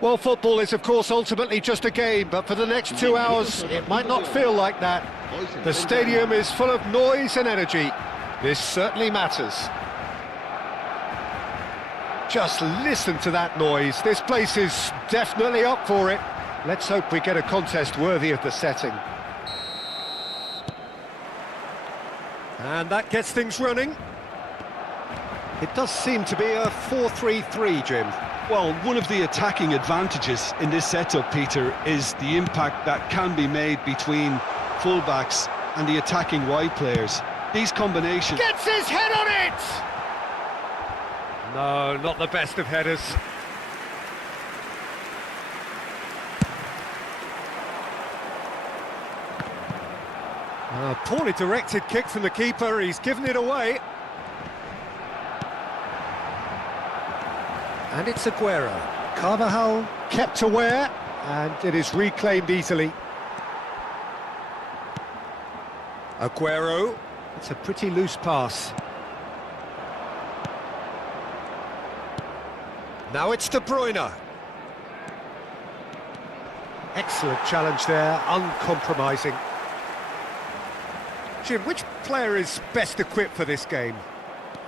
Well, football is, of course, ultimately just a game, but for the next 2 hours, it might not feel like that. The stadium is full of noise and energy. This certainly matters. Just listen to that noise. This place is definitely up for it. Let's hope we get a contest worthy of the setting. And that gets things running. It does seem to be a 4-3-3, Jim. Well, one of the attacking advantages in this setup, Peter, is the impact that can be made between fullbacks and the attacking wide players. These combinations... Gets his head on it! No, not the best of headers. A poorly directed kick from the keeper, he's given it away. And it's Aguero. Carvajal kept aware, and it is reclaimed easily. Aguero. It's a pretty loose pass. Now it's De Bruyne. Excellent challenge there, uncompromising. Jim, which player is best equipped for this game?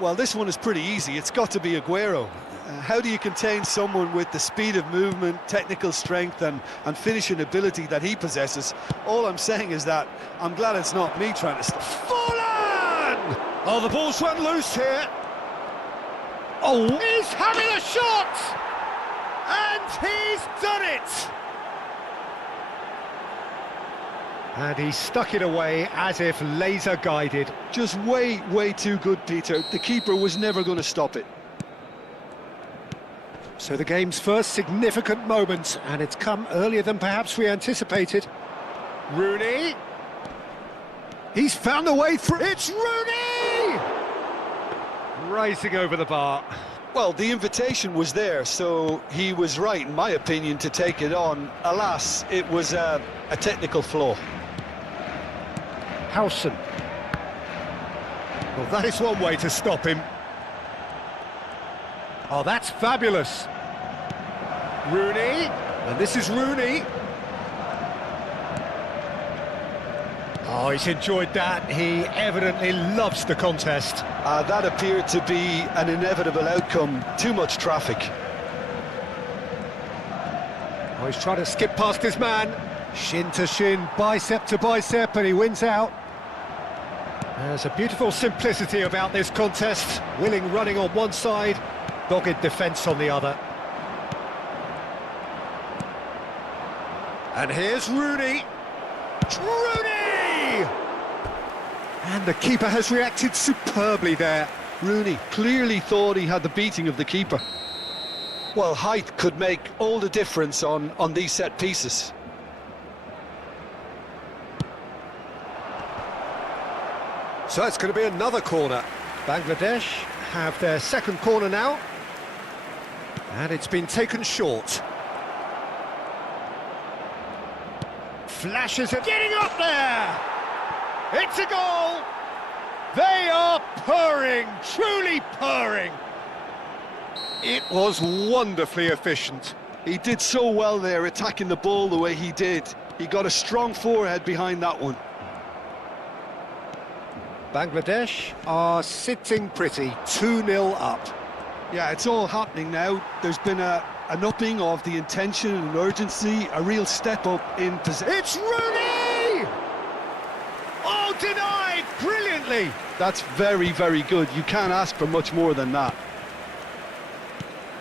Well, this one is pretty easy. It's got to be Aguero. How do you contain someone with the speed of movement, technical strength and finishing ability that he possesses? All I'm saying is that I'm glad it's not me trying to stop. Fallen! Oh, the ball's run loose here. Oh, he's having a shot! And he's done it! And he stuck it away as if laser-guided. Just way too good, Peter. The keeper was never going to stop it. So the game's first significant moment, and it's come earlier than perhaps we anticipated. Rooney! He's found a way through. It's Rooney! Racing over the bar. Well, the invitation was there, so he was right, in my opinion, to take it on. Alas, it was a technical flaw. Howson. Well, that is one way to stop him. Oh, that's fabulous. Rooney, and this is Rooney. Oh, he's enjoyed that. He evidently loves the contest. That appeared to be an inevitable outcome. Too much traffic. Oh, he's trying to skip past his man. Shin to shin, bicep to bicep, and he wins out. There's a beautiful simplicity about this contest. Willing running on one side, dogged defence on the other. And here's Rooney. Rooney! And the keeper has reacted superbly there. Rooney clearly thought he had the beating of the keeper. Well, height could make all the difference on these set pieces. So it's going to be another corner. Bangladesh have their second corner now. And it's been taken short. Flashes it, getting up there! It's a goal! They are purring, truly purring. It was wonderfully efficient. He did so well there, attacking the ball the way he did. He got a strong forehead behind that one. Bangladesh are sitting pretty, 2-0 up. Yeah, it's all happening now. There's been an upping of the intention and urgency, a real step up in possession. It's Rooney! Oh, denied brilliantly. That's very good. You can't ask for much more than that.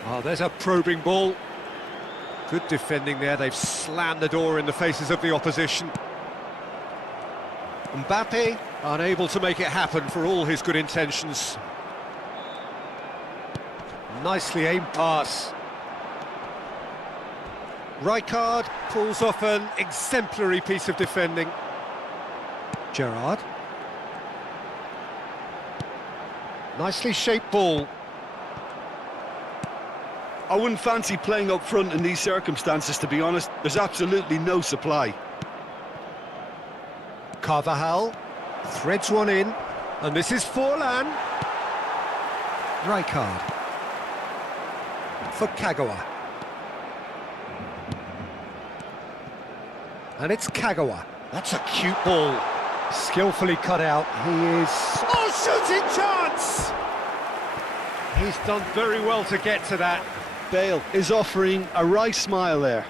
Oh, there's a probing ball. Good defending there. They've slammed the door in the faces of the opposition. Mbappe unable to make it happen for all his good intentions. Nicely aimed pass. Rijkaard pulls off an exemplary piece of defending. Gerrard. Nicely shaped ball. I wouldn't fancy playing up front in these circumstances, to be honest. There's absolutely no supply. Carvajal threads one in, and this is Forlan. Rijkaard for Kagawa. And it's Kagawa. That's a cute ball. Skillfully cut out. He is... Oh, shooting chance! He's done very well to get to that. Bale is offering a wry smile there.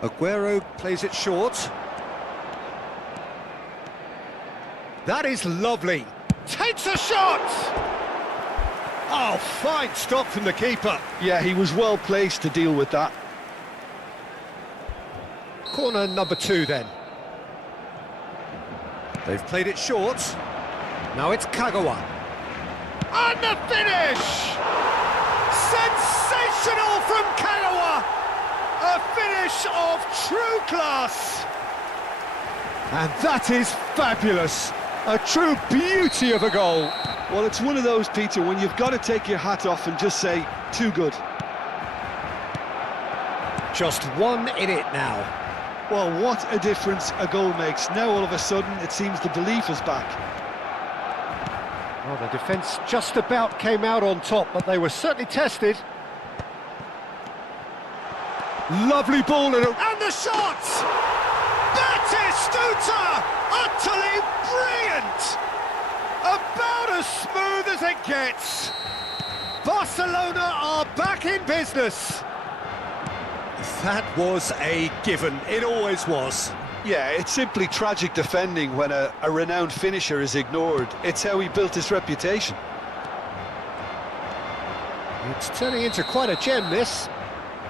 Aguero plays it short. That is lovely. Takes a shot! Oh, fine stop from the keeper. Yeah, he was well placed to deal with that. Corner number 2 then. They've played it short. Now it's Kagawa. And the finish! Sensational from Kagawa! A finish of true class! And that is fabulous! A true beauty of a goal! Well, it's one of those, Peter, when you've got to take your hat off and just say, too good. Just one in it now. Well, what a difference a goal makes. Now all of a sudden it seems the belief is back. Well, the defence just about came out on top, but they were certainly tested. Lovely ball and the shot! Batistuta! Utterly brilliant! About as smooth as it gets. Barcelona are back in business. That was a given, it always was. Yeah, it's simply tragic defending when a renowned finisher is ignored. It's how he built his reputation. It's turning into quite a gem, this.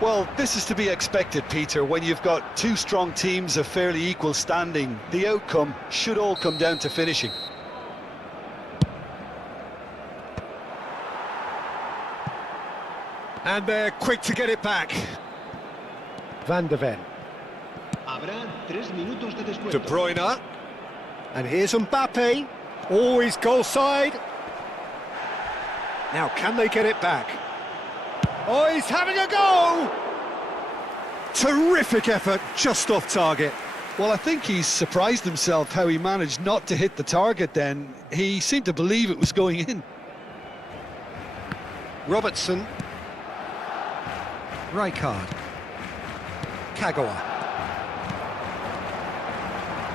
Well, this is to be expected, Peter. When you've got two strong teams of fairly equal standing, the outcome should all come down to finishing. And they're quick to get it back. Van de Ven. De Bruyne. And here's Mbappe. Always goal side. Now, can they get it back? Oh, he's having a go! Terrific effort, just off target. Well, I think he's surprised himself how he managed not to hit the target then. He seemed to believe it was going in. Robertson. Rijkaard. Kagawa.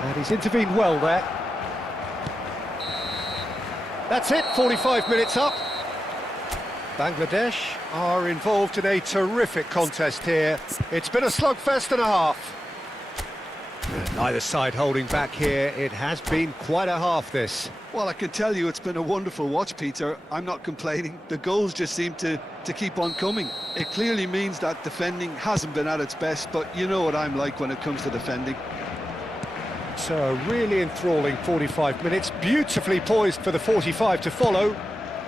And he's intervened well there. That's it, 45 minutes up. Bangladesh are involved in a terrific contest here. It's been a slugfest and a half. Neither side holding back here. It has been quite a half, this. Well, I can tell you it's been a wonderful watch, Peter. I'm not complaining. The goals just seem to keep on coming. It clearly means that defending hasn't been at its best, but you know what I'm like when it comes to defending. So a really enthralling 45 minutes, beautifully poised for the 45 to follow.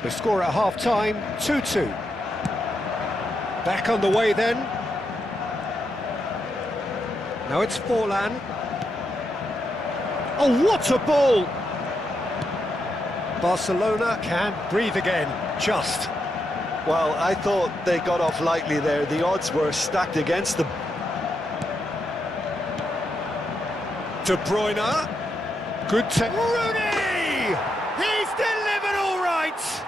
The score at half-time, 2-2. Back on the way then. Now it's Forlan. Oh, what a ball! Barcelona can't breathe again, just. Well, I thought they got off lightly there. The odds were stacked against them. De Bruyne. Good Rooney! He's delivered all right!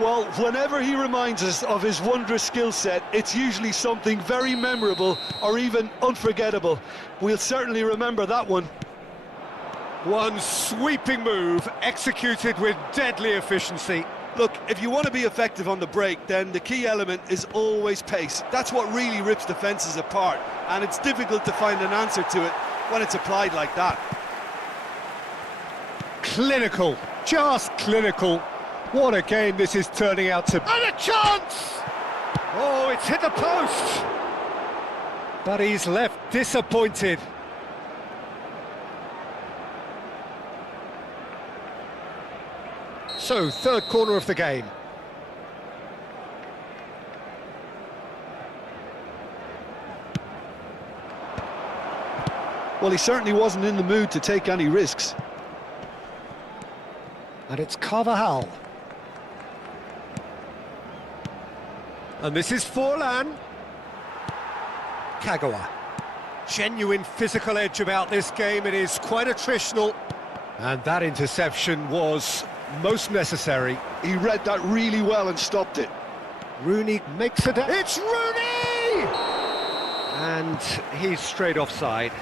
Well, whenever he reminds us of his wondrous skill set, it's usually something very memorable or even unforgettable. We'll certainly remember that one. One sweeping move, executed with deadly efficiency. Look, if you want to be effective on the break, then the key element is always pace. That's what really rips defences apart, and it's difficult to find an answer to it when it's applied like that. Clinical, just clinical. What a game this is turning out to be. And a chance! Oh, it's hit the post! But he's left disappointed. So, third corner of the game. Well, he certainly wasn't in the mood to take any risks. And it's Carvajal. And this is Forlan. Kagawa. Genuine physical edge about this game. It is quite attritional. And that interception was most necessary. He read that really well and stopped it. Rooney makes it. It's Rooney! And he's straight offside.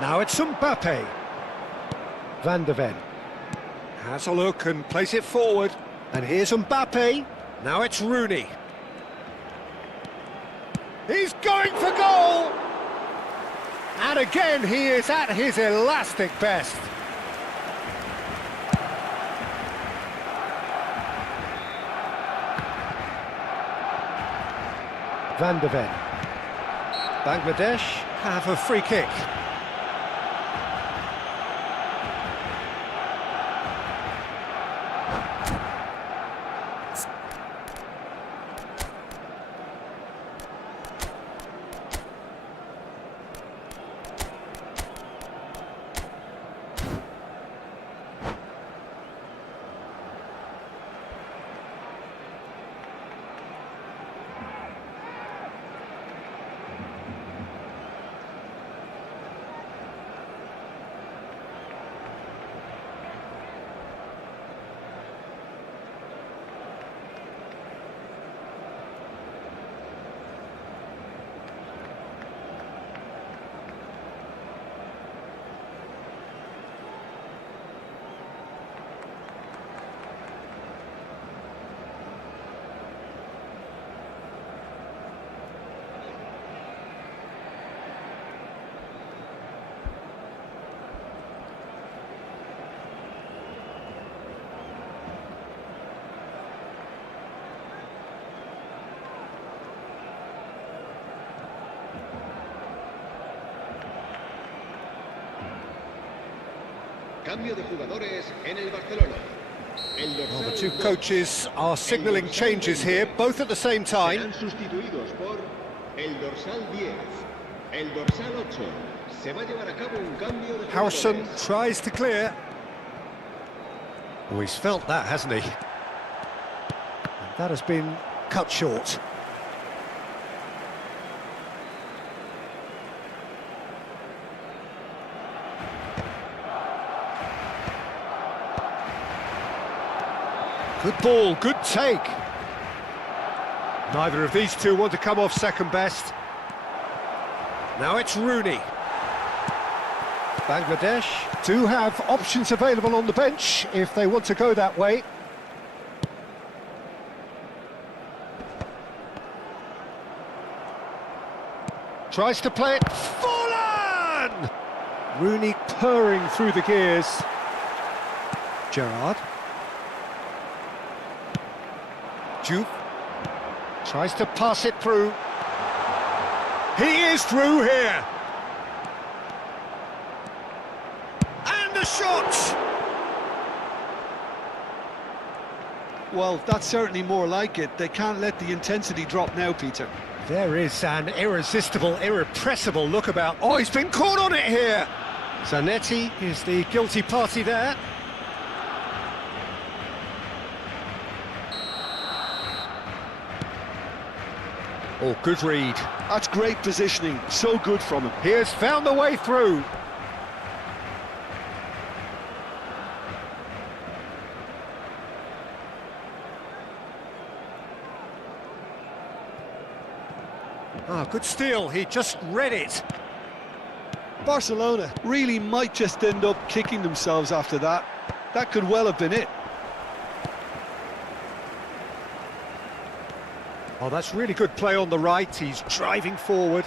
Now it's Mbappe. Van de Ven has a look and plays it forward. And here's Mbappe. Now it's Rooney. He's going for goal! And again, he is at his elastic best. Van de Ven. Bangladesh have a free kick. Cambio de jugadores en el Barcelona. Well, the two coaches are signalling changes here, both at the same time. Serán sustituidos por el dorsal 10, el dorsal 8. Se va a llevar a cabo un cambio de Harrison jugadores. tries to clear. Oh, he's felt that, hasn't he? That has been cut short. Good ball, good take. Neither of these two want to come off second best. Now it's Rooney. Bangladesh do have options available on the bench if they want to go that way. Tries to play it. Fallen! Rooney purring through the gears. Gerrard. Juve tries to pass it through. He is through here. And the shot! Well, that's certainly more like it. They can't let the intensity drop now, Peter. There is an irresistible, irrepressible look about. Oh, he's been caught on it here. Zanetti is the guilty party there. Oh, good read. That's great positioning, so good from him. He has found the way through. Ah, good steal, he just read it. Barcelona really might just end up kicking themselves after that. That could well have been it. Oh, that's really good play on the right, he's driving forward.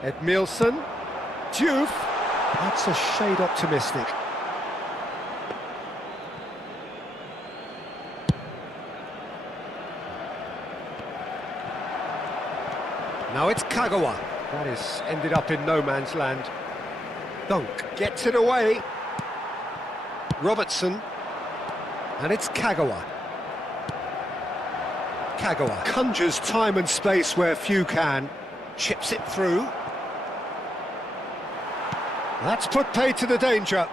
Edmilson. Juve. That's a shade optimistic. Now it's Kagawa. That has ended up in no man's land. Dunk gets it away. Robertson. And it's Kagawa. Kagawa conjures time and space where few can. Chips it through. That's put paid to the danger.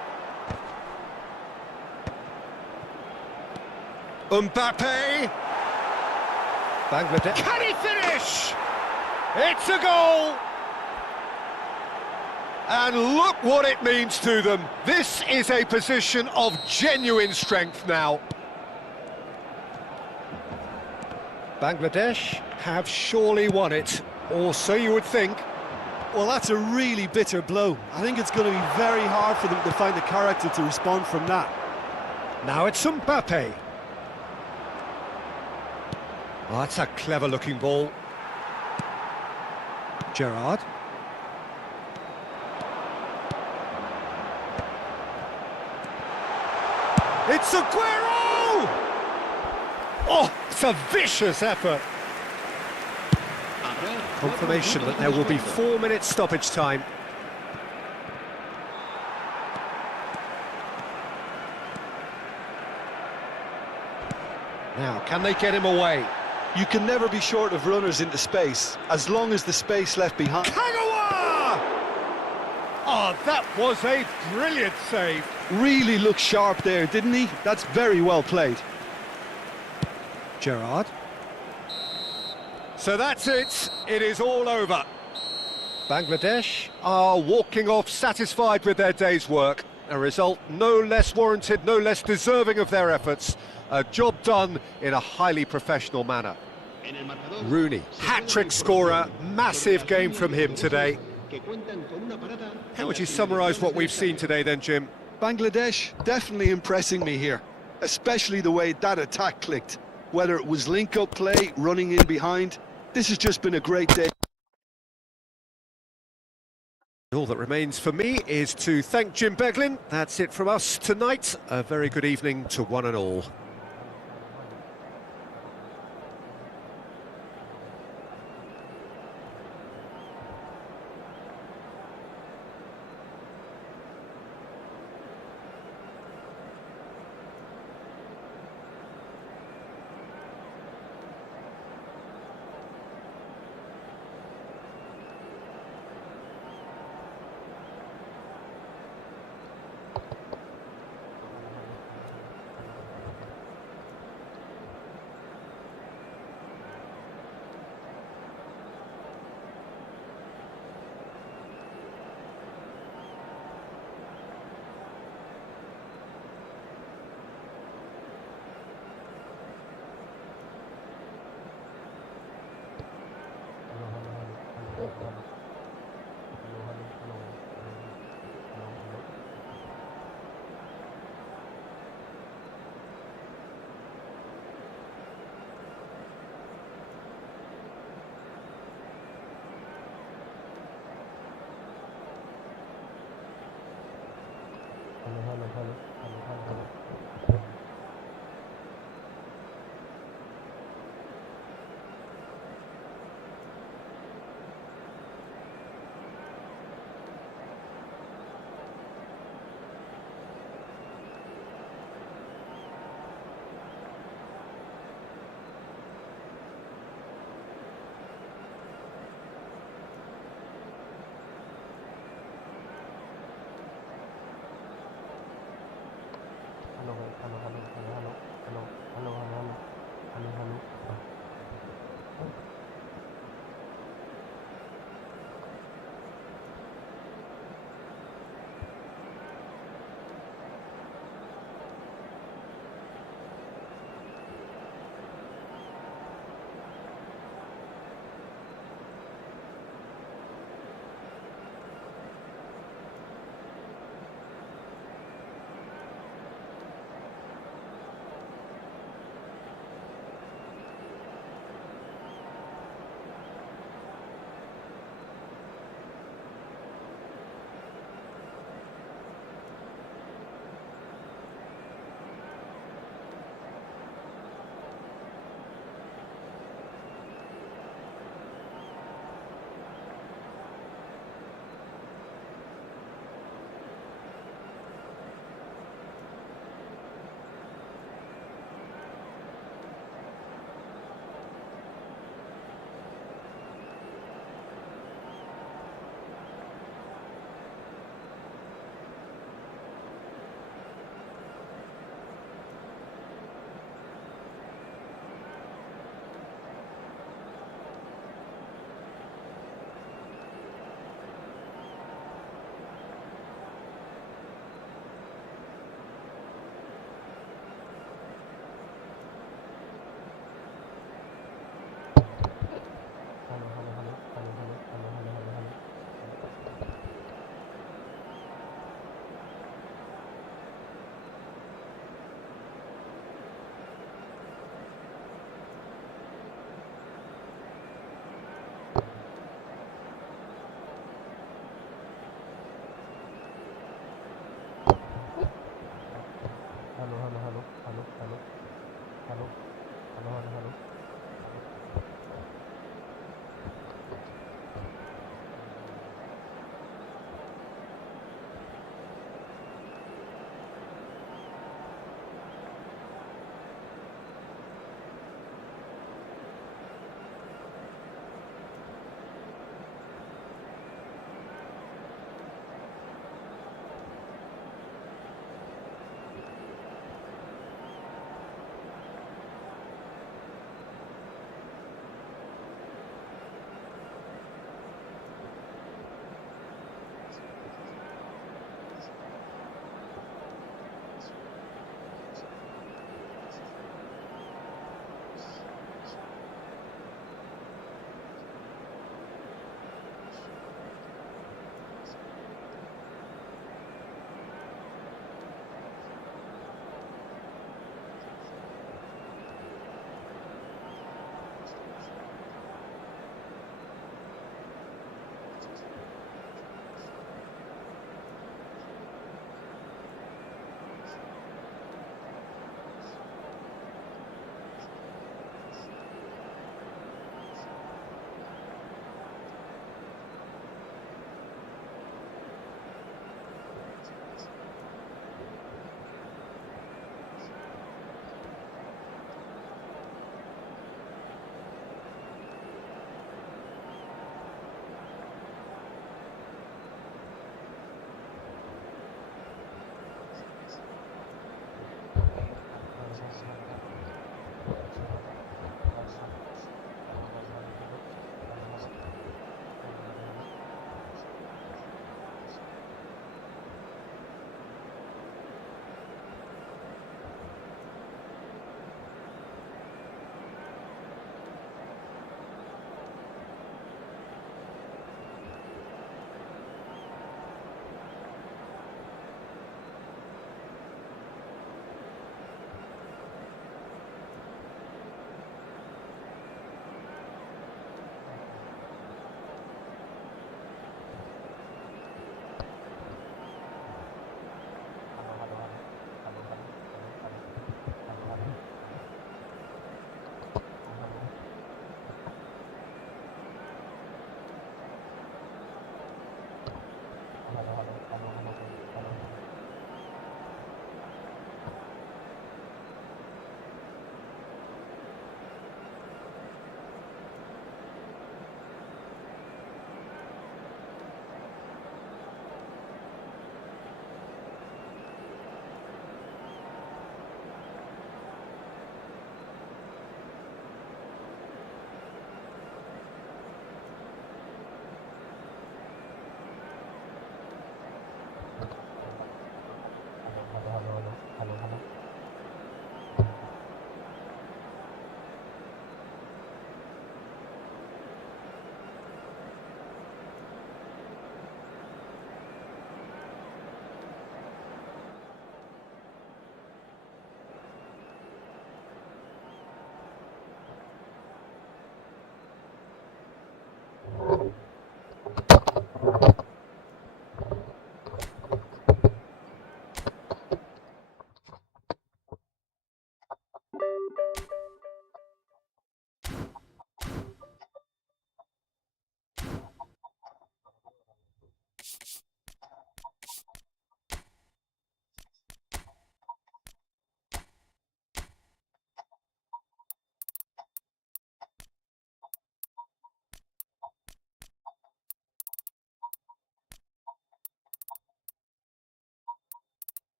Mbappe. Bangladesh. Can he finish? It's a goal! And look what it means to them. This is a position of genuine strength now. Bangladesh have surely won it, or so you would think. Well, that's a really bitter blow. I think it's going to be very hard for them to find the character to respond from that. Now it's Mbappe. Oh, that's a clever-looking ball. Gerrard. It's Aguero! Oh, it's a vicious effort. Confirmation that there will be 4 minutes stoppage time. Now, can they get him away? You can never be short of runners into space, as long as the space left behind. Kagawa! Oh, that was a brilliant save. Really looked sharp there, didn't he? That's very well played. Gerrard. So that's it. It is all over. Bangladesh are walking off satisfied with their day's work. A result no less warranted, no less deserving of their efforts. A job done in a highly professional manner. Rooney, hat-trick scorer, massive game from him today. How would you summarise what we've seen today then, Jim? Bangladesh definitely impressing me here, especially the way that attack clicked. Whether it was link-up play, running in behind, this has just been a great day. All that remains for me is to thank Jim Beglin. That's it from us tonight. A very good evening to one and all.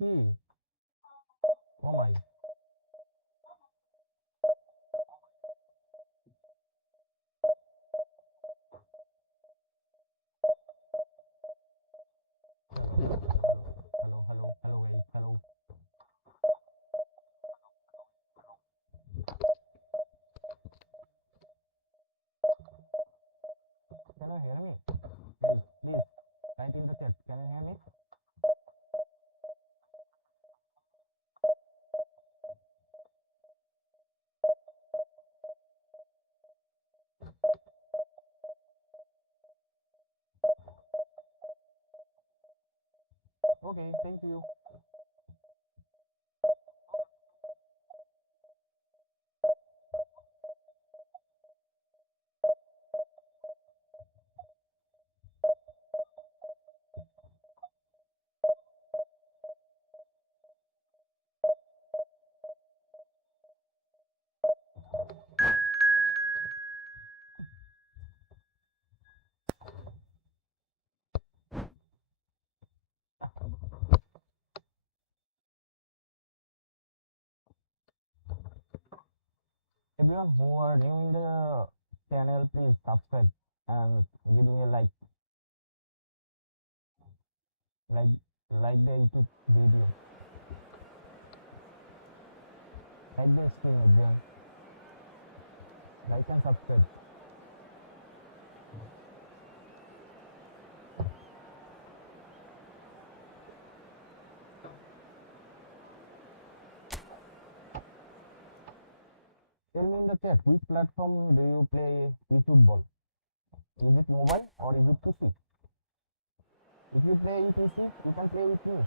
Hmm. Oh my. Hello guys. Hello. Can you hear me? Guys, please write in the chat. Can you hear me? Okay, thank you. Everyone who are new in the channel, please subscribe and give me a like, like the YouTube video, like the stream, everyone. Like and subscribe. Tell me in the chat which platform do you play eFootball? Is it mobile or is it PC? If you play in PC, you can play with me.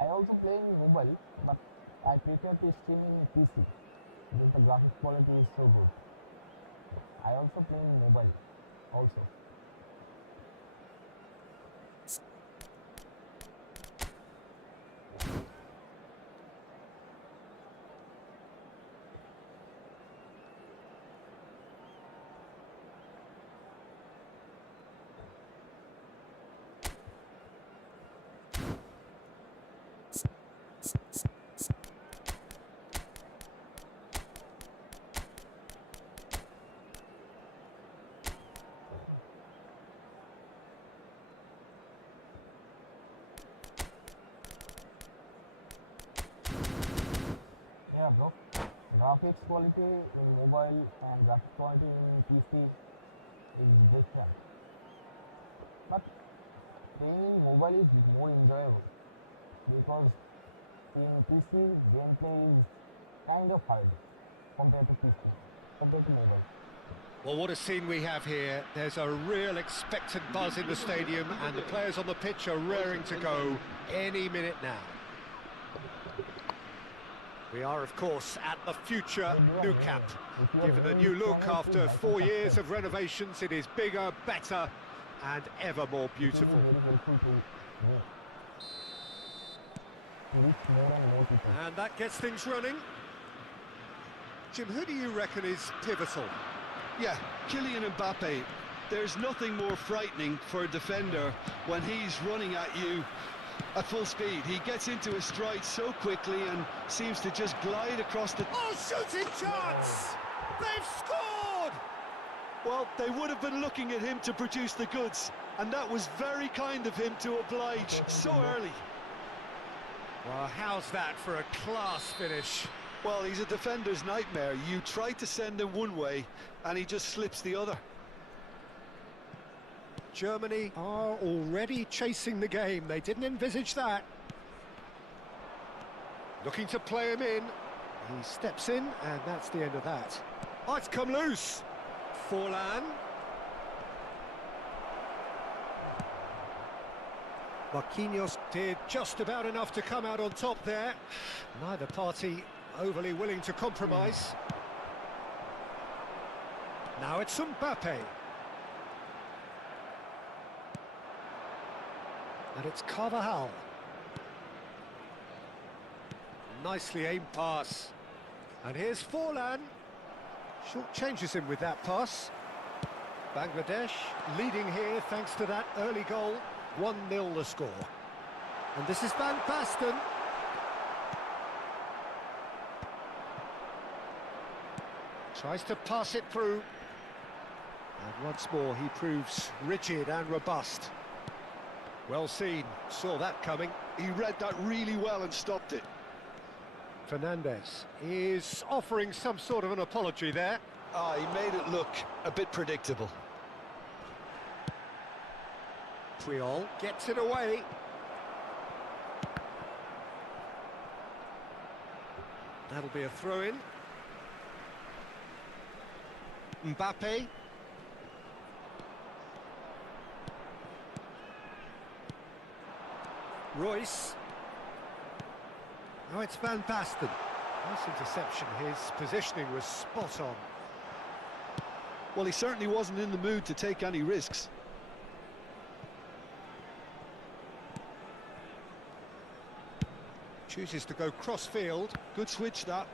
I also play in mobile, but I prefer to stream in PC because the graphics quality is so good. I also play in mobile also. Yeah, bro. Graphics quality in mobile and graphics quality in PC is different. But playing in mobile is more enjoyable because in PC gameplay is kind of hard compared to PC, compared to mobile. Well, what a scene we have here. There's a real expectant buzz in the stadium, and the players on the pitch are raring to go any minute now. We are, of course, at the future Nou Camp. Given the new look after 4 years of renovations, it is bigger, better, and ever more beautiful. It will be very helpful to me to reach more and more people. And that gets things running. Jim, who do you reckon is pivotal? Yeah, Kylian Mbappe. There's nothing more frightening for a defender when he's running at you at full speed. He gets into a stride so quickly and seems to just glide across the... Oh, shooting chance! They've scored! Well, they would have been looking at him to produce the goods, and that was very kind of him to oblige so early. Well, how's that for a class finish? Well, he's a defender's nightmare. You try to send him one way, and he just slips the other. Germany are already chasing the game. They didn't envisage that. Looking to play him in. He steps in, and that's the end of that. Oh, it's come loose. Forlan. Marquinhos did just about enough to come out on top there. Neither party overly willing to compromise. Now it's Mbappe. And it's Carvajal. Nicely aimed pass. And here's Forlan. Short changes him with that pass. Bangladesh leading here thanks to that early goal. 1-0 the score. And this is Van Basten. Tries to pass it through. And once more he proves rigid and robust. Well seen, saw that coming. He read that really well and stopped it. Fernandez is offering some sort of an apology there. He made it look a bit predictable. Triol gets it away. That'll be a throw-in. Mbappe. Royce. Oh, it's Van Basten. Nice interception. His positioning was spot on. Well, he certainly wasn't in the mood to take any risks. Chooses to go cross-field. Good switch, that.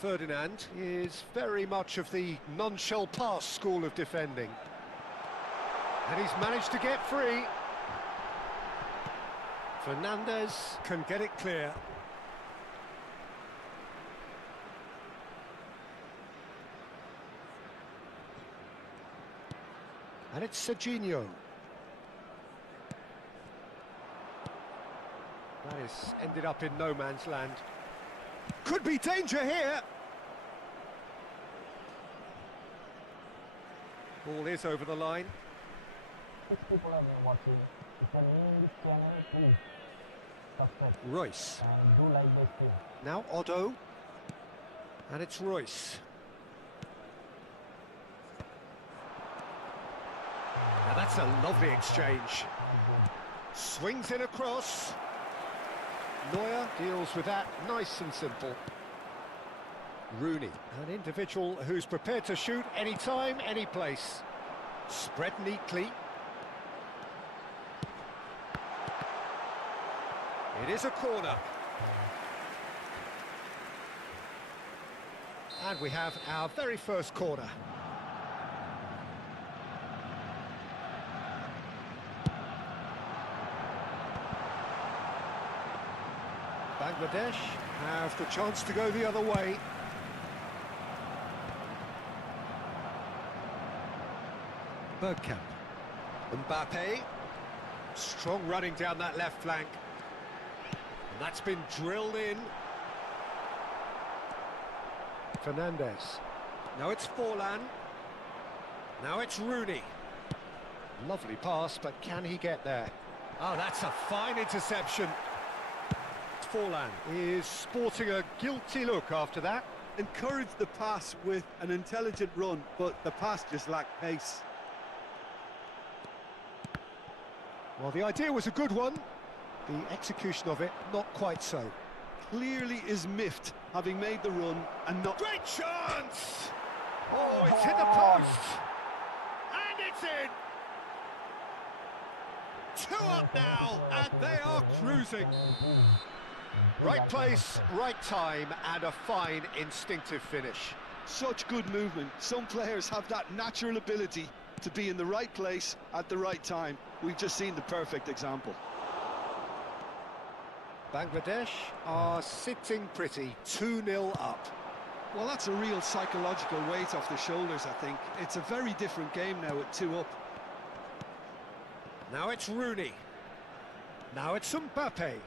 Ferdinand is very much of the non-shell pass school of defending. And he's managed to get free. Fernandez can get it clear. And it's Serginho. That has ended up in no man's land. Could be danger here. Ball is over the line. Six people are watching. If you're new in this channel, please subscribe Royce. and do like this thing. Now Otto. And it's Royce. And that's a lovely exchange. Not good. Swings it across. Neuer deals with that nice and simple. Rooney, an individual who's prepared to shoot any time, any place. Spread neatly. It is a corner. And we have our very first corner. Bangladesh have the chance to go the other way. Bergkamp. Mbappe. Strong running down that left flank. And that's been drilled in. Fernandez. Now it's Forlan. Now it's Rooney. Lovely pass, but can he get there? Oh, that's a fine interception. Forlan is sporting a guilty look after that. Encouraged the pass with an intelligent run, but the pass just lacked pace. Well, the idea was a good one. The execution of it, not quite so. Clearly is miffed, having made the run and not... Great chance! Oh, it's hit the post! And it's in! 2 up now, and they are cruising. Right place, right time, and a fine instinctive finish. Such good movement. Some players have that natural ability to be in the right place at the right time. We've just seen the perfect example. Bangladesh are sitting pretty, 2-0 up. Well, that's a real psychological weight off the shoulders, I think. It's a very different game now at 2 up. Now it's Rooney. Now it's Mbappe.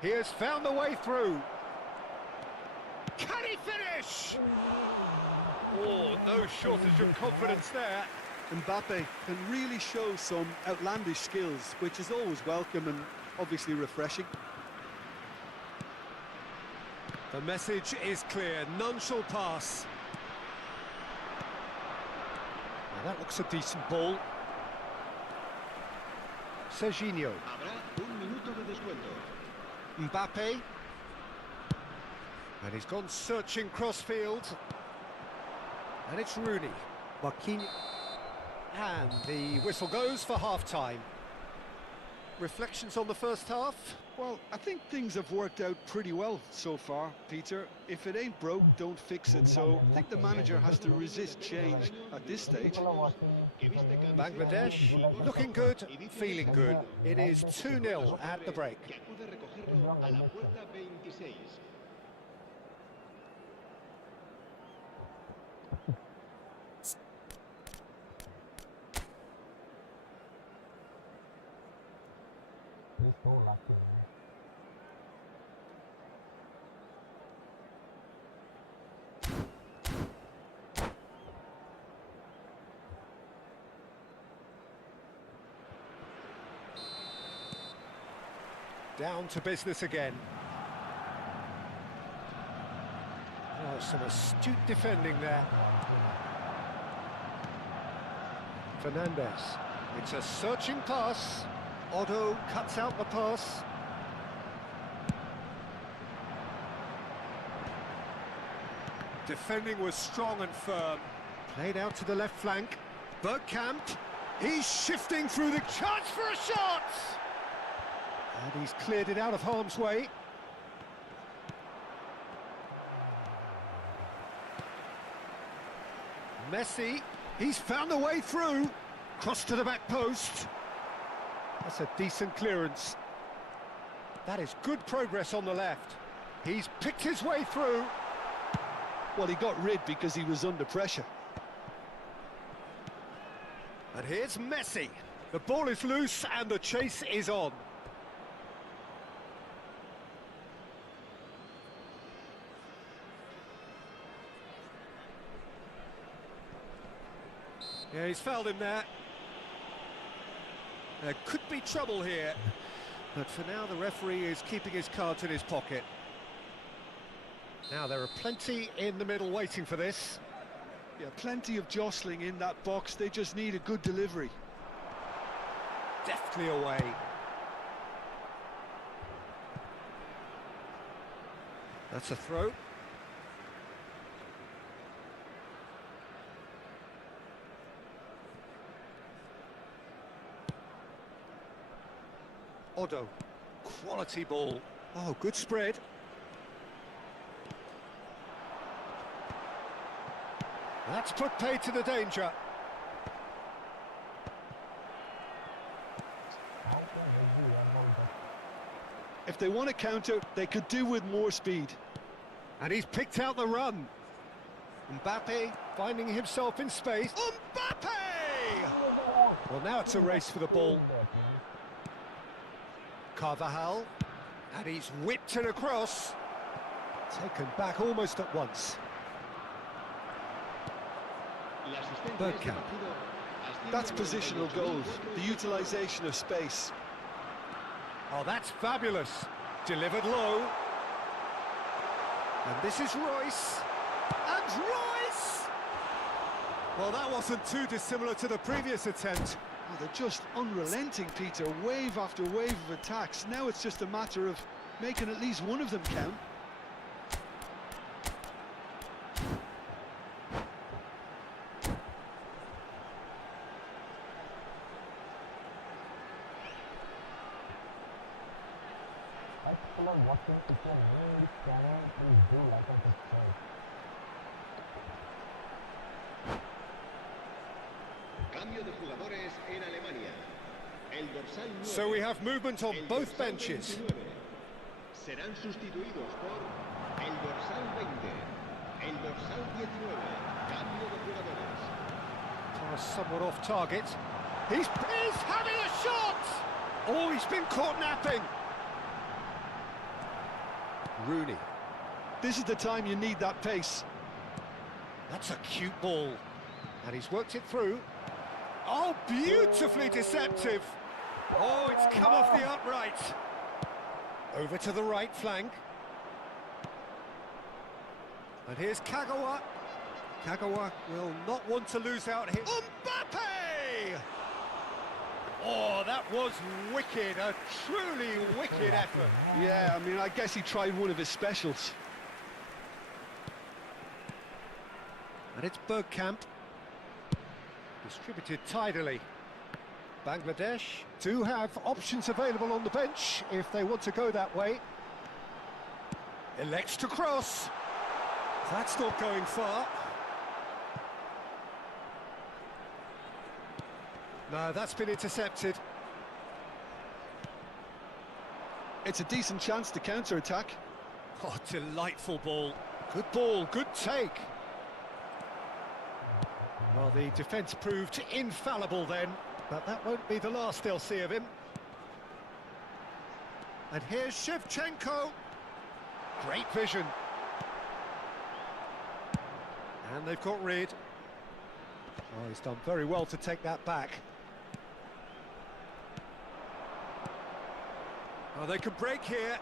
He has found the way through. Can he finish? Oh, no shortage of confidence there. Mbappe can really show some outlandish skills, which is always welcome and obviously refreshing. The message is clear, none shall pass. Well, that looks a decent ball. Serginho. Habrá 1 minuto de descuento. Mbappe. And he's gone searching crossfield. And it's Rooney. Marquinhos. And the whistle goes for half-time. Reflections on the first half? Well, I think things have worked out pretty well so far, Peter. If it ain't broke, don't fix it. So I think the manager has to resist change at this stage. People are watching, people are new to this channel, Bangladesh, do like and looking subscribe. good, feeling good. It is 2-0 at the break. Hey bro, like this one. Cuerda 26. He's so lucky, man. Down to business again. Oh, some astute defending there. Fernandez. It's a searching pass. Otto cuts out the pass. Defending was strong and firm. Played out to the left flank. Bergkamp. He's shifting through the chance for a shot! And he's cleared it out of harm's way. Messi, he's found a way through. Cross to the back post. That's a decent clearance. That is good progress on the left. He's picked his way through. Well, he got rid because he was under pressure. And here's Messi. The ball is loose and the chase is on. Yeah, he's fouled him there. There could be trouble here, but for now the referee is keeping his cards in his pocket. Now there are plenty in the middle waiting for this. Yeah, plenty of jostling in that box. They just need a good delivery. Deftly away. That's a throw. Otto, quality ball. Oh, good spread. That's put paid to the danger. How can every airball that? If they want to counter, they could do with more speed. And he's picked out the run. Mbappe finding himself in space. Mbappe! Well, now it's a race for the ball. Carvajal, and he's whipped it across. Taken back almost at once. Bergkamp. That's positional goals, the utilisation of space. Oh, that's fabulous. Delivered low. And this is Royce. And Royce! Well, that wasn't too dissimilar to the previous attempt. Oh, they're just unrelenting, Peter. Wave after wave of attacks. Now it's just a matter of making at least one of them count. Why people are watching? If you are new in this channel, please do like and subscribe. Cambio de jugadores en Alemania. El dorsal 9, So we have movement on el both dorsal benches. 29. Serán sustituidos por el dorsal 20, el dorsal 19. Cambio de jugadores. Somewhat off target. He's having a shot! Oh, he's been caught napping. Rooney. This is the time you need that pace. That's a cute ball. And he's worked it through. Oh, beautifully deceptive. Oh, it's come off the upright. Over to the right flank. And here's Kagawa. Kagawa will not want to lose out here. Mbappe! Oh, that was wicked. A truly wicked effort. Yeah, I mean, I guess he tried one of his specials. And it's Bergkamp. Distributed tidily. Bangladesh do have options available on the bench if they want to go that way. Elects to cross. That's not going far. No, that's been intercepted. It's a decent chance to counter-attack. Oh, delightful ball, good take. Well, the defence proved infallible then, but that won't be the last they'll see of him. And here's Shevchenko. Great vision. And they've got rid. Oh, he's done very well to take that back. Oh, they could break here.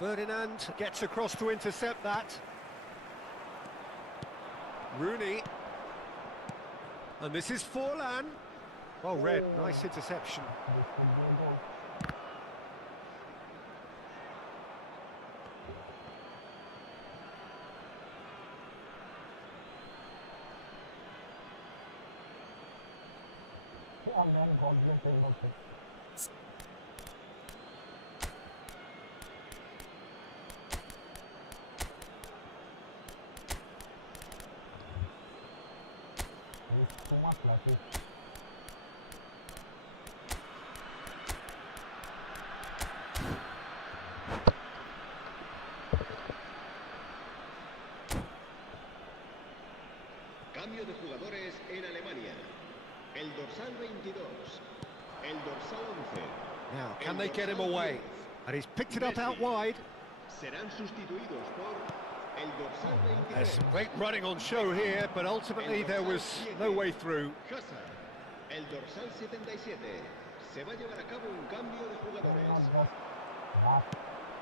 Ferdinand gets across to intercept that. Rooney. And this is Forlan. Oh, red, nice interception. This could be a goal. Yeah, man, God bless Mbappe. It's too much lucky. Cambio de jugadores en Alemania. El dorsal 22. El dorsal 11. Now, can they get him away? And he's picked it up out wide. Serán sustituidos por el Oh, dorsal right. 22. There's some great running on show here, but ultimately there was no way through. Hazard. El dorsal 77. Se va a llevar a cabo un cambio de Can not jugadores. just rush.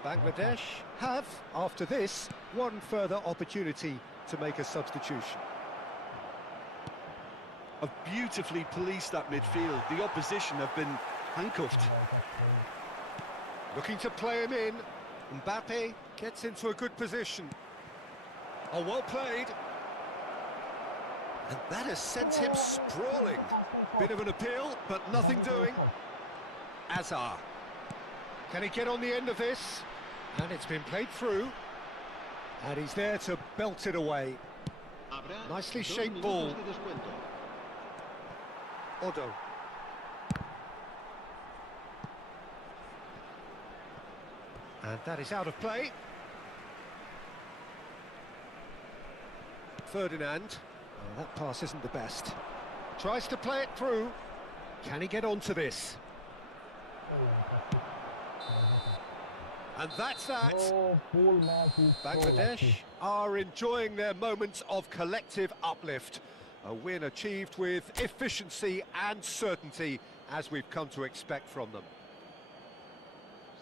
Bangladesh have, after this, one further opportunity to make a substitution. Have beautifully policed that midfield. The opposition have been handcuffed. Right at the- Looking to play him in. Mbappe gets into a good position. Oh, well played. And that has sent him sprawling. Bit of an appeal, but nothing doing. Azar. Can he get on the end of this? And it's been played through. And he's there to belt it away. Habrá Nicely 2 shaped minutos ball. de descuento. Odo. And that is out of play. Ferdinand. Oh, that pass isn't the best. Tries to play it through. Can he get onto this? Oh, that's it. And that's that. No, full match is so Bangladesh lucky. are enjoying their moments of collective uplift. A win achieved with efficiency and certainty, as we've come to expect from them.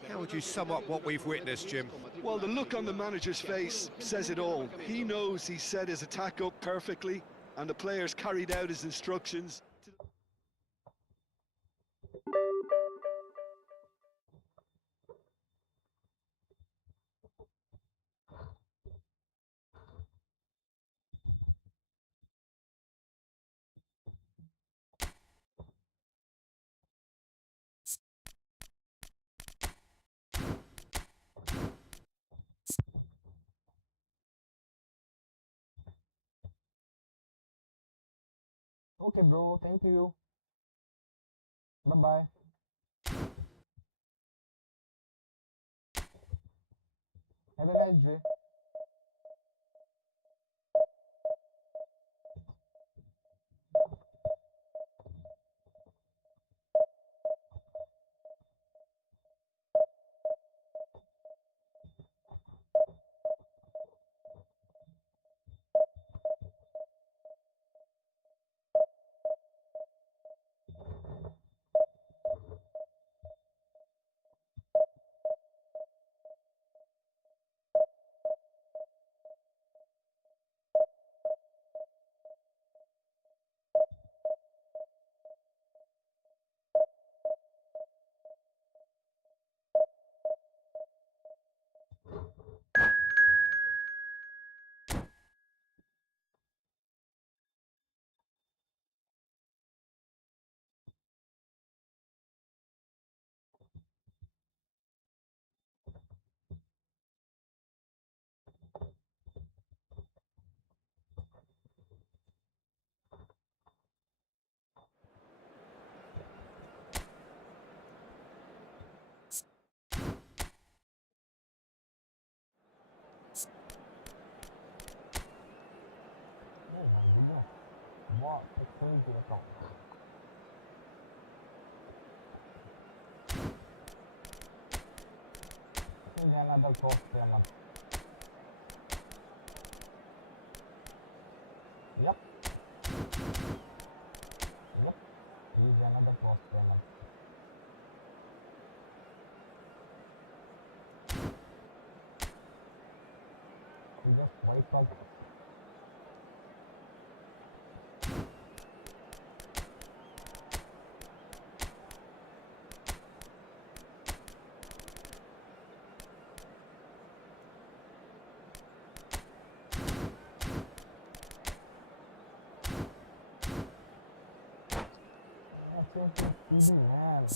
How would you sum up what we've witnessed, Jim? Well, the look on the manager's face says it all. He knows he set his attack up perfectly, and the players carried out his instructions. Okay, bro. Thank you. Bye bye. Have a nice day. Swing കേട്ടോ. Here's another cross payment. Yep. Yep. Here's another cross payment. He just wipe up. Change your TV, man.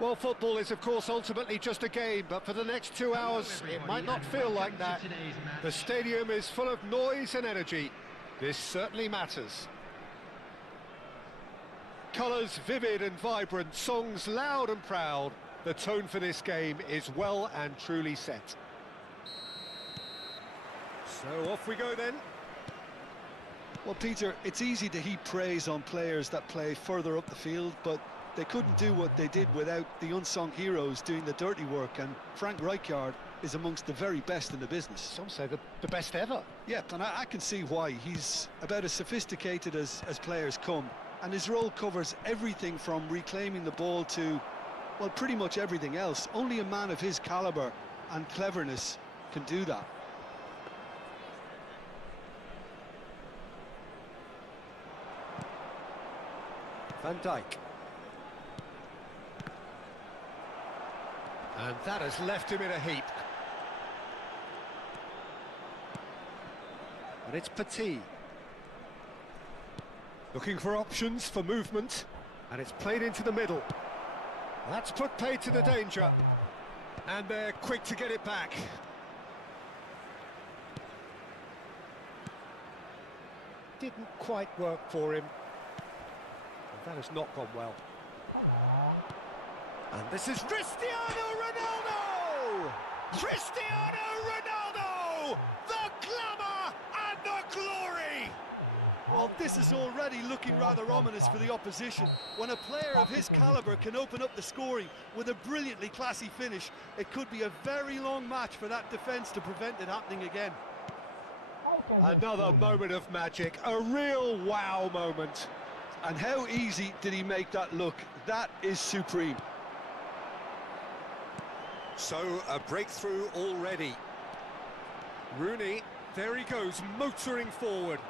Well, football is, of course, ultimately just a game, but for the next 2 hours, it might not feel like that. The stadium is full of noise and energy. This certainly matters. Colours vivid and vibrant, songs loud and proud. The tone for this game is well and truly set. So off we go then. Well, Peter, it's easy to heap praise on players that play further up the field, but they couldn't do what they did without the unsung heroes doing the dirty work, and Frank Rijkaard is amongst the very best in the business. Some say the best ever. Yeah, and I can see why. He's about as sophisticated as players come, and his role covers everything from reclaiming the ball to, well, pretty much everything else. Only a man of his calibre and cleverness can do that. Van Dijk. And that has left him in a heap. And it's Petit. Looking for options for movement. And it's played into the middle. That's put paid to the danger. And they're quick to get it back. Didn't quite work for him. That has not gone well. Come on. And this is Cristiano Ronaldo! Cristiano Ronaldo! The glamour and the glory! Well, this is already looking rather ominous for the opposition. When a player of his calibre can open up the scoring with a brilliantly classy finish, it could be a very long match for that defence to prevent it happening again. Another moment of magic, a real wow moment. And how easy did he make that look? That is supreme. So, a breakthrough already. Rooney, there he goes, motoring forward.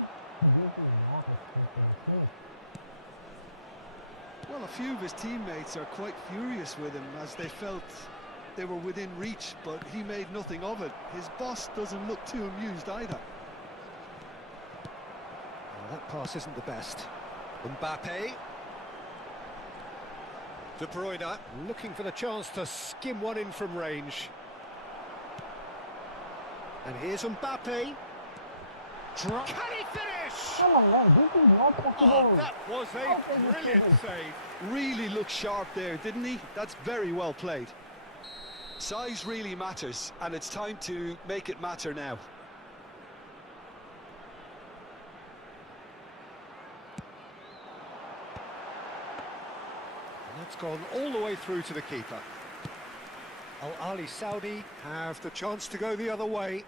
This is not acceptable. Well, a few of his teammates are quite furious with him as they felt they were within reach, but he made nothing of it. His boss doesn't look too amused either. Well, that pass isn't the best. Mbappe. De Bruyne looking for the chance to skim one in from range. And here's Mbappe. Can he finish? Come on, man, this is not possible. That was a brilliant save. Really looked sharp there, didn't he? That's very well played. Size really matters, and it's time to make it matter now. That's gone all the way through to the keeper. Al Ali Saudi have the chance to go the other way.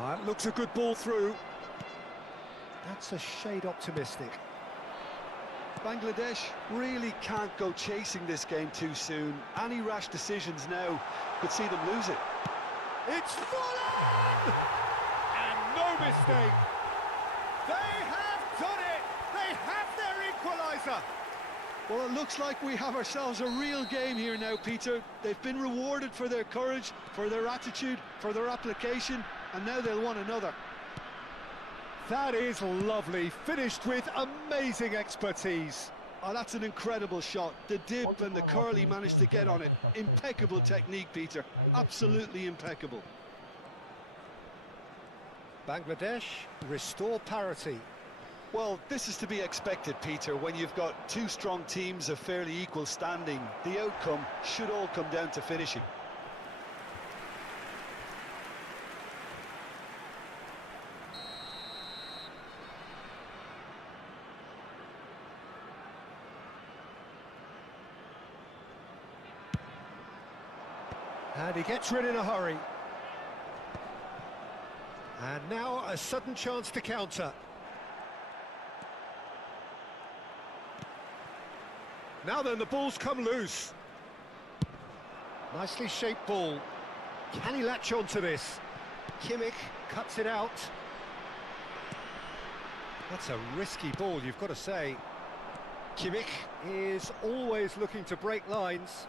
That looks a good ball through. That's a shade optimistic. Bangladesh really can't go chasing this game too soon. Any rash decisions now could see them lose it. It's Fuller! mistake. They have done it! They have their equaliser! Well, it looks like we have ourselves a real game here now, Peter. They've been rewarded for their courage, for their attitude, for their application, and now they'll want another. That is lovely, finished with amazing expertise. Oh, that's an incredible shot. The dip What and the about curl he watching managed to this get game? on I it. can subscribe Impeccable to technique, Peter. Like this, Absolutely impeccable. Bangladesh restore parity. Well, this is to be expected, Peter, when you've got two strong teams of fairly equal standing. The outcome should all come down to finishing. And he gets rid in a hurry. And now a sudden chance to counter. Now then, the ball's come loose. Nicely shaped ball. Can he latch onto this? Kimmich cuts it out. That's a risky ball, you've got to say. Kimmich is always looking to break lines.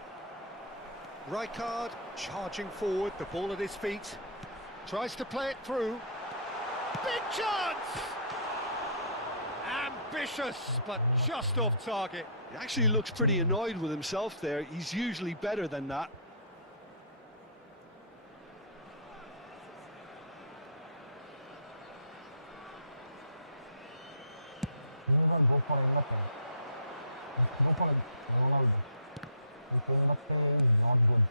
Rijkaard charging forward, the ball at his feet. Tries to play it through. Big chance! Ambitious, but just off target. He actually looks pretty annoyed with himself there. He's usually better than that. Never go for Mbappe. Just go for Ronaldo. If Mbappe is not good.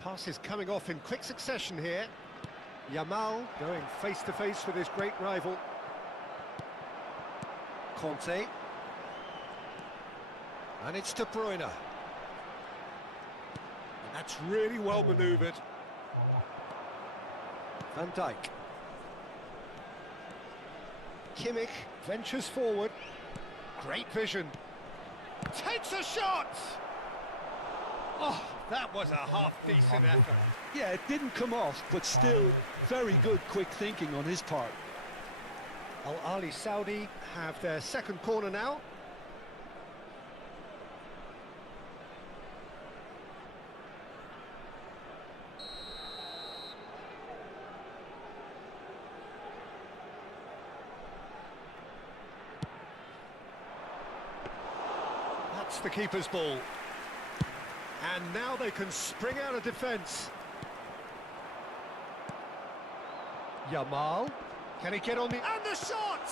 Passes coming off in quick succession here. Yamal going face-to-face with his great rival. Conte. And it's De Bruyne. And that's really well manoeuvred. Van Dijk. Kimmich ventures forward. Great vision. Takes a shot! Oh, that was a half-decent effort. Yeah, it didn't come off, but still very good quick thinking on his part. Al Ali Saudi have their second corner now. That's the keeper's ball. And now they can spring out of defence. Yamal. Can he get on the... And the shot!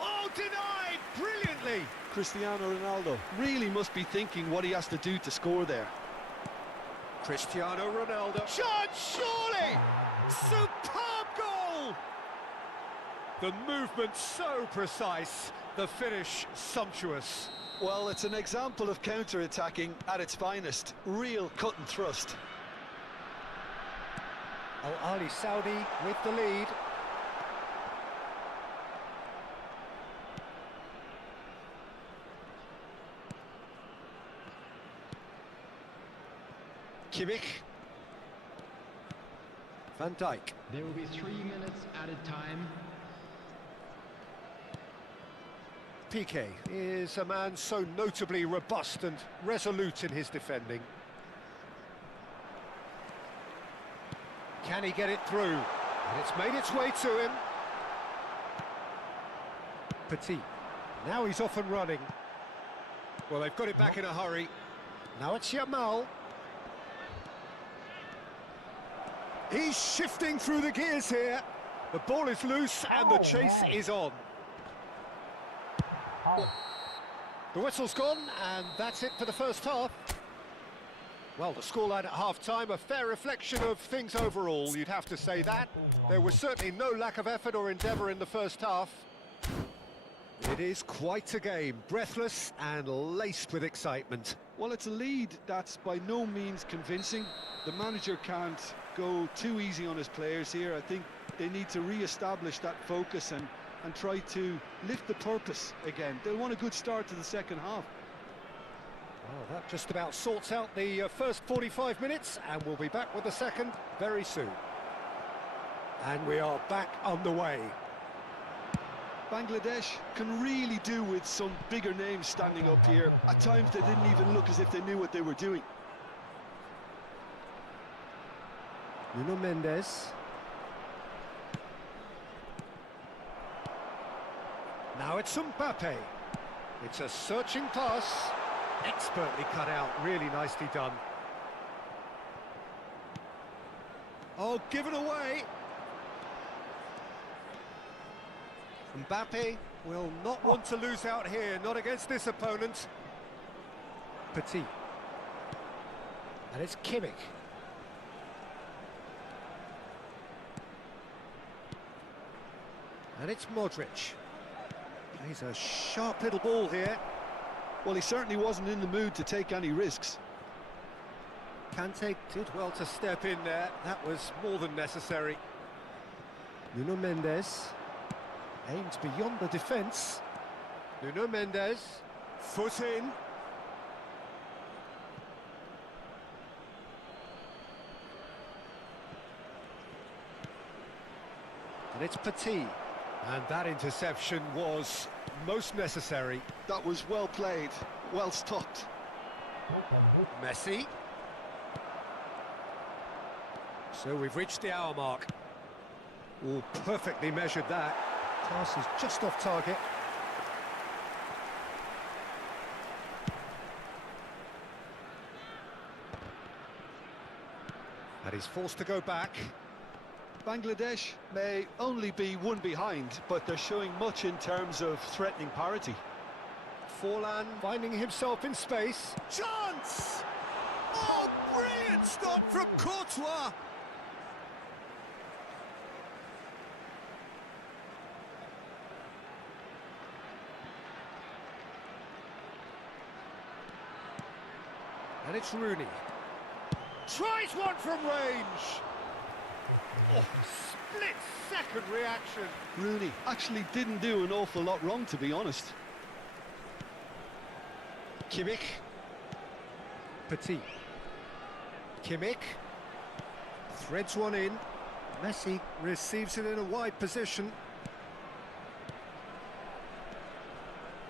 Oh, denied! Brilliantly! Cristiano Ronaldo really must be thinking what he has to do to score there. Cristiano Ronaldo. Shot, surely! Oh, Superb goal! The movement so precise, the finish sumptuous. Well, it's an example of counter-attacking at its finest. Real cut and thrust. Al Ali Saudi with the lead. Kimmich. Van Dijk. There will be 3 minutes added time. Piqué is a man so notably robust and resolute in his defending. Can he get it through? And it's made its way to him. Petit. Now he's off and running. Well, they've got it back in a hurry. Now it's Yamal. He's shifting through the gears here. The ball is loose and the chase is on. How? The whistle's gone, and that's it for the first half. Well, the scoreline at half-time, a fair reflection of things overall, you'd have to say that. There was certainly no lack of effort or endeavour in the first half. It is quite a game, breathless and laced with excitement. Well, it's a lead that's by no means convincing. The manager can't go too easy on his players here. I think they need to re-establish that focus and try to lift the purpose again. They'll want a good start to the second half. Well, that just about sorts out the first 45 minutes, and we'll be back with the second very soon. And we are back underway. Bangladesh can really do with some bigger names standing up here. At times they didn't even look as if they knew what they were doing. Nuno Mendes. Now it's Mbappe. It's a searching pass. Expertly cut out, really nicely done. Oh, given away. Mbappe will not want to lose out here, not against this opponent. Petit. And it's Kimmich. And it's Modric. Plays a sharp little ball here. Well, he certainly wasn't in the mood to take any risks. Kante did well to step in there. That was more than necessary. Nuno Mendes aims beyond the defence. Nuno Mendes, foot in. And it's Petit. And that interception was most necessary. That was well played, well stopped. Messi. So we've reached the hour mark. Oh, perfectly measured that. Pass is just off target. And he's forced to go back. Bangladesh may only be one behind, but they're showing much in terms of threatening parity. Forlan finding himself in space. Chance! Oh, brilliant stop from Courtois! And it's Rooney. Tries one from range! Split-second reaction. Rooney actually didn't do an awful lot wrong, to be honest. Kimmich. Petit. Kimmich. Threads one in. Messi receives it in a wide position.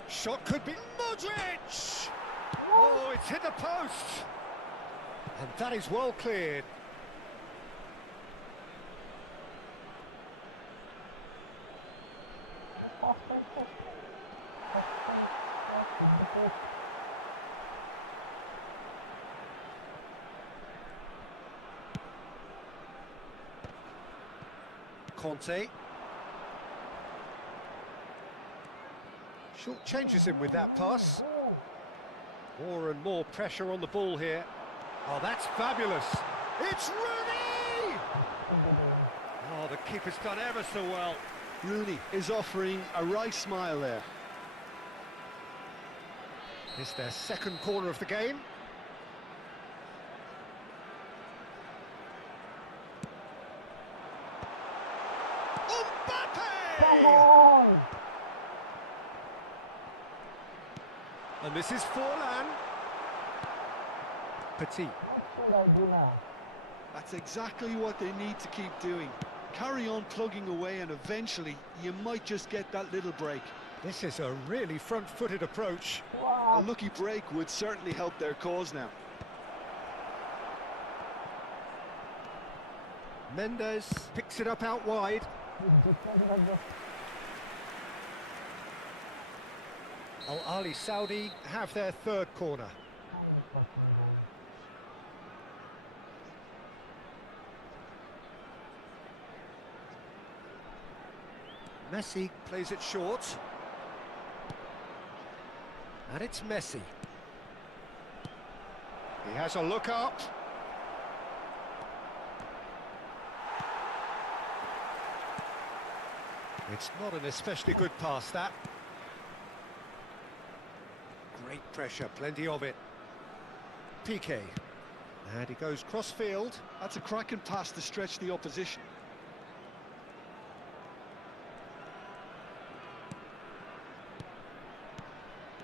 Shot could be Modric! Oh, it's hit the post! And that is well cleared. Conte. Short changes him with that pass. More and more pressure on the ball here. Oh, that's fabulous. It's Rooney! Oh, the keeper's done ever so well. Rooney is offering a wry smile there. It's their second corner of the game. Mbappe! Come on! And this is Forlan. Petit. What should I do now? That's exactly what they need to keep doing. Carry on plugging away and eventually you might just get that little break. This is a really front-footed approach. A What? lucky break would certainly help their cause now. Mendes picks it up out wide. Al Ali Saudi have their third corner. 100% goal. Messi plays it short. And it's Messi. He has a look up. It's not an especially good pass, that. Great pressure, plenty of it. Piqué. And he goes cross-field. That's a cracking pass to stretch the opposition.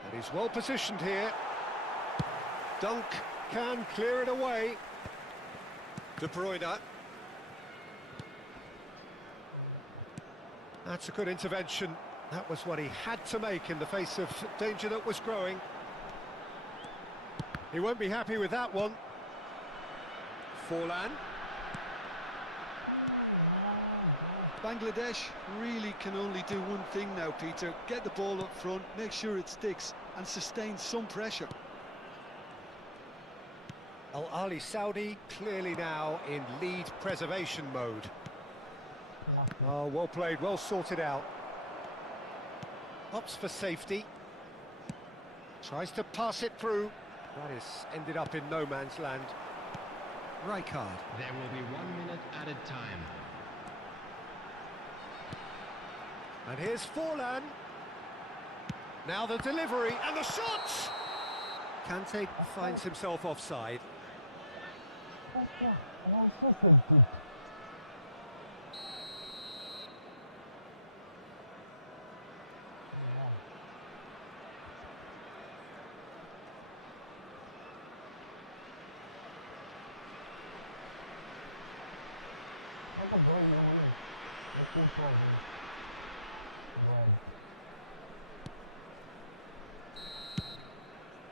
And he's well positioned here. Dunk can clear it away. De Bruyne. That's a good intervention. That was what he had to make in the face of danger that was growing. He won't be happy with that one. Forlan. Bangladesh really can only do one thing now, Peter. Get the ball up front, make sure it sticks, and sustain some pressure. Al Ali Saudi clearly now in lead preservation mode. Oh, well played, well sorted out. Opts for safety. Tries to pass it through. That is ended up in no man's land. Rijkaard. There will be 1 minute added time. And here's Forlan. Now the delivery and the shot! Kante finds himself offside. Also saved it. Look at you win. I put on. Go ahead.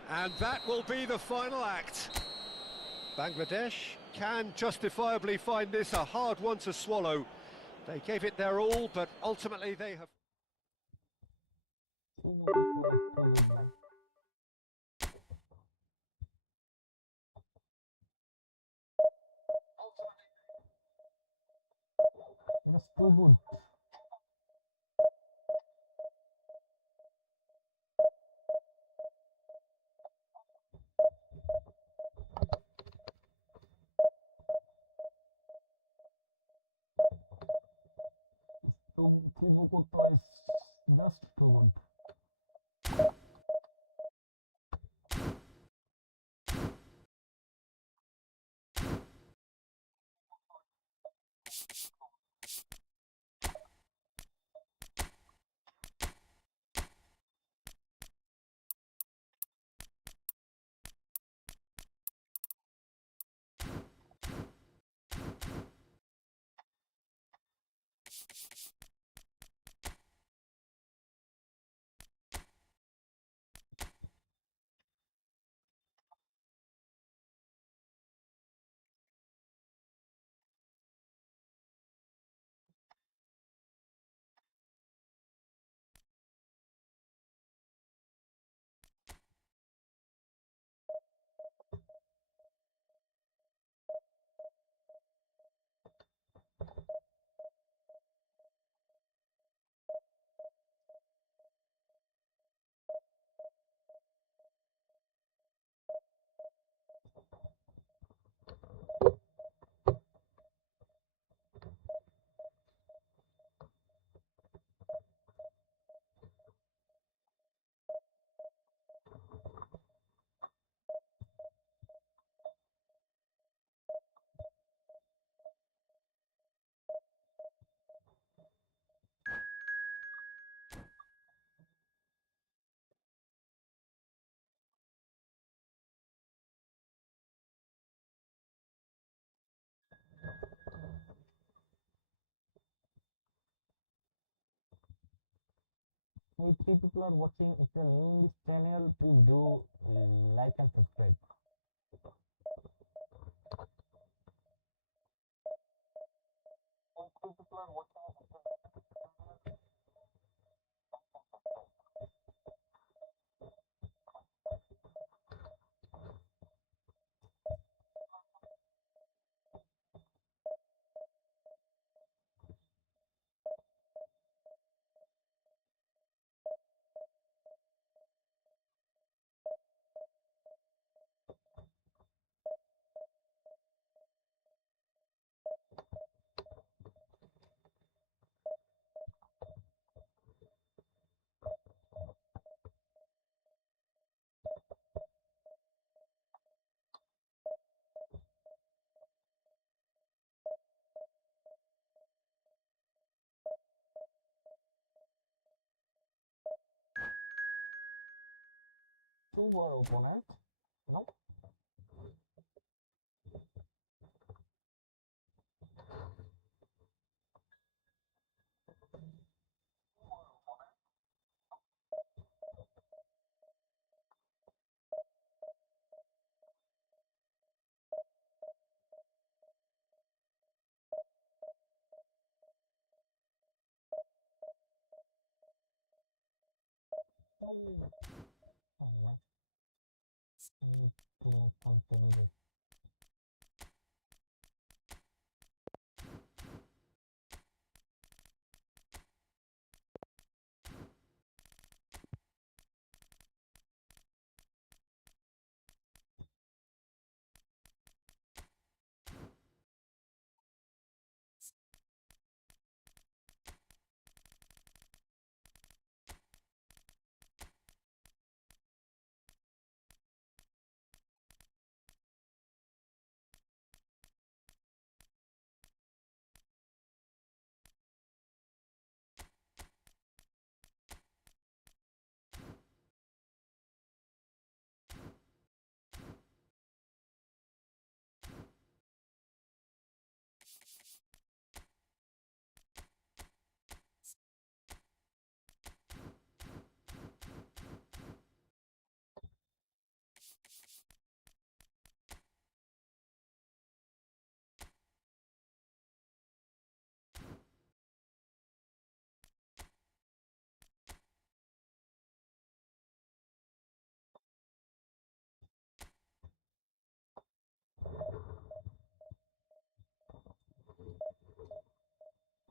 And that will be the final act. Bangladesh can justifiably find this a hard one to swallow. They gave it their all, but ultimately they have... It's too good. Thibaut Courtois is just too good. If 3 people are watching, if you are new in this channel, please do like and subscribe. Two more opponent. No. No. Oh, no. Need to make some changes.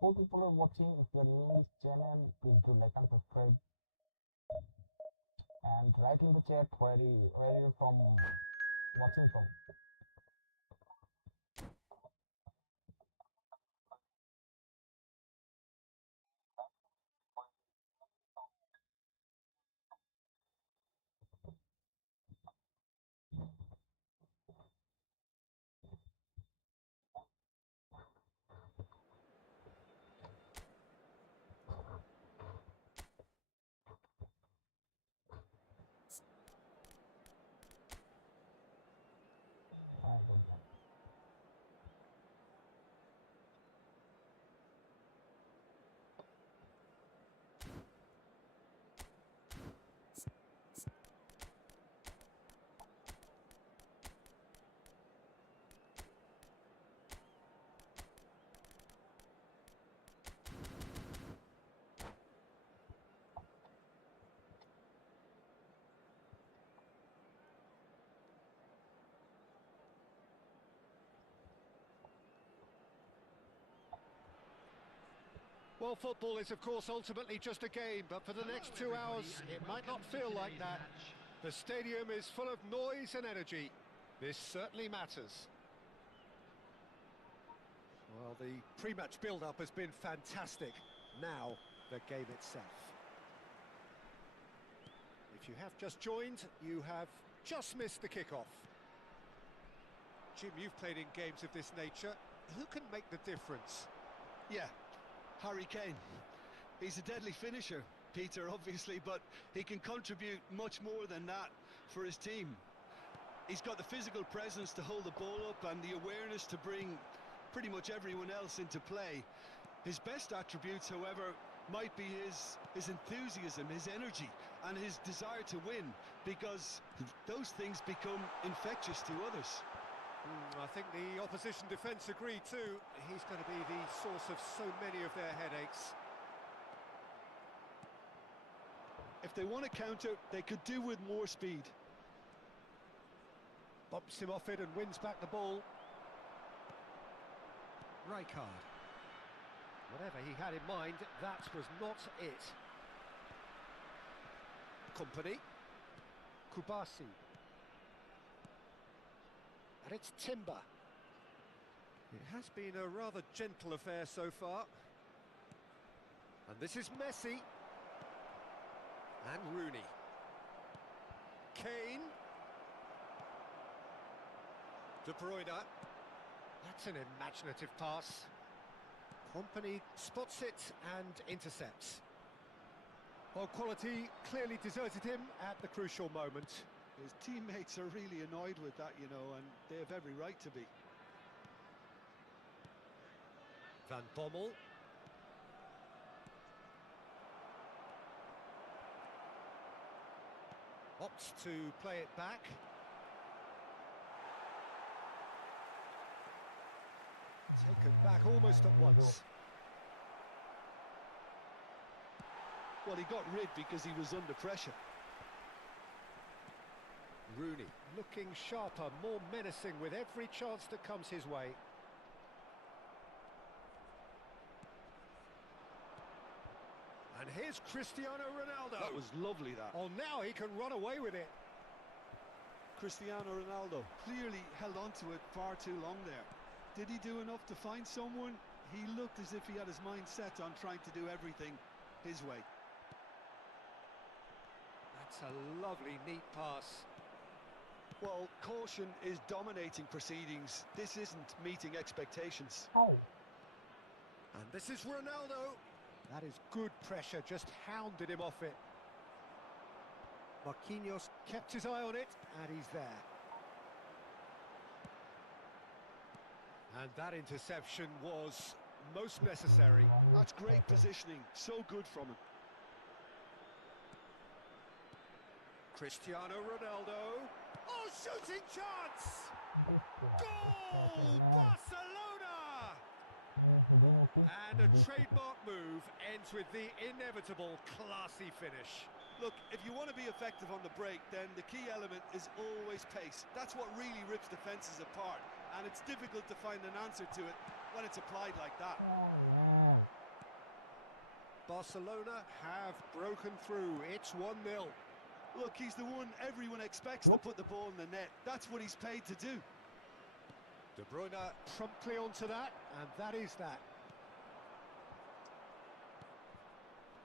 Four people are watching. If you're new in this channel, please do like and subscribe. And write in the chat where you're from watching from. I got that. Well, football is, of course, ultimately just a game, but for the next 2 hours, it might not feel like that. The stadium is full of noise and energy. This certainly matters. Well, the pre-match build-up has been fantastic. Now, the game itself. If you have just joined, you have just missed the kickoff. Jim, you've played in games of this nature. Who can make the difference? Yeah, Harry Kane. He's a deadly finisher, Peter, obviously, but he can contribute much more than that for his team. He's got the physical presence to hold the ball up and the awareness to bring pretty much everyone else into play. His best attributes, however, might be his enthusiasm, his energy, and his desire to win, because those things become infectious to others. I think the opposition defence agree too. He's going to be the source of so many of their headaches. If they want to counter, they could do with more speed. Bumps him off it and wins back the ball. Rijkaard. Whatever he had in mind, that was not it. Company. Kubasi. And it's Timber. It has been a rather gentle affair so far. And this is Messi. And Rooney. Kane. De Bruyne. That's an imaginative pass. Company spots it and intercepts. Well, quality clearly deserted him at the crucial moment. His teammates are really annoyed with that, you know, and they have every right to be. Van Bommel. Opts to play it back. Taken back almost at once. Well, he got rid because he was under pressure. Rooney looking sharper, more menacing with every chance that comes his way. And here's Cristiano Ronaldo. That was lovely, that. Oh, now he can run away with it. Cristiano Ronaldo clearly held on to it far too long there. Did he do enough to find someone? He looked as if he had his mind set on trying to do everything his way. That's a lovely, neat pass. Well, caution is dominating proceedings. This isn't meeting expectations. How? And this is Ronaldo. That is good pressure, just hounded him off it. Marquinhos kept his eye on it, and he's there. And that interception was most necessary. That's great positioning, so good from him. Cristiano Ronaldo. Oh, shooting chance! This Goal! man. Barcelona! Okay. And a trademark move ends with the inevitable classy finish. Look, if you want to be effective on the break, then the key element is always pace. That's what really rips defences apart, and it's difficult to find an answer to it when it's applied like that. Oh man. Barcelona have broken through. It's 1-0. Look, he's the one everyone expects to put the ball in the net. That's what he's paid to do. De Bruyne promptly onto that, and that is that.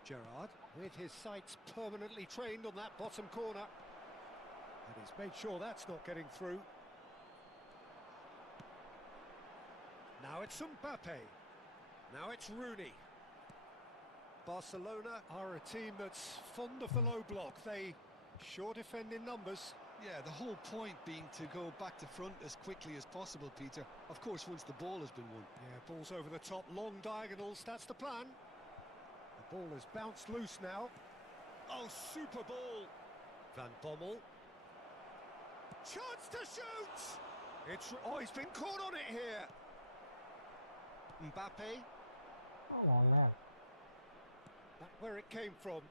Gerrard, with his sights permanently trained on that bottom corner. And he's made sure that's not getting through. Now it's Mbappe. Now it's Rooney. Barcelona are a team that's fond of the low block. They sure defend in numbers. Yeah, the whole point being to go back to front as quickly as possible, Peter. Of course, once the ball has been won. Yeah, ball's over the top, long diagonals, that's the plan. The ball has bounced loose now. Oh, super ball. Van Bommel. Chance to shoot! Oh, he's been caught on it here. Mbappe. Come on, man. That's where it came from.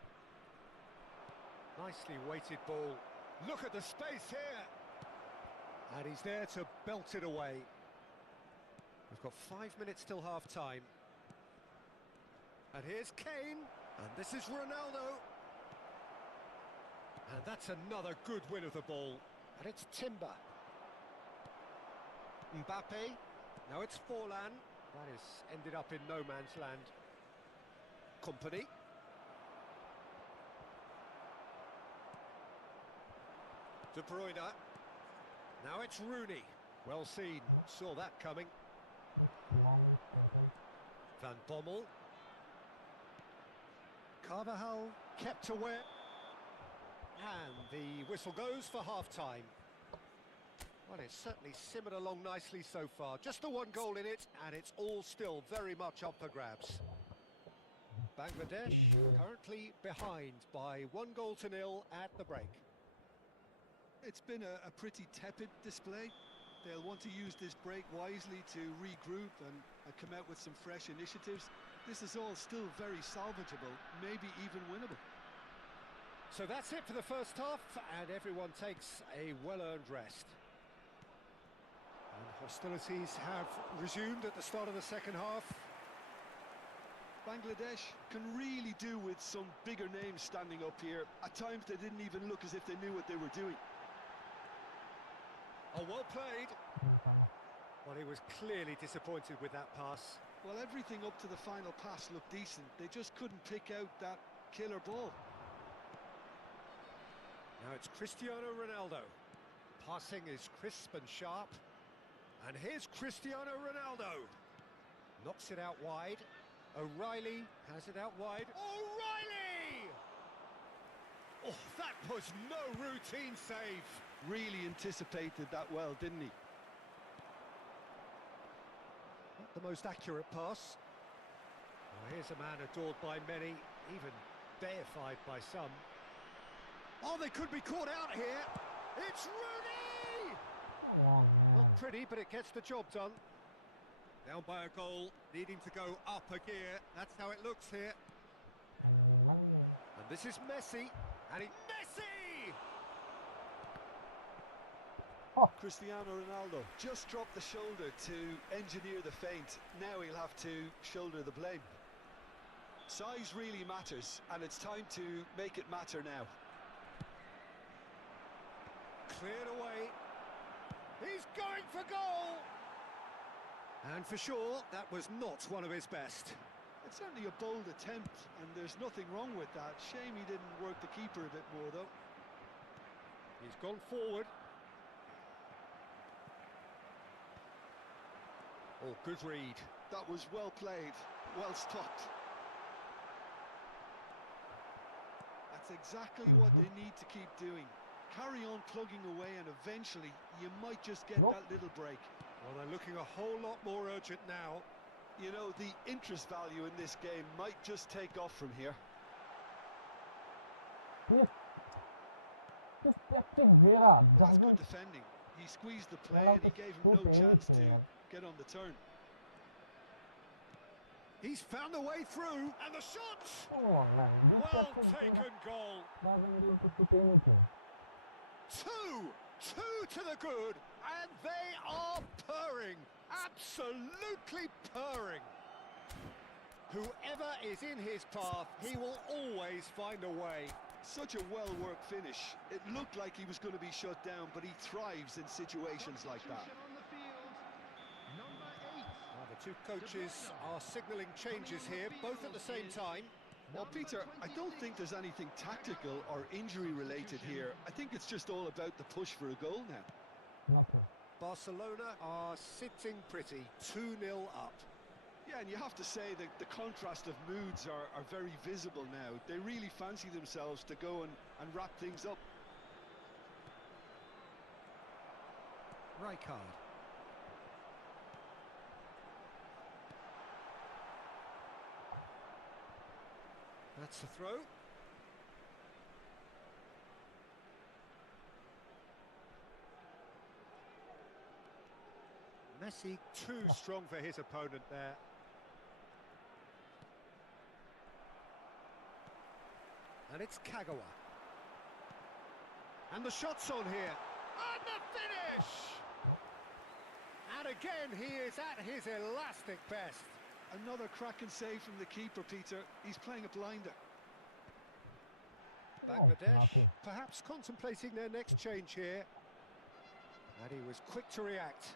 Nicely weighted ball. Look at the space here. And he's there to belt it away. We've got 5 minutes till half-time. And here's Kane. And this is Ronaldo. And that's another good win of the ball. And it's Timber. Mbappe. Now it's Forlan. That has ended up in no man's land. Company. De Bruyne. Now it's Rooney. Well seen. Saw that coming. Long taken. Van Bommel. Carvajal kept away. And the whistle goes for half-time. Well, it's certainly simmered along nicely so far. Just the one goal in it, and it's all still very much up for grabs. Bangladesh currently behind by 1-0 at the break. It's been a pretty tepid display. They'll want to use this break wisely to regroup and come out with some fresh initiatives. This is all still very salvageable, maybe even winnable. So that's it for the first half, and everyone takes a well-earned rest. And hostilities have resumed at the start of the second half. Bangladesh can really do with some bigger names standing up here. At times they didn't even look as if they knew what they were doing. Oh, well played. Fine. Well, he was clearly disappointed with that pass. Well, everything up to the final pass looked decent. They just couldn't pick out that killer ball. Now it's Cristiano Ronaldo. Passing is crisp and sharp. And here's Cristiano Ronaldo. Knocks it out wide. O'Reilly has it out wide. O'Reilly! Oh, that was no routine save. Really anticipated that well, didn't he? Not the most accurate pass. Well, here's a man adored by many, even deified by some. Oh, they could be caught out here. It's Rooney! Come on, man. Not pretty, but it gets the job done. Down by a goal, needing to go up a gear. That's how it looks here. Money. And this is Messi. And Messi! Oh, Cristiano Ronaldo just dropped the shoulder to engineer the feint. Now he'll have to shoulder the blame. Size really matters, and it's time to make it matter now. Cleared away. He's going for goal! And for sure, that was not one of his best. It's certainly a bold attempt, and there's nothing wrong with that. Shame he didn't work the keeper a bit more, though. He's gone forward. Oh, good read. That was well played, well stopped. That's exactly what they need to keep doing. Carry on plugging away, and eventually you might just get that little break. Well, they're looking a whole lot more urgent now. You know, the interest value in this game might just take off from here. this tactic Vera That's good doesn't defending. He squeezed the play allow and he to gave him shoot no chance anything, to man. get on the turn. He's found a way through, and the shot! Come on, man. This Well tactic taken Vera goal. doesn't allow to shoot anything. Two to the good, and they are purring. Absolutely purring. Whoever is in his path, he will always find a way. Such a well-worked finish. It looked like he was going to be shut down, but he thrives in situations like that. On the field, number 8. Well, the two coaches are signalling changes here, both at the same time. Well, Peter, I don't think there's anything tactical or injury-related here. I think it's just all about the push for a goal now. Nothing. Barcelona are sitting pretty, 2-0 up. Yeah, and you have to say that the contrast of moods are very visible now. They really fancy themselves to go and wrap things up. Rijkaard. That's the throw. Messi too strong for his opponent there. And it's Kagawa. And the shot's on here. And the finish! And again, he is at his elastic best. Another cracking save from the keeper, Peter. He's playing a blinder. Bangladesh, nothing. perhaps contemplating their next change here. And he was quick to react.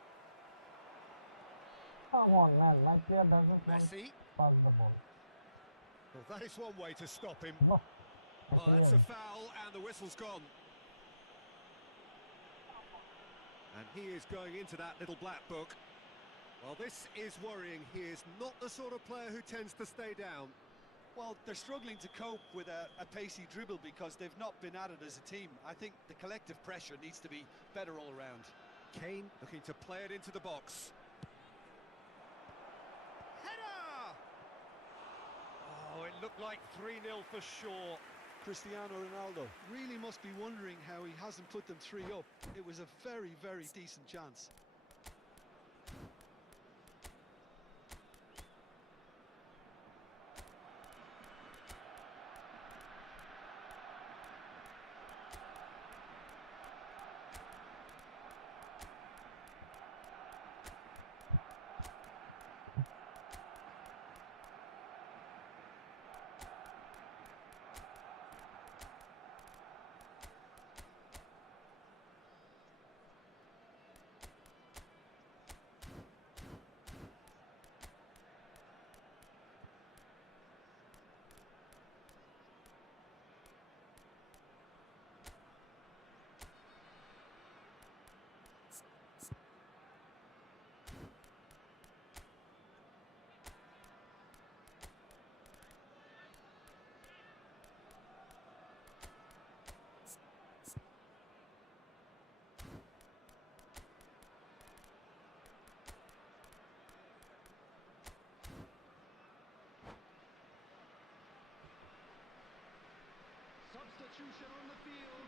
Come on, man. My player doesn't want to Messi. pass the ball. Well, that is one way to stop him. No. I Well, that's a cleared. foul, and the whistle's gone. And he is going into that little black book. Well, this is worrying. He is not the sort of player who tends to stay down. Well, they're struggling to cope with a pacey dribble because they've not been at it as a team. I think the collective pressure needs to be better all around. Kane looking to play it into the box. Header! Oh, it looked like 3-0 for sure. Cristiano Ronaldo really must be wondering how he hasn't put them 3 up. It was a very, very decent chance. Substitution on the field.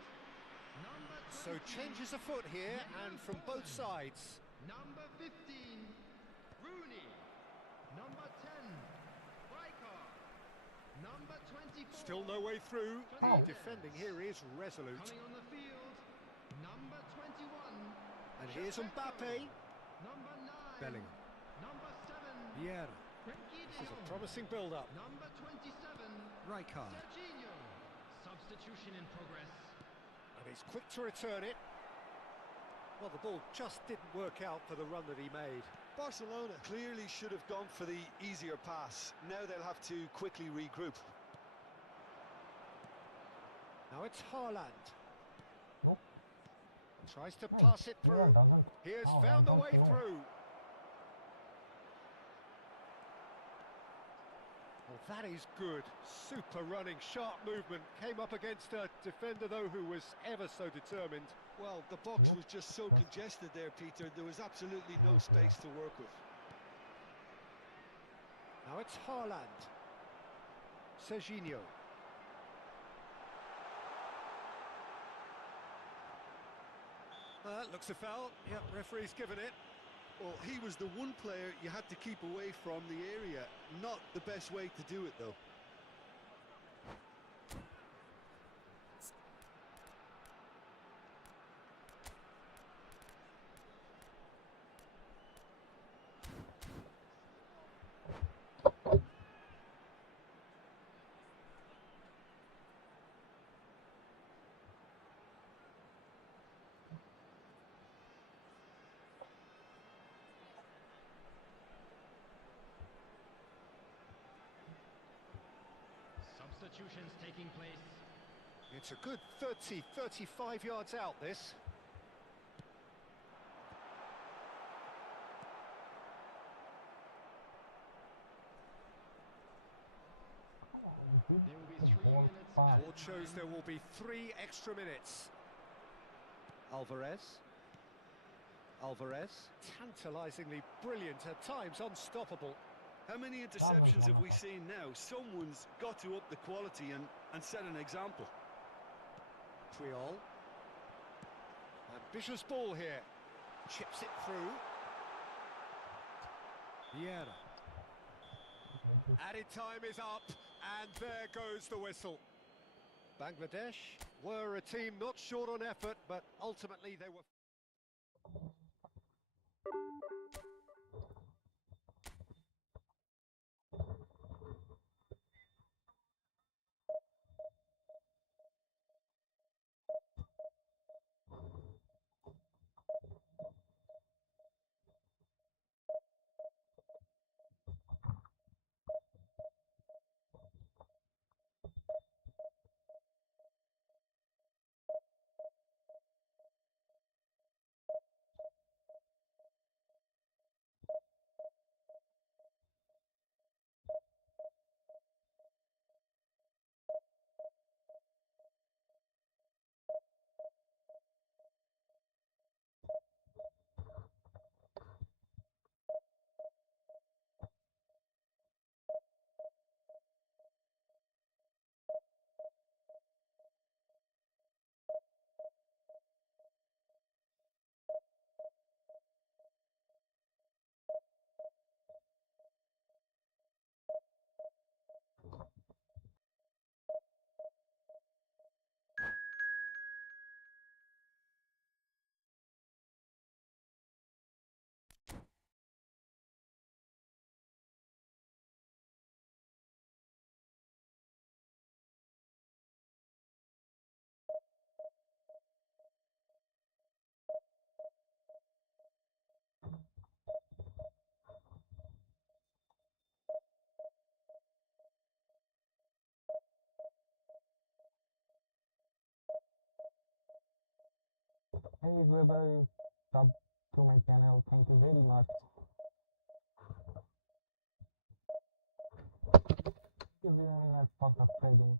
Number So 20, changes afoot here, and from both sides. Number 15, Rooney. Number 10, Rijkaard. Number 24. Still no way through. How? The defending here is resolute. Coming on the field, number 21. And here's Mbappe. Number 9. Bellingham. Number 7. Vieira. This is a promising build-up. Number 27. Rijkaard. Serginho. Substitution in progress. And he's quick to return it. Well, the ball just didn't work out for the run that he made. Barcelona clearly should have gone for the easier pass. Now they'll have to quickly regroup. Now it's Haaland. Nope. Tries to Man, pass it yeah, through. doesn't. He has Oh, I found the don't way know. through. Well, that is good. Super running, sharp movement. Came up against a defender, though, who was ever so determined. Well, the box Nope. was just so That's- congested there, Peter. There was absolutely Yeah. no space to work with. Now it's Haaland. Serginho. Looks a foul. Yep, referee's given it. Well, he was the one player you had to keep away from the area. Not the best way to do it, though. Substitutions taking place. It's a good 30, 35 yards out, this. Oh, good There will be 3 ball minutes. pass. Board shows there will be 3 extra minutes. Alvarez. Alvarez. Tantalisingly brilliant, at times unstoppable. How many was interceptions one have of we us. seen now? Someone's got to up the quality and set an example. Triol. Ambitious ball here. Chips it through. Vieira. Added time is up, and there goes the whistle. Bangladesh were a team not short on effort, but ultimately they were... Hey, whoever sub to my channel, thank you very much. Thank you very much for subscribing.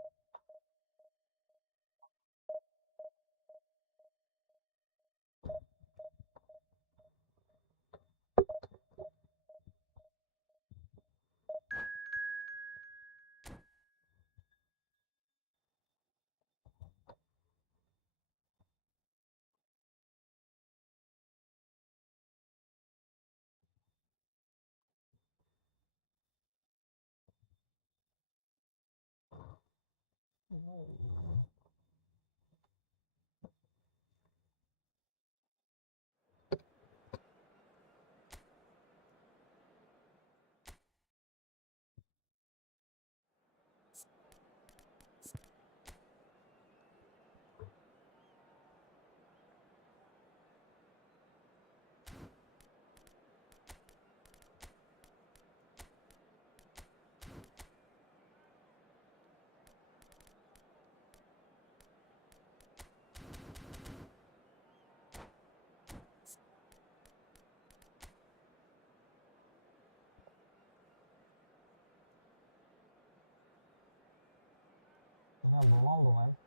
Ronaldo, man.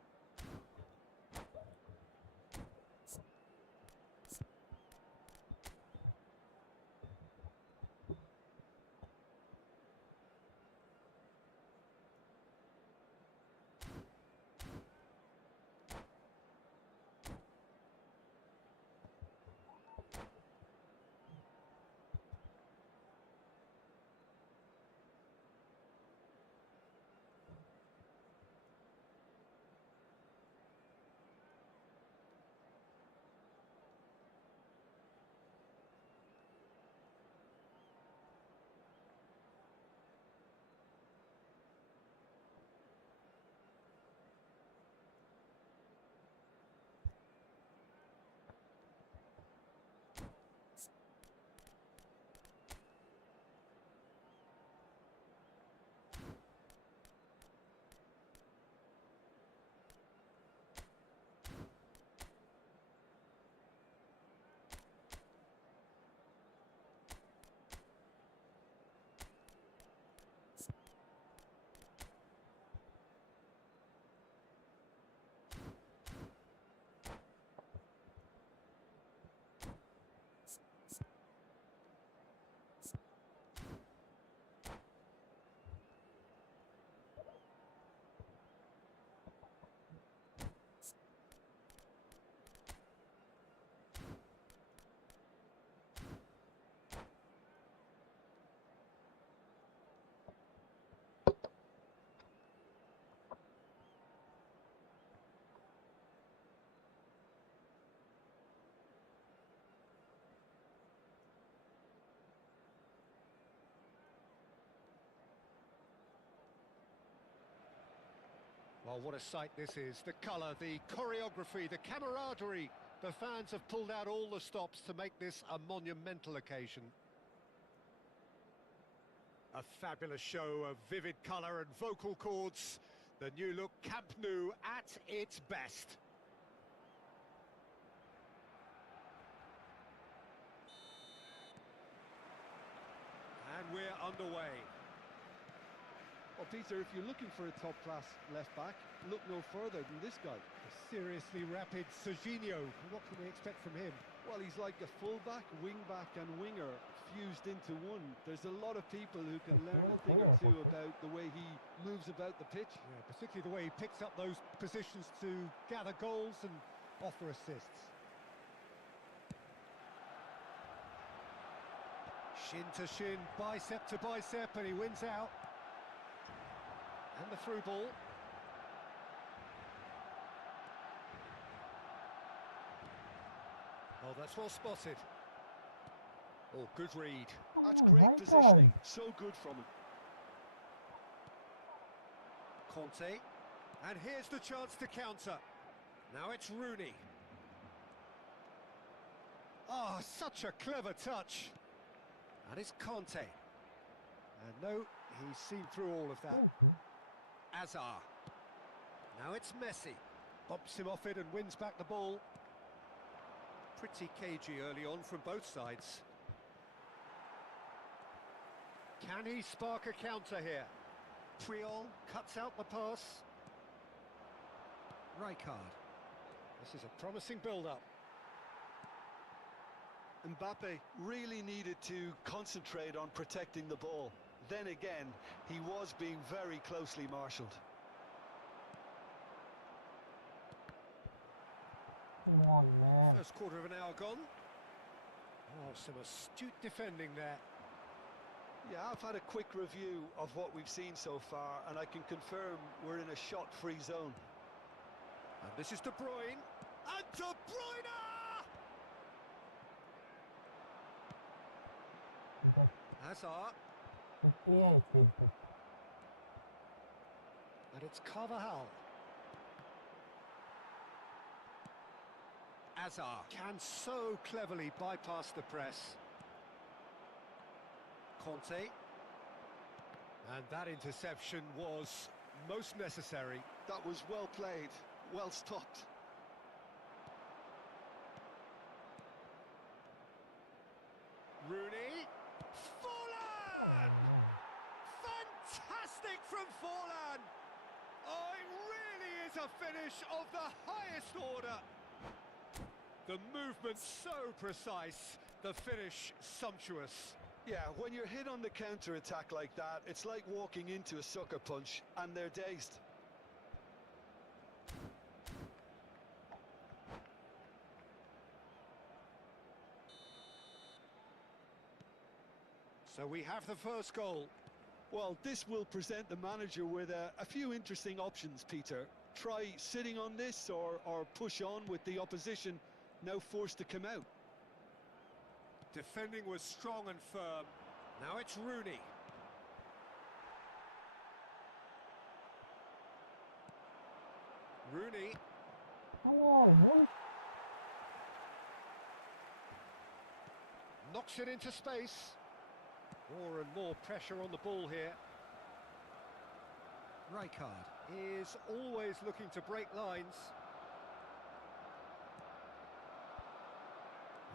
Well, what a sight this is. The colour, the choreography, the camaraderie. The fans have pulled out all the stops to make this a monumental occasion. A fabulous show of vivid colour and vocal cords. The new look Camp Nou at its best. And we're underway. Well, Peter, if you're looking for a top-class left-back, look no further than this guy. A seriously rapid Serginho. What can we expect from him? Well, he's like a full-back, wing-back and winger fused into one. There's a lot of people who can learn a thing or two about the way he moves about the pitch. Yeah, particularly the way he picks up those positions to gather goals and offer assists. Shin to shin, bicep to bicep, and he wins out. And the through ball. Oh, that's well spotted. Oh, good read. That's Oh my great positioning. So good from him. Conte. And here's the chance to counter. Now it's Rooney. Oh, such a clever touch. And it's Conte. And no, he's seen through all of that. Azar. Now it's Messi. Bumps him off it and wins back the ball. Pretty cagey early on from both sides. Can he spark a counter here? Priol cuts out the pass. Rijkaard. This is a promising build-up. Mbappe really needed to concentrate on protecting the ball. Then again, he was being very closely marshalled. Come on, man. First quarter of an hour gone. Oh, some astute defending there. Yeah, I've had a quick review of what we've seen so far, and I can confirm we're in a shot-free zone. And this is De Bruyne. And De Bruyne! Just Hazard. quickly I saved it. And it's Carvajal. Hazard can so cleverly bypass the press. Conte. And that interception was most necessary. That was well played, well stopped. Rooney. Forlan! Oh, Fantastic from Forlan! Oh, it really is a finish of the highest order. The movement so precise, the finish sumptuous. Yeah, when you're hit on the counter-attack like that, it's like walking into a sucker punch, and they're dazed. So we have the first goal. Well, this will present the manager with a few interesting options, Peter. Try sitting on this or push on with the opposition now forced to come out. Defending was strong and firm. Now it's Rooney. Rooney. come on, boy. Knocks it into space. More and more pressure on the ball here. Rijkaard is always looking to break lines.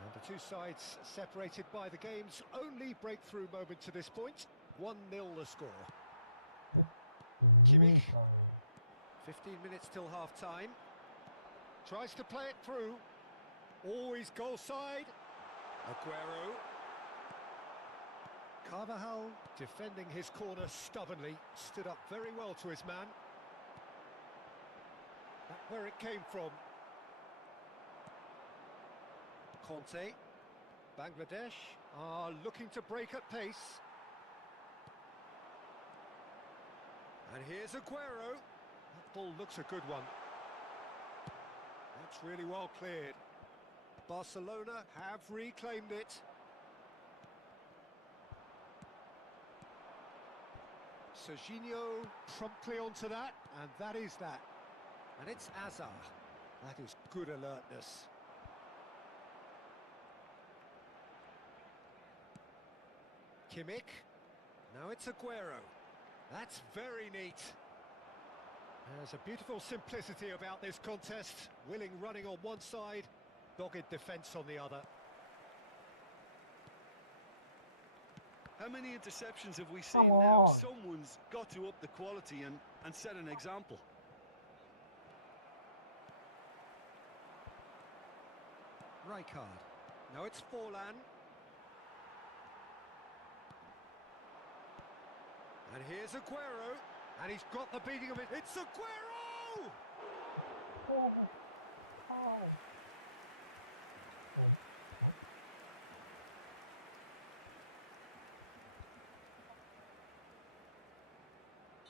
And the two sides separated by the game's only breakthrough moment to this point. 1-0 the score. Kimmich. 15 minutes till half-time. Tries to play it through. Always goal side. Aguero. Carvajal defending his corner stubbornly. Stood up very well to his man. But where it came from. Conte. Bangladesh are looking to break at pace. And here's Aguero. That ball looks a good one. That's really well cleared. Barcelona have reclaimed it. Serginho promptly onto that, and that is that. And it's Hazard. That is good alertness. Kimmich. Now it's Aguero. That's very neat. There's a beautiful simplicity about this contest. Willing running on one side, dogged defence on the other. How many interceptions have we Come seen now? on. Someone's got to up the quality and set an example. Rijkaard. Now it's Forlan. And here's Aguero. And he's got the beating of it. It's Aguero! Oh, oh. Oh.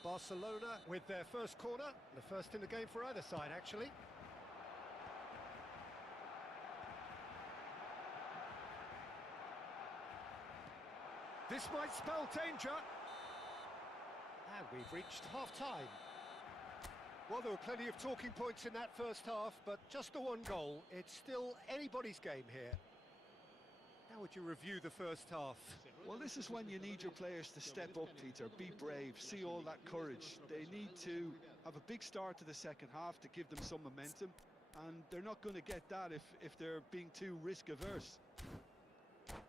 Barcelona with their first corner. The first in the game for either side, actually. This might spell danger. And we've reached half-time. Well, there were plenty of talking points in that first half, but just the one goal. It's still anybody's game here. How would you review the first half? Well, this is when you need your players to step up, Peter, be brave, see all that courage. They need to have a big start to the second half to give them some momentum, and they're not going to get that if they're being too risk-averse.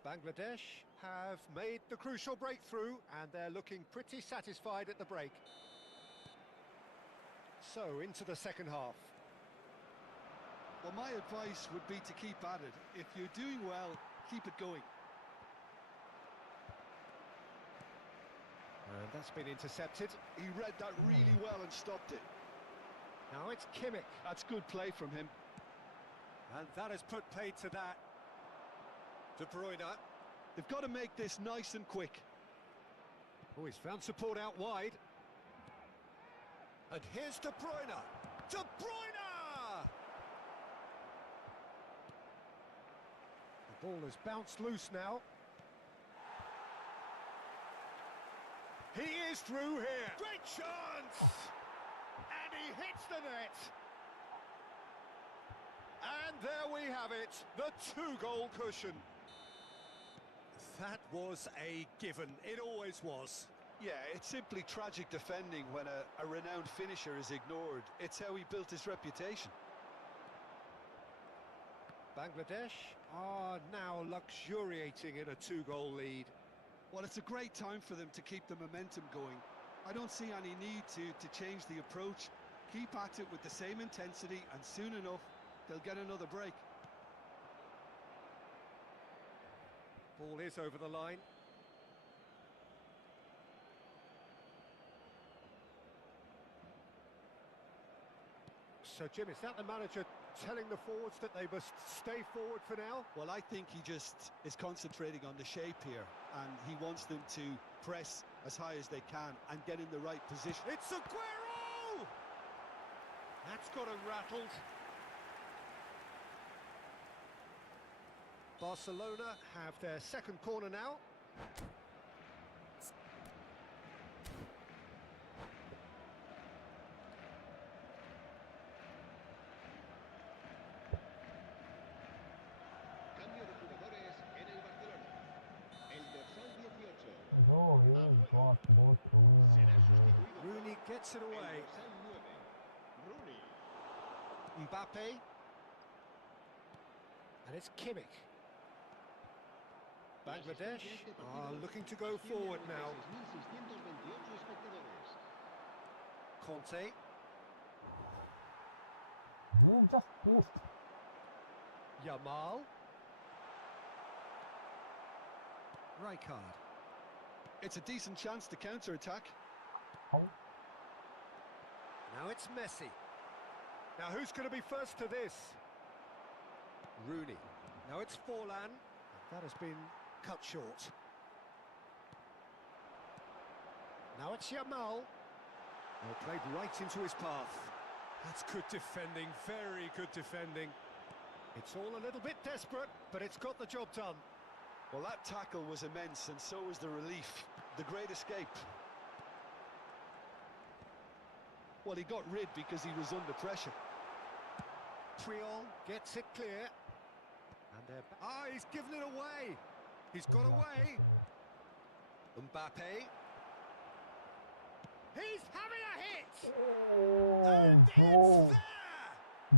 Bangladesh have made the crucial breakthrough, and they're looking pretty satisfied at the break. So, into the second half. Well, my advice would be to keep at it. If you're doing well, keep it going. And that's been intercepted. He read that really well and stopped it. Now it's Kimmich. That's good play from him. And that has put paid to that. De Bruyne. They've got to make this nice and quick. Oh, he's found support out wide. And here's De Bruyne. De Bruyne! The ball has bounced loose now. He is through here. Great chance! And he hits the net. And there we have it, the 2-goal cushion. That was a given, it always was. Yeah, it's simply tragic defending when a renowned finisher is ignored. It's how he built his reputation. Bangladesh are now luxuriating in a 2-goal lead. Well, it's a great time for them to keep the momentum going. I don't see any need to change the approach. Keep at it with the same intensity, and soon enough, they'll get another break. Ball is over the line. So, Jim, is that the manager telling the forwards that they must stay forward for now? Well, I think he just is concentrating on the shape here, and he wants them to press as high as they can and get in the right position. It's Aguero! That's got him rattled. Barcelona have their second corner now. Cambio de jugadores en el Barcelona. El dorsal 18. Bro, he got both Rooney and Aguero. Rooney gets it El away. dorsal 9. Rooney. Mbappe. And it's Kimmich. Bangladesh are looking to go forward now. 6.628 espectadores. Conte. He just pushed. Yamal. Rijkaard. It's a decent chance to counter-attack. Oh, Now it's Messi. Now who's going to be first to this? Rooney. Now it's Forlan. That has been cut short. Now it's Yamal. Oh, played right into his path. That's good defending, very good defending. It's all a little bit desperate, but it's got the job done. Well, that tackle was immense, and so was the relief. The great escape. Well, he got rid because he was under pressure. Triol gets it clear. And they're... he's given it away. He's got away. Mbappe. He's having a hit. oh, And bro. it's there.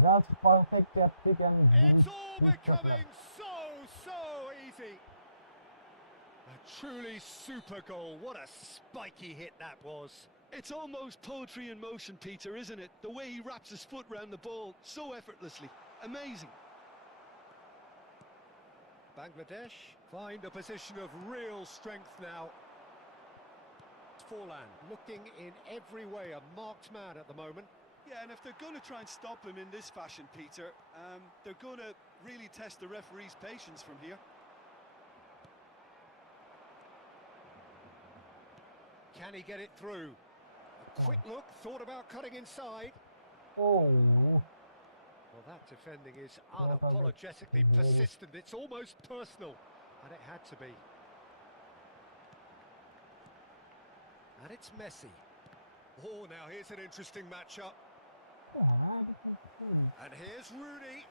Just perfect tactic and It's this all is the becoming so easy. A truly super goal. What a spiky hit that was. It's almost poetry in motion, Peter, isn't it? The way he wraps his foot round the ball so effortlessly. Amazing. Bangladesh find a position of real strength now. Forlan looking in every way a marked man at the moment. Yeah, and if they're going to try and stop him in this fashion, Peter, they're going to really test the referee's patience from here. Can he get it through? A quick look, thought about cutting inside. Oh, Well, that defending is unapologetically persistent. It's almost personal, and it had to be. And it's Messi. Oh, now here's an interesting matchup. alright. And here's Rooney.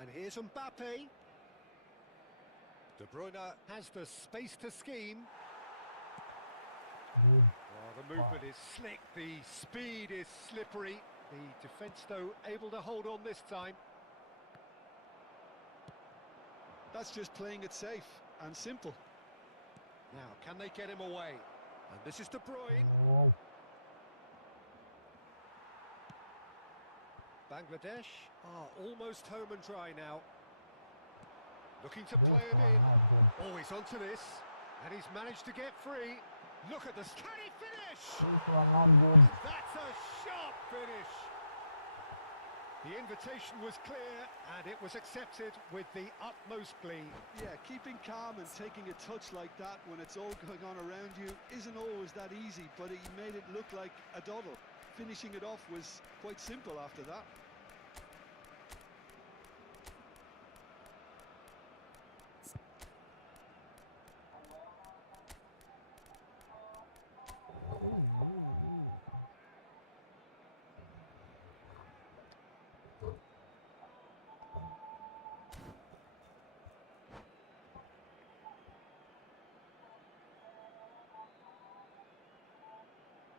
And here's Mbappe. De Bruyne has the space to scheme. Good. Oh, the movement is slick, the speed is slippery. The defence, though, able to hold on this time. That's just playing it safe and simple. Now, can they get him away? And this is De Bruyne. Oh, Bangladesh are almost home and dry now. Looking to this play him one in. not good. Oh, he's onto this. And he's managed to get free. Look at this. Can he finish? This one not good. That's a sharp finish. The invitation was clear, and it was accepted with the utmost glee. Yeah, keeping calm and taking a touch like that when it's all going on around you isn't always that easy, but he made it look like a doddle. Finishing it off was quite simple after that.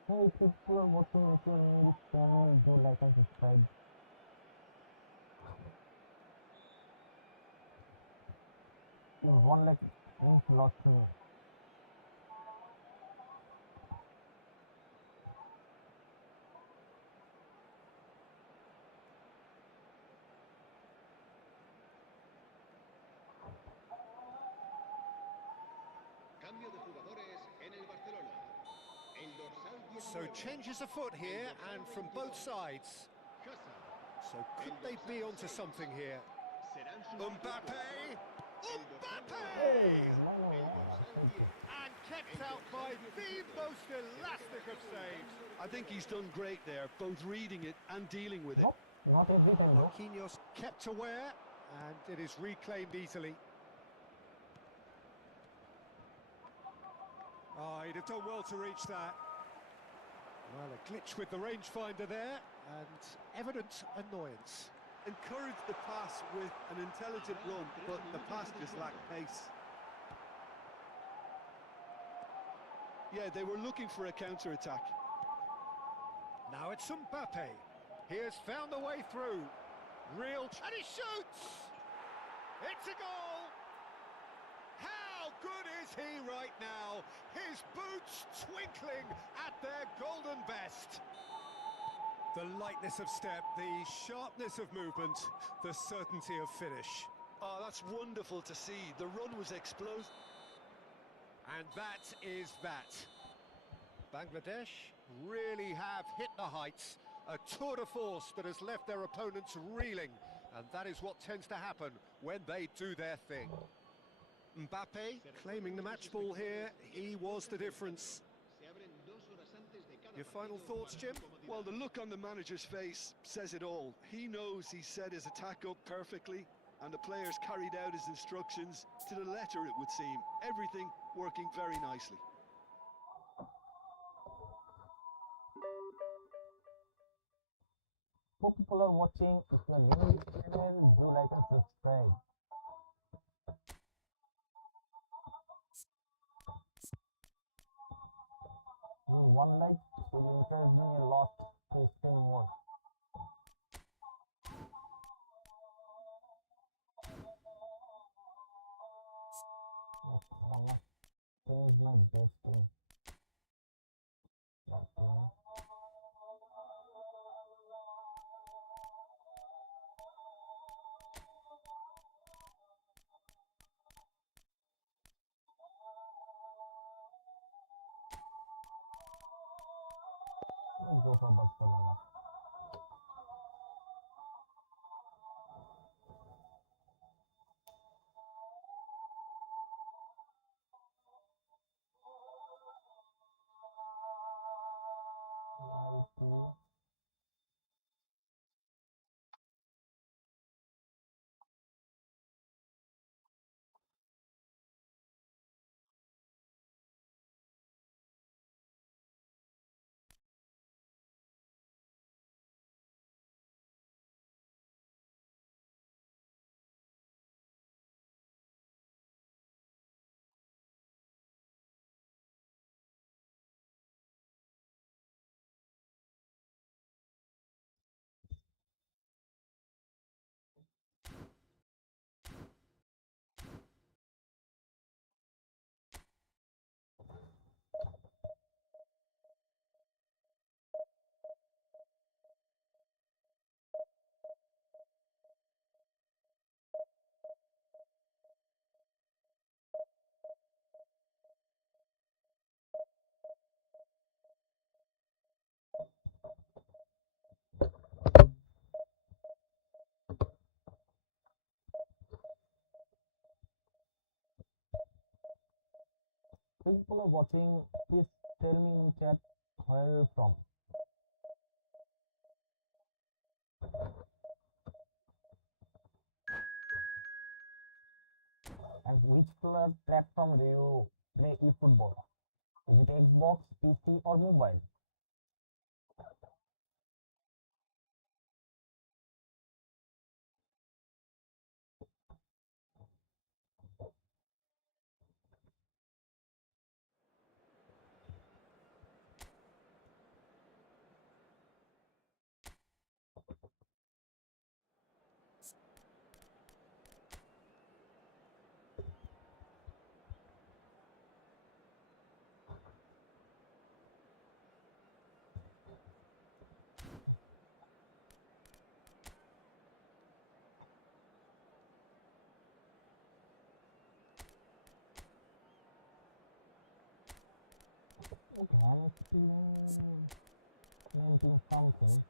Hey, people are watching. If you're new to this channel, do like and subscribe. One like means a lot to me. Cambio de jugadores en el Barcelona. El dorsal So 19. changes afoot here, and from both sides. So could they be onto something here? Serán sus Mbappe! Hey, Mbappe! man, thank you. And kept out by the most elastic of saves. I think he's done great there, both reading it and dealing with it. Nope, not every time though. Marquinhos kept aware, and it is reclaimed easily. Oh, he'd have done well to reach that. Well, a glitch with the rangefinder there, and evident annoyance. Encouraged the pass with an intelligent run, but the pass just lacked pace. Yeah, they were looking for a counter-attack. Now it's Mbappe. He has found the way through. And he shoots! It's a goal! How good is he right now? His boots twinkling at their golden best. The lightness of step, the sharpness of movement, the certainty of finish. Oh, that's wonderful to see. The run was explosive. And that is that. Bangladesh really have hit the heights. A tour de force that has left their opponents reeling. And that is what tends to happen when they do their thing. Mbappe claiming the match ball here. He was the difference. se abren 2 horas antes de cada Your final partido thoughts, para Jim? su comodidad. Well, the look on the manager's face says it all. He knows he set his attack up perfectly, and the players carried out his instructions to the letter, it would seem. Everything working very nicely. Hope people are watching. If you're new to this channel, do like and subscribe. Your one like will encourage me a lot to stay more. I'll finish my best team. Okay. Let's go for Barcelona. One, two. People are watching. Please tell me in chat where you're from and which platform do you play eFootball? Is it Xbox, PC, or mobile? Okay, I'm experiencing something.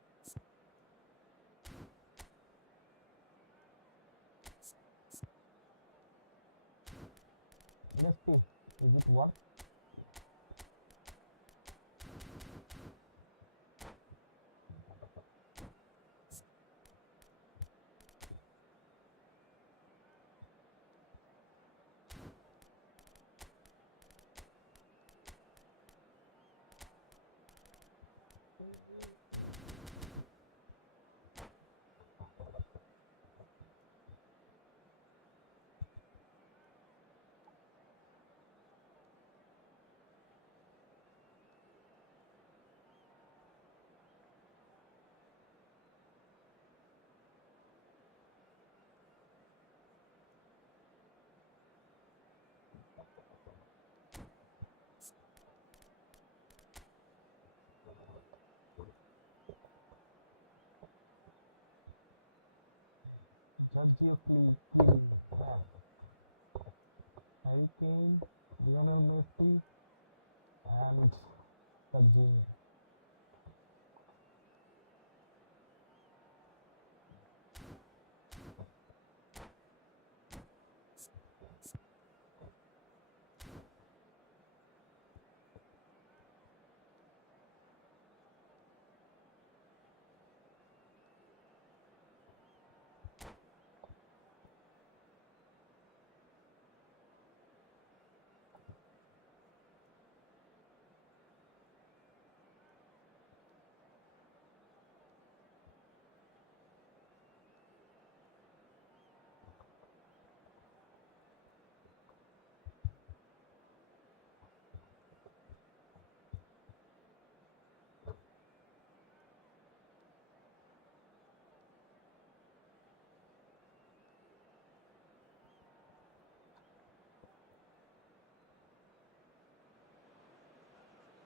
Let's see. Is it work? Geographically killing man. Harry Kane, Lionel Messi, and Sergio.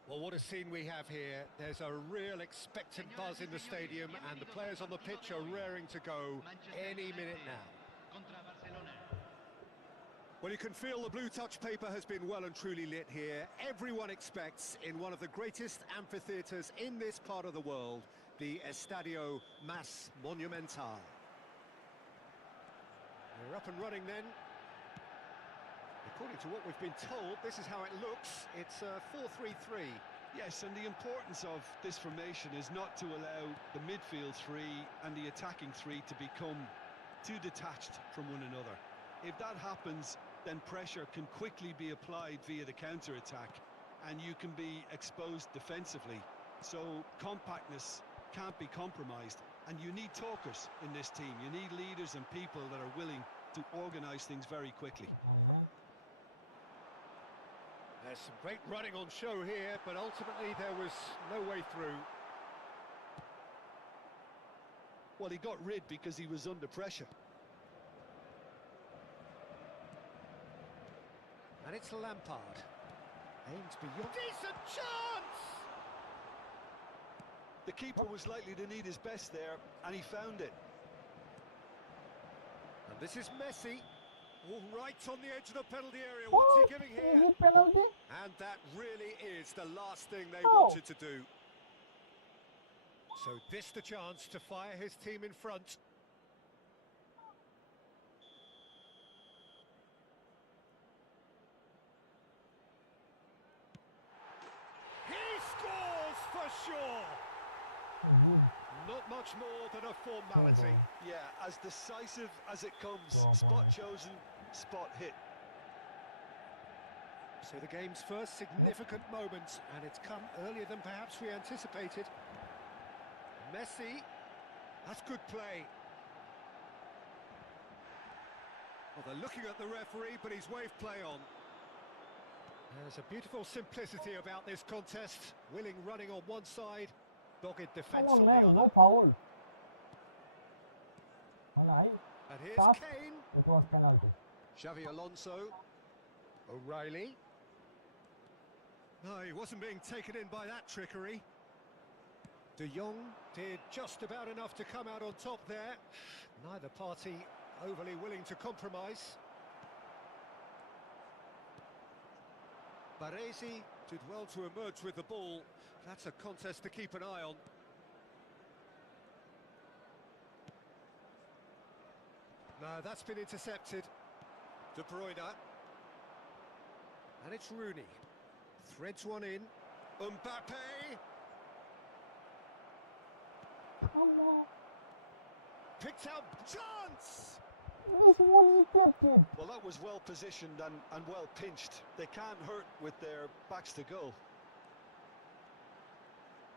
Well, what a scene we have here. There's a real expectant buzz in the stadium, and the players on the pitch are raring to go any minute now. Well, you can feel the blue touch paper has been well and truly lit here. Everyone expects, in one of the greatest amphitheatres in this part of the world, the Estadio Mas Monumental. We're up and running then. According to what we've been told, this is how it looks. It's 4-3-3. Yes, and the importance of this formation is not to allow the midfield three and the attacking three to become too detached from one another. If that happens, then pressure can quickly be applied via the counter-attack, and you can be exposed defensively. So compactness can't be compromised, and you need talkers in this team. You need leaders and people that are willing to organise things very quickly. There's some great running on show here, but ultimately there was no way through. Well, he got rid because he was under pressure. And it's Lampard. Aims beyond. Decent chance! The keeper was likely to need his best there, and he found it. And this is Messi. All right on the edge of the penalty area. Oh, What's he giving here? is it penalty? And that really is the last thing they Oh. wanted to do. So this the chance to fire his team in front. Good Not much more than a goal. formality. Yeah, as decisive as it comes. Go Spot opponent. chosen, spot hit. So the game's first significant moment, and it's come earlier than perhaps we anticipated. Messi, that's good play. Well, they're looking at the referee, but he's waved play on. There's a beautiful simplicity about this contest. Willing running on one side, dogged defence Come on on, the man, other. no foul. Alright, And here's tough. Kane, It was penalty. Xavi Alonso, O'Reilly. No, he wasn't being taken in by that trickery. De Jong did just about enough to come out on top there. Neither party overly willing to compromise. Baresi did well to emerge with the ball. That's a contest to keep an eye on. No, that's been intercepted. De Bruyne. And it's Rooney. Threads one in. Mbappe. Come on. Picked out chance! This one is kept it. Well, that was well positioned and well pinched. They can't hurt with their backs to goal.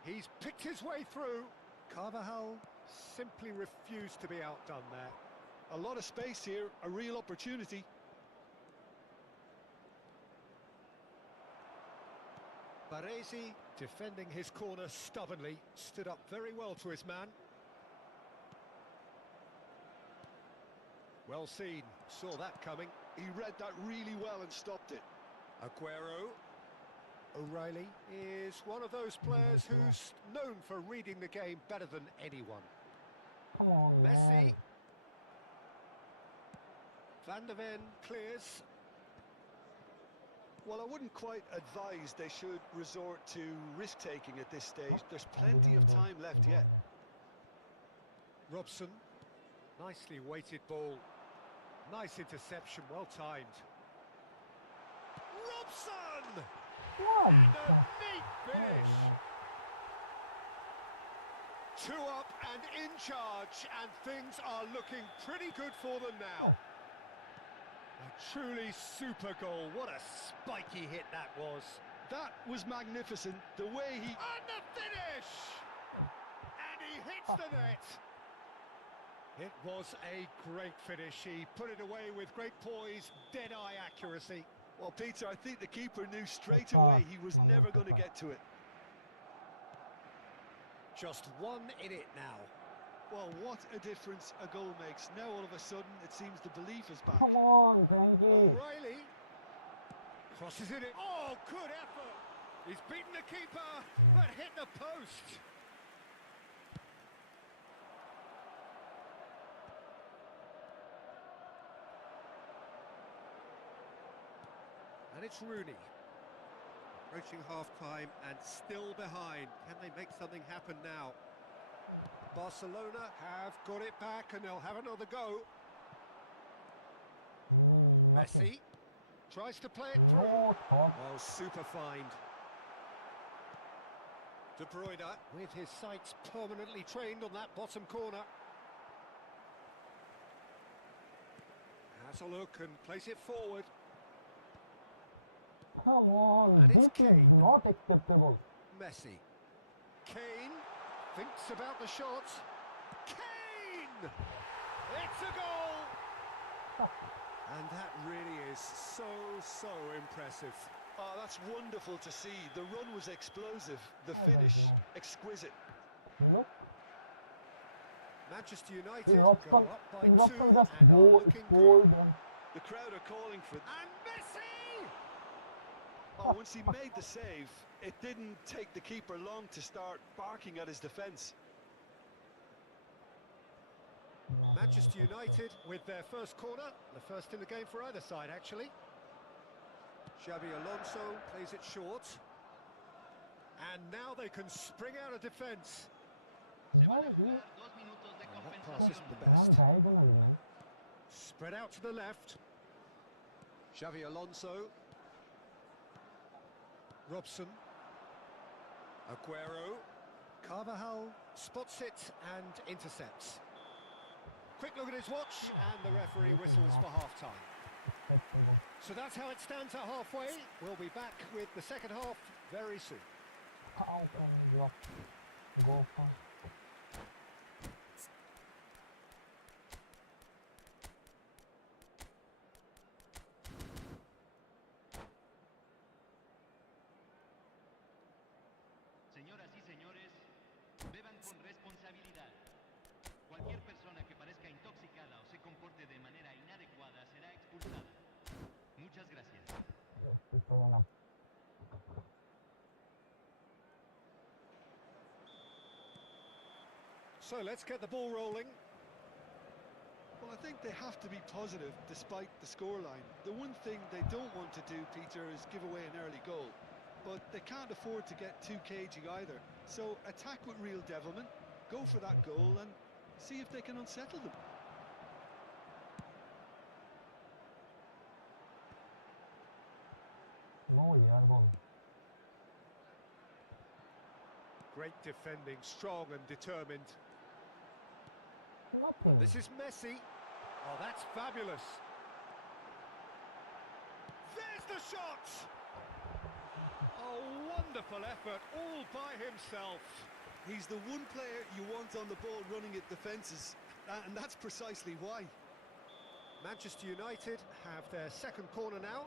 He's picked his way through. Carvajal simply refused to be outdone there. A lot of space here, a real opportunity. Baresi, defending his corner stubbornly, stood up very well to his man. Well seen, saw that coming. He read that really well and stopped it. Aguero. O'Reilly is one of those players who's known for reading the game better than anyone. Come on, man. Messi. Van de Ven clears. Well, I wouldn't quite advise they should resort to risk-taking at this stage. Nope, There's I plenty didn't of do time left the yet. ball. Robson. Nicely weighted ball. Nice interception, well timed. Robson! What? And a neat Oh, finish. man. 2 up and in charge, and things are looking pretty good for them now. Huh. A truly super goal. What a spiky hit that was. That was magnificent. The way he... And the finish! And he hits the net. It was a great finish. He put it away with great poise, dead-eye accuracy. Well, Peter, I think the keeper knew straight Super. away he was never going to Super. get to it. Just one in it now. Well, what a difference a goal makes. Now, all of a sudden, it seems the belief is back. Come on, Frankie. O'Reilly crosses it in. Oh, good effort. He's beaten the keeper, but hit the post. And it's Rooney. Approaching half-time and still behind. Can they make something happen now? Barcelona have got it back and they'll have another go. Nothing. Messi tries to play it through. No thought. Oh, super find. De Bruyne with his sights permanently trained on that bottom corner. Has a look and plays it forward. Come on, And it's this is Kane. not acceptable. Messi. Kane thinks about the shot. Kane! It's a goal! And that really is so impressive. Oh, that's wonderful to see. The run was explosive. The I don't finish, know. exquisite. Look, Manchester United. if go Robson, up by if Robson 2 just and are go looking scored, then The crowd are calling for... And Messi! Oh, once he made the save, it didn't take the keeper long to start barking at his defence. Manchester United with their first corner, the first in the game for either side actually. Xavi Alonso plays it short. And now they can spring out of defence. why he That pass just isn't the run best. diagonally, man? Spread out to the left. Xavi Alonso. Robson. Aguero. Carvajal spots it and intercepts. Quick look at his watch, and the referee whistles for half-time. Acceptable. So that's how it stands at halfway. We'll be back with the second half very soon. How can we go for? Señoras y señores, beban con responsabilidad. Cualquier persona que parezca intoxicada o se comporte de manera inadecuada será expulsada. Muchas gracias. Yes, it's coming up. So let's get the ball rolling. Well, I think they have to be positive despite the scoreline. The one thing they don't want to do, Peter, is give away an early goal. But they can't afford to get too cagey either. So attack with real devilment, go for that goal and see if they can unsettle them. Oh, yeah, go. Great defending, strong and determined. Nothing. This is Messi. Oh, that's fabulous. There's the shot! A wonderful effort, all by himself. He's the one player you want on the ball running at defences, and that's precisely why. Manchester United have their second corner now.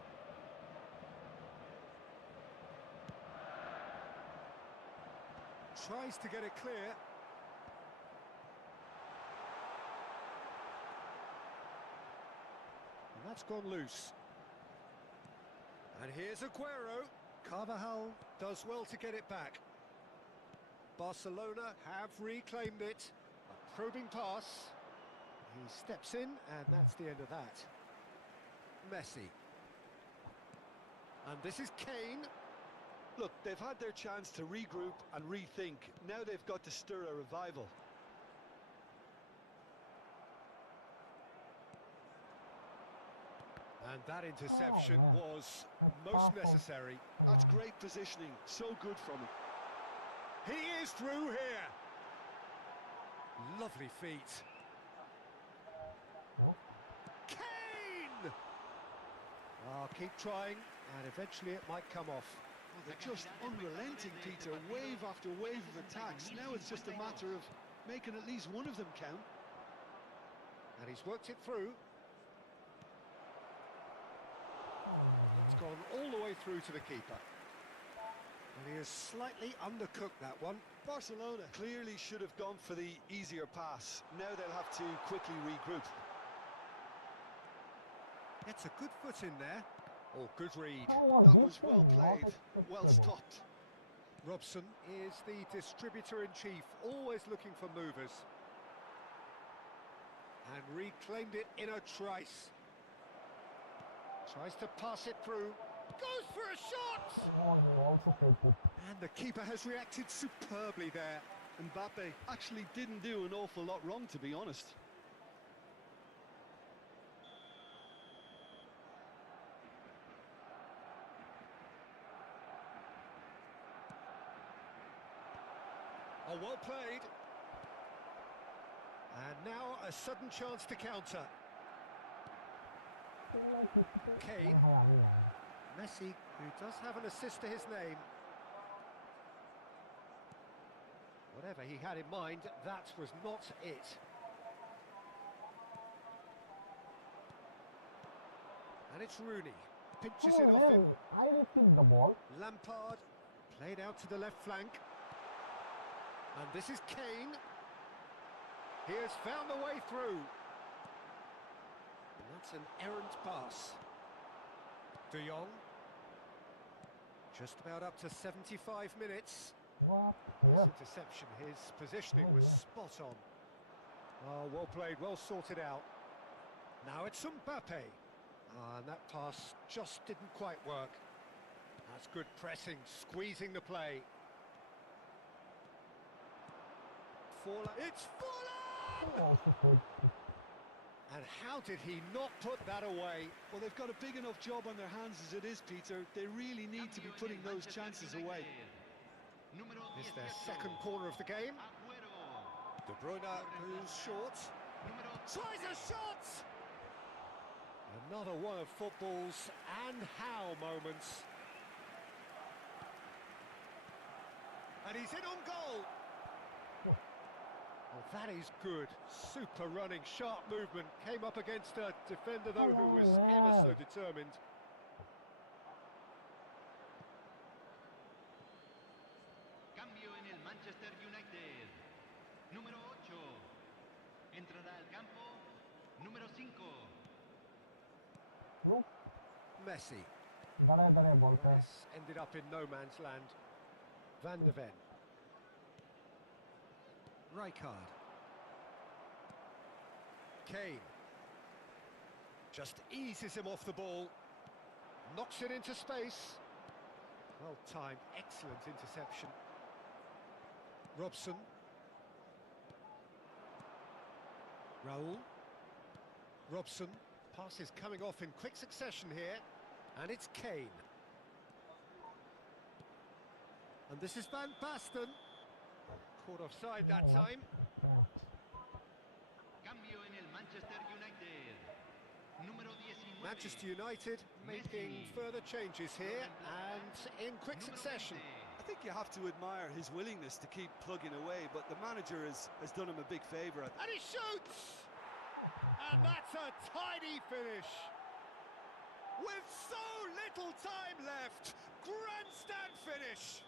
Tries to get it clear. And that's gone loose. And here's Aguero. Carvajal does well to get it back. Barcelona have reclaimed it. A probing pass. He steps in, and that's the end of that. Messi. And this is Kane. Look, they've had their chance to regroup and rethink. Now they've got to stir a revival. And that interception man. was That's most powerful. necessary. That's Yeah. great positioning. So good from him. He is through here. Lovely feet. Nope. Kane! Oh, keep trying, and eventually it might come off. Well, they're just unrelenting, Peter. Wave after wave of attacks. Now it's just a matter of making at least one of them count. And he's worked it through. Oh, It's gone all the way through to the keeper. And he has slightly undercooked that one. Barcelona clearly should have gone for the easier pass. Now they'll have to quickly regroup. Gets a good foot in there. Oh, good read. oh, That this was well is not played, well acceptable. stopped. Robson is the distributor-in-chief, always looking for movers. And reclaimed it in a trice. Tries to pass it through. Goes for a shot! Oh, he also said it. And the keeper has reacted superbly there. Mbappe actually didn't do an awful lot wrong, to be honest. Oh, well played. And now a sudden chance to counter. Kane. Messi, who does have an assist to his name. Whatever he had in mind, that was not it. And it's Rooney. Pinches Oh, it off him. man, I received the ball. Lampard played out to the left flank. And this is Kane. He has found the way through. And that's an errant pass. De Jong. Just about up to 75 minutes. What? Yeah. Interception, his positioning Oh, was yeah. spot on. Oh, well played, well sorted out. Now it's Mbappe. And that pass just didn't quite work. That's good pressing, squeezing the play. It's Fuller! He also said it. And how did he not put that away? Well, they've got a big enough job on their hands as it is, Peter. They really need to be putting those chances away. Número It's their 18. second corner of the game. Agüero. De Bruyne moves short. Número Tries a 12. shot! Another one of football's and how moments. And he's in on goal. Well, that is good. Super running, sharp movement. Came up against a defender, though, who Oh, was ever so man. determined. Cambio en el Manchester United. Número 8. Entrará al campo. Número 5. Look, Messi. दादा ball था. This ended up in no man's land. Van de Ven. Rijkaard. Kane. Just eases him off the ball. Knocks it into space. Well timed, excellent interception. Robson. Raul. Robson. Passes coming off in quick succession here. And it's Kane. And this is Van Basten. Caught offside that What? time. Cambio en el Manchester United. Número 19. Manchester United making further changes here and in quick succession. I think you have to admire his willingness to keep plugging away, but the manager has done him a big favour. And he shoots! And that's a tidy finish. With so little time left, grandstand finish.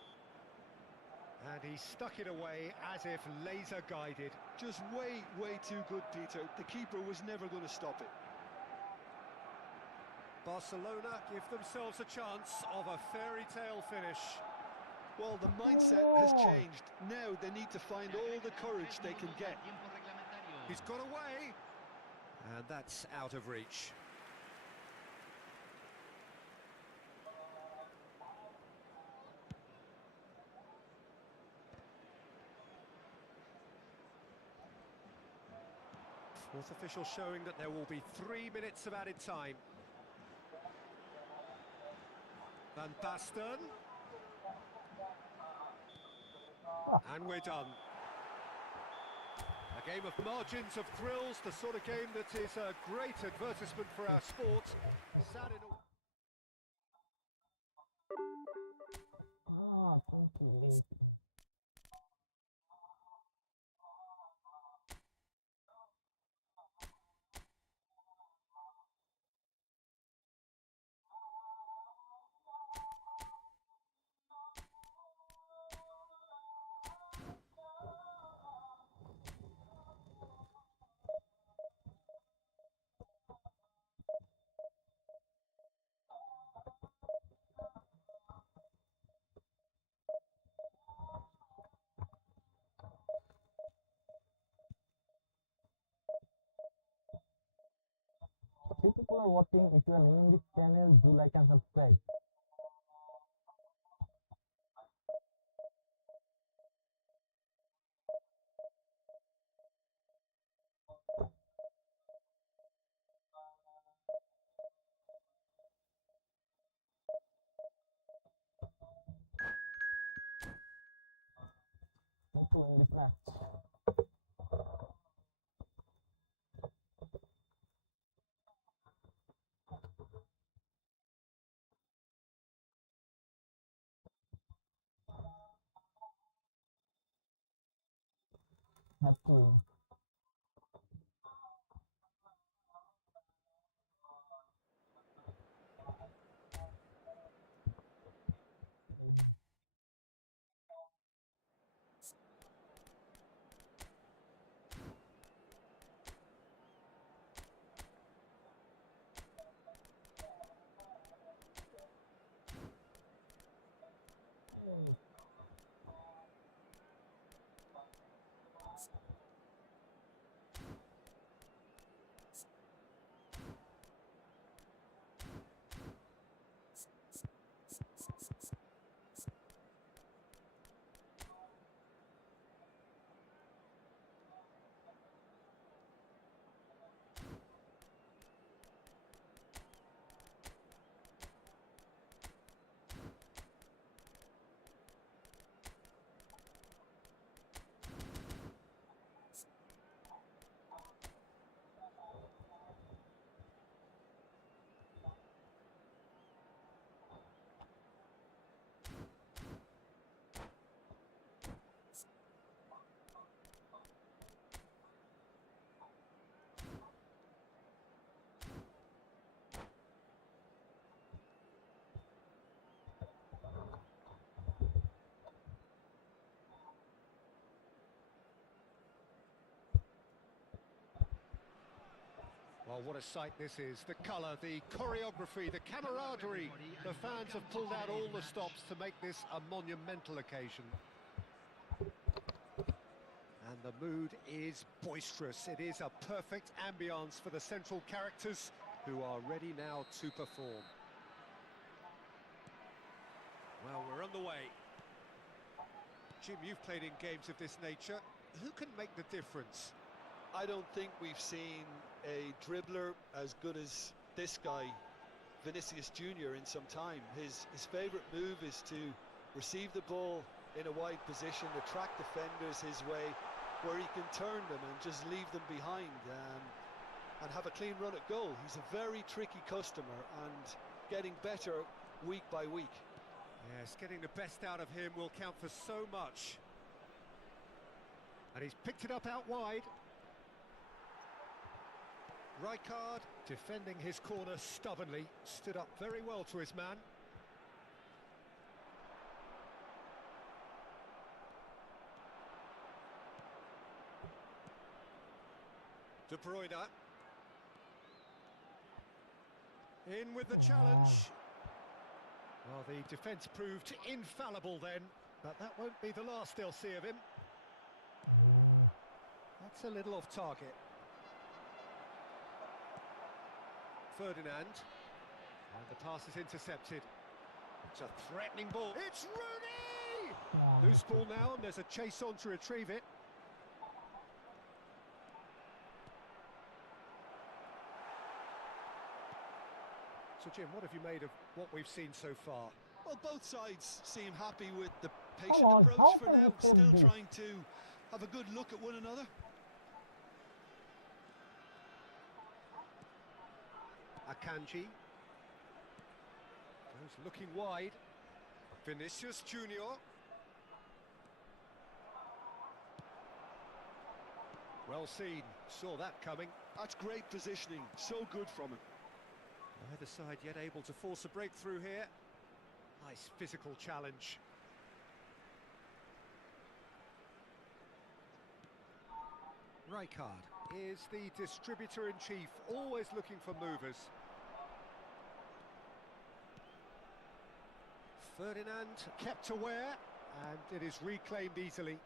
And he stuck it away as if laser guided. Just way too good, Peter. The keeper was never going to stop it. Barcelona give themselves a chance of a fairy tale finish. Well, the mindset has Oh. changed. Now they need to find all the courage they can get. Tiempo reglamentario. He's got away. And that's out of reach. Fourth official showing that there will be 3 minutes of added time. Van Basten. And we're done. A game of margins, of thrills, the sort of game that is a great advertisement for our sport. Sad in a... Thank you. If people are watching, if you are new in this channel, do like and subscribe. Need to win this match. Have to win. Mm. Oh, what a sight this is. The colour, the choreography, the camaraderie. The fans have pulled out all the stops to make this a monumental occasion. And the mood is boisterous. It is a perfect ambience for the central characters who are ready now to perform. Well, we're on the way. Jim, you've played in games of this nature. Who can make the difference? I don't think we've seen a dribbler as good as this guy, Vinicius Junior, in some time. His favourite move is to receive the ball in a wide position, attract defenders his way, where he can turn them and just leave them behind and have a clean run at goal. He's a very tricky customer and getting better week by week. Yes, getting the best out of him will count for so much. And he's picked it up out wide. Rijkaard, defending his corner stubbornly, stood up very well to his man. De Bruyne. In with the challenge. Well, the defence proved infallible then, but that won't be the last they'll see of him. That's a little off target. Ferdinand. And the pass is intercepted. It's a threatening ball. It's Rooney! Loose ball now, and there's a chase on to retrieve it. So, Jim, what have you made of what we've seen so far? Well, both sides seem happy with the patient Come on, how approach for can now, you say still this? trying to have a good look at one another. Akanji. Goes looking wide. Vinicius Junior. Well seen, saw that coming. That's great positioning, so good from him. Neither side yet able to force a breakthrough here. Nice physical challenge. Rijkaard is the distributor-in-chief, always looking for movers. Ferdinand kept aware, and it is reclaimed easily.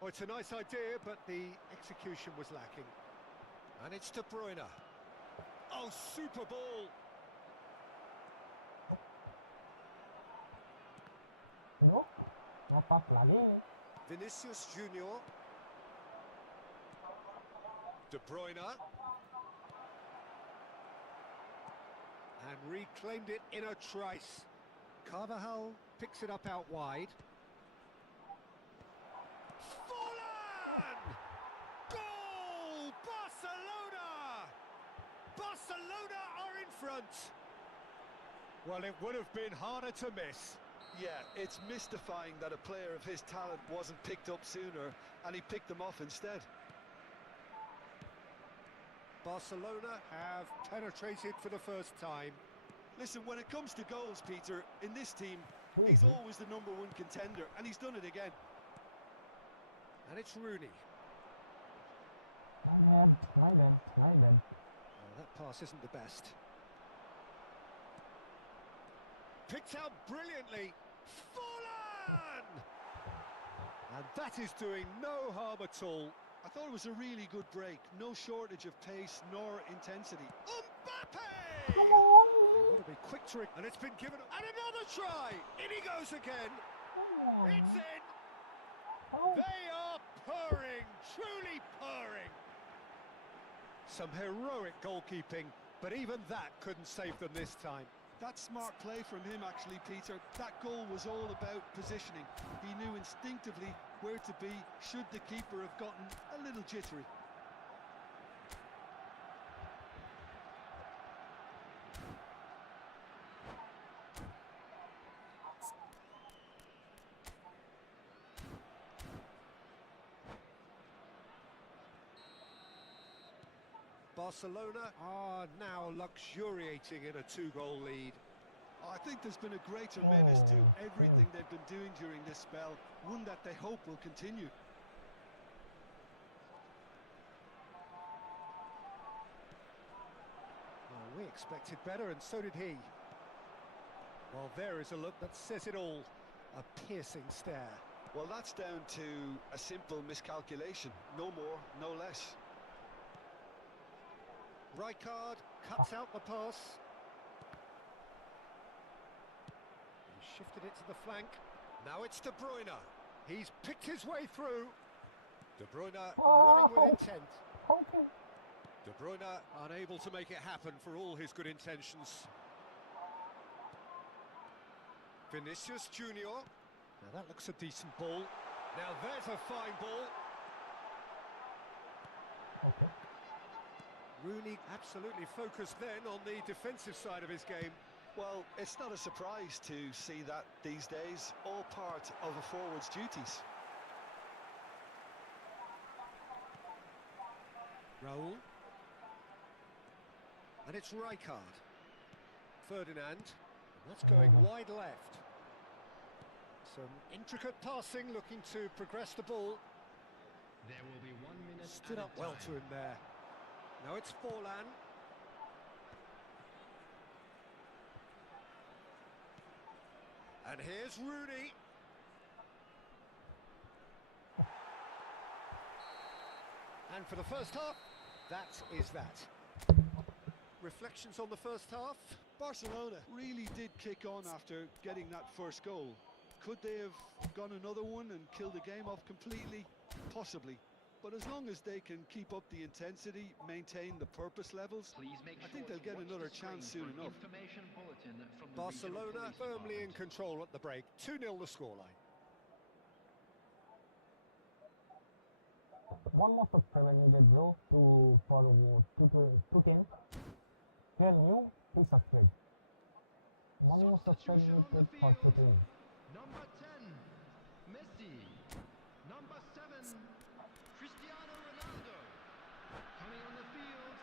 Oh, it's a nice idea, but the execution was lacking. And it's De Bruyne. Oh, super ball! No, no pass lagi. Vinicius Junior. De Bruyne. And reclaimed it in a trice. Carvajal picks it up out wide. Goal! Barcelona! Barcelona are in front. Well, it would have been harder to miss. Yeah, it's mystifying that a player of his talent wasn't picked up sooner and he picked them off instead. Barcelona have penetrated for the first time. Listen, when it comes to goals, Peter, in this team, Who he's is he? always the #1 contender, and he's done it again. And it's Rooney. My bad, my bad, my bad. Oh, that pass isn't the best. Picked out brilliantly. Forlan! And that is doing no harm at all. I thought it was a really good break. No shortage of pace nor intensity. Mbappe! Come on, It'll be quick to it, and it's been given. And another try! In he goes again. come It's on. in. Oh, They are purring, truly purring. Some heroic goalkeeping, but even that couldn't save them this time. That's smart play from him, actually, Peter. That goal was all about positioning. He knew instinctively where to be should the keeper have gotten a little jittery. Barcelona are now luxuriating in a 2-goal lead. I think there's been a great tremendous to Oh, everything they've been doing during this spell, one that they hope will continue. Well, we expected better, and so did he. Well, there is a look that says it all. A piercing stare. Well, that's down to a simple miscalculation. No more, no less. Rijkaard cuts out the pass. He shifted it to the flank. Now it's De Bruyne. He's picked his way through. De Bruyne running with intent. Okay. De Bruyne unable to make it happen for all his good intentions. Vinicius Junior. Now that looks a decent ball. Now there's a fine ball. Okay. Rooney absolutely focused then on the defensive side of his game. Well, it's not a surprise to see that these days, all part of a forward's duties. Raul. And it's Rijkaard. Ferdinand. That's going wide left. Some intricate passing, looking to progress the ball. There will be 1 minute. Stood up well to him there. Now it's Forlan. And here's Rooney. And for the first half, that is that. Reflections on the first half? Barcelona really did kick on after getting that first goal. Could they have gone another one and killed the game off completely? Possibly. But as long as they can keep up the intensity, maintain the purpose levels, I think they'll get another chance soon enough. Barcelona firmly in control at the break. 2-0 the scoreline. One more subscriber needed, bro, to follow 210. If you're new, please subscribe. One more subscriber needed for 210. Number 10, Messi. Number 7, Cristiano Ronaldo. Coming on the field,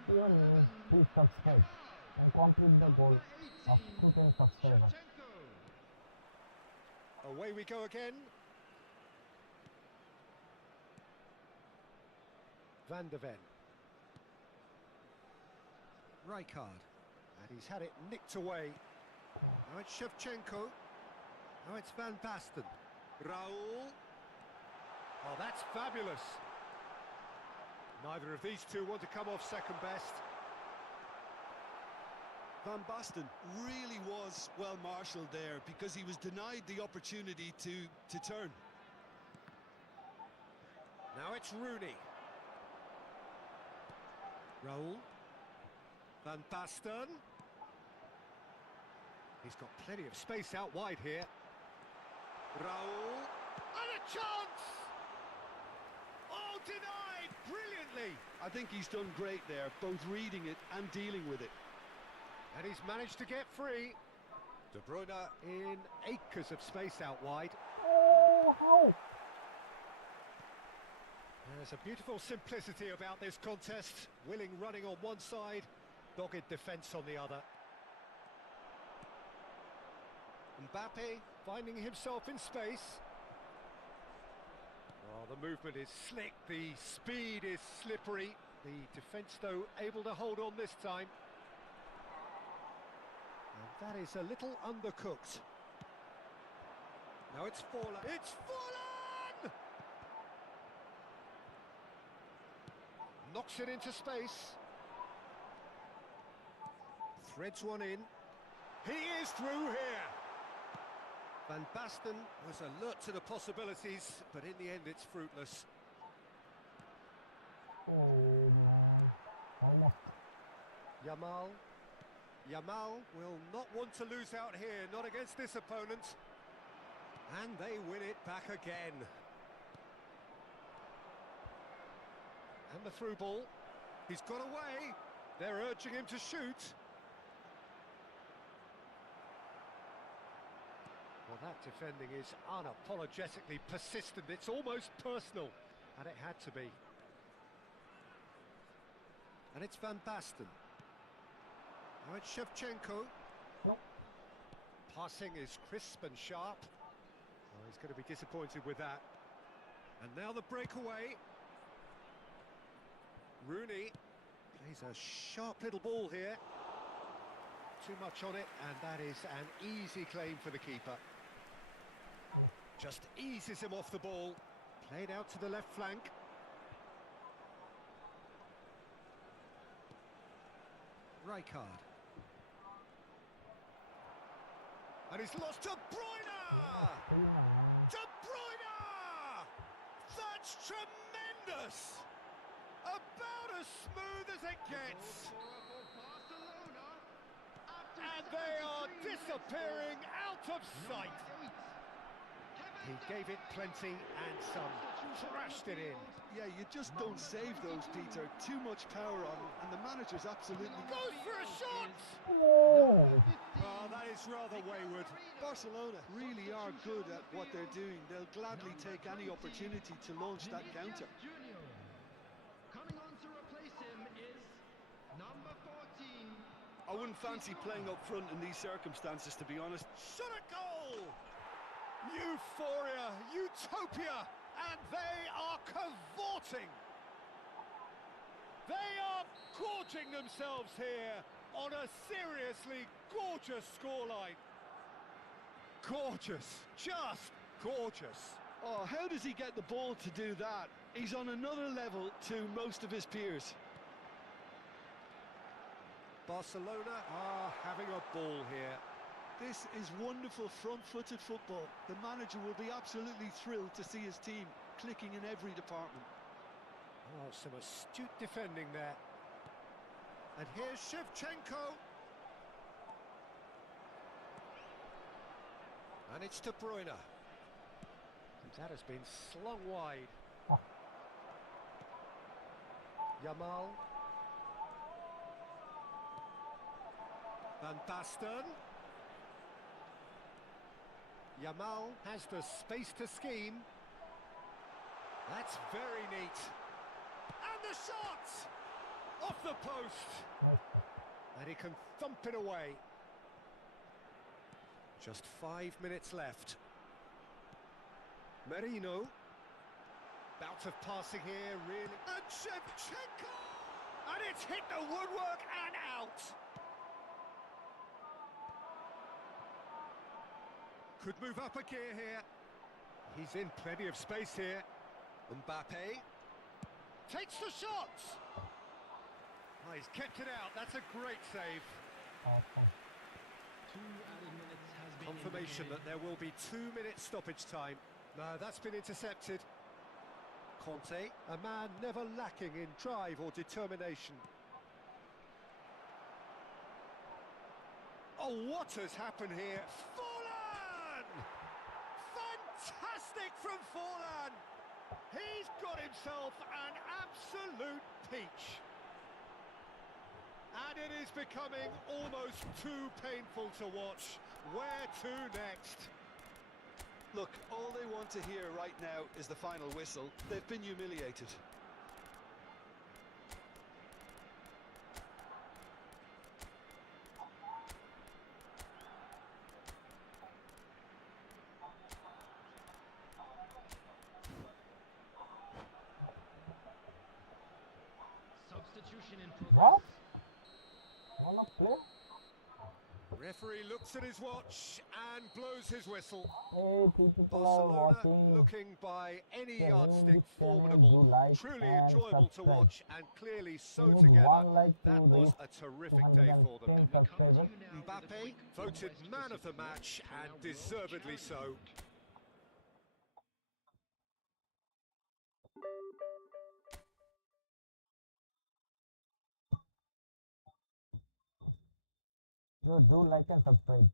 If you are new, please subscribe and complete the goal of 210 subscribers. Away we go again. Van de Ven. Rijkaard. And he's had it nicked away. Now it's Shevchenko. Now it's Van Basten. Raul. Oh, that's fabulous. Neither of these two want to come off second best. Van Basten really was well marshalled there because he was denied the opportunity to turn. Now it's Rooney. Raul. Van Basten. He's got plenty of space out wide here. Raul. And a chance! Oh, denied brilliantly! I think he's done great there, both reading it and dealing with it. And he's managed to get free. De Bruyne in acres of space out wide. Oh, how? There's a beautiful simplicity about this contest. Willing running on one side, dogged defence on the other. Mbappe finding himself in space. Oh, the movement is slick, the speed is slippery. The defence, though, able to hold on this time. And that is a little undercooked. Now it's Forlan. It's Forlan! Knocks it into space. Threads one in. He is through here. Van Basten was alert to the possibilities, but in the end it's fruitless. Oh, man. Almost. Yamal will not want to lose out here, not against this opponent. And they win it back again. And the through ball. He's got away. They're urging him to shoot. Well, that defending is unapologetically persistent. It's almost personal. And it had to be. And it's Van Basten. Now it's Shevchenko. No. Passing is crisp and sharp. Oh, he's going to be disappointed with that. And now the breakaway. Rooney plays a sharp little ball here. Too much on it, and that is an easy claim for the keeper. Just eases him off the ball. Played out to the left flank. Rijkaard. And he's lost to Bruyne! De Bruyne! That's tremendous! About as smooth as it gets. And they are disappearing out of sight. He gave it plenty and some, crashed it in. Yeah, you just don't save those, Peter. Too much power on them, and the manager's absolutely... Goes for a shot! Oh. Oh, that is rather wayward. Barcelona really are good at what they're doing. They'll gladly take any opportunity to launch that counter. Coming on to replace him is number 14. I wouldn't fancy playing up front in these circumstances, to be honest. Shot a goal! Euphoria, utopia, and they are cavorting. They are gorging themselves here on a seriously gorgeous scoreline. Gorgeous, just gorgeous. Oh, how does he get the ball to do that? He's on another level to most of his peers. Barcelona are having a ball here. This is wonderful front-footed football. The manager will be absolutely thrilled to see his team clicking in every department. Oh, some astute defending there. And here's Shevchenko. And it's De Bruyne. That has been slung wide. Yamal. Van Basten. Yamal has the space to scheme. That's very neat. And the shot! Off the post. And he can thump it away. Just 5 minutes left. Merino. Bout of passing here, really. And Shevchenko! And it's hit the woodwork and out. Could move up a gear here. He's in plenty of space here. Mbappe takes the shot. Oh, he's kept it out. That's a great save. Awesome. Confirmation that there will be 2 minutes stoppage time. No, that's been intercepted. Conte, a man never lacking in drive or determination. Oh, what has happened here? Fantastic from Forlan! He's got himself an absolute peach. And it is becoming almost too painful to watch. Where to next? Look, all they want to hear right now is the final whistle. They've been humiliated. What? Wanna play? Referee looks at his watch and blows his whistle. Hey, people are Barcelona watching. looking by any Can yardstick this channel, do formidable, like truly and enjoyable to subscribe. watch, and clearly so We need together. one like to That reach was a terrific day for 210 them. subscribers. Mbappe voted man of the match, and deservedly so. No, do like and subscribe.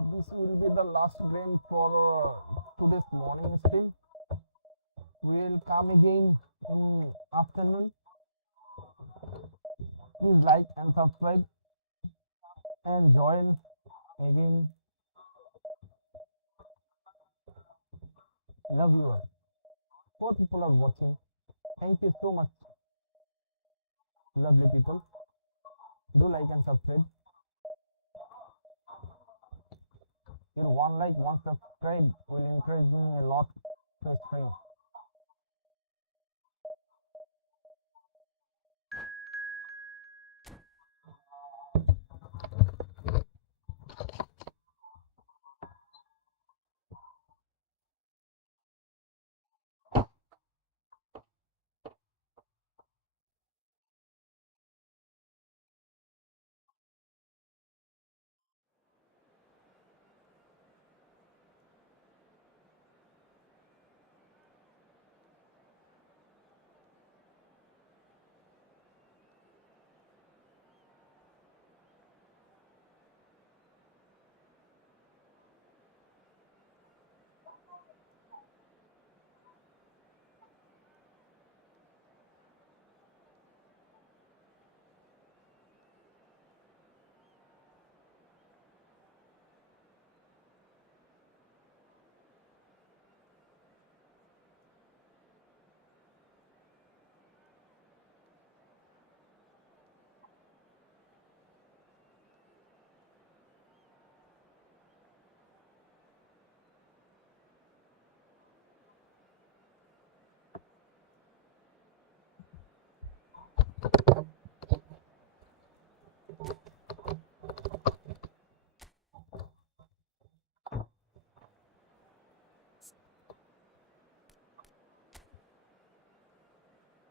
This will be the last game for today's morning stream. We'll come again in afternoon. Please like and subscribe and join again. Love you all. 4 people are watching. Thank you so much, lovely people. Do like and subscribe. Your one like, one subscribe will encourage me a lot to stream.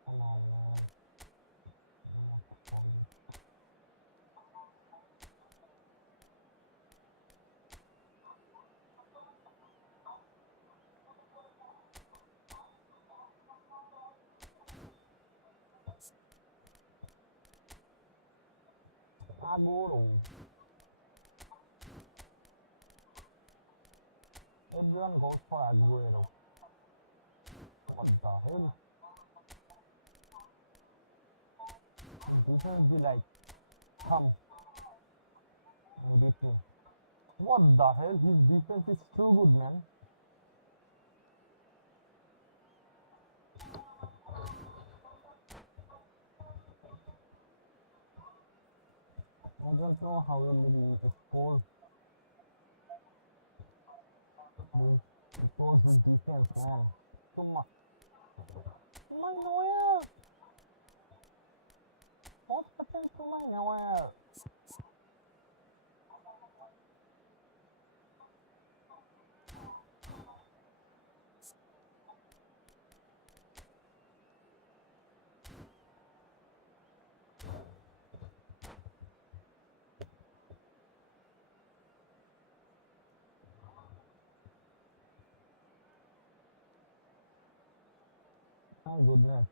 Come on, man. Aguro. Everyone goes for Aguero. What the hell? His defense be like, come and beat me. What the hell? His defense is too good, man. I don't know how will he score this because his defense, man. Too much. My Neuer! What happened to my Neuer? Thank goodness.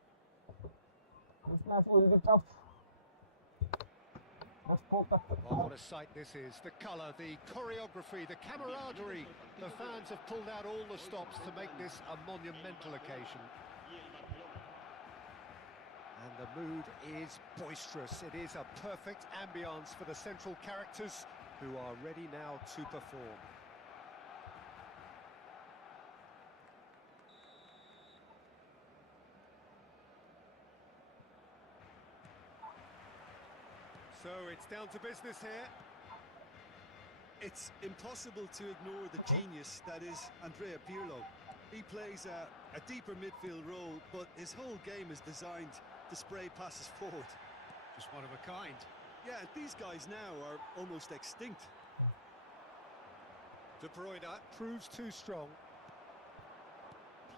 This match will be tough. Let's focus. Oh, what a sight this is. The colour, the choreography, the camaraderie. The fans have pulled out all the stops to make this a monumental occasion. And the mood is boisterous. It is a perfect ambience for the central characters who are ready now to perform. So it's down to business here. It's impossible to ignore the genius that is Andrea Pirlo. He plays a deeper midfield role, but his whole game is designed to spray passes forward. Just one of a kind. Yeah, these guys now are almost extinct. De Bruyne proves too strong.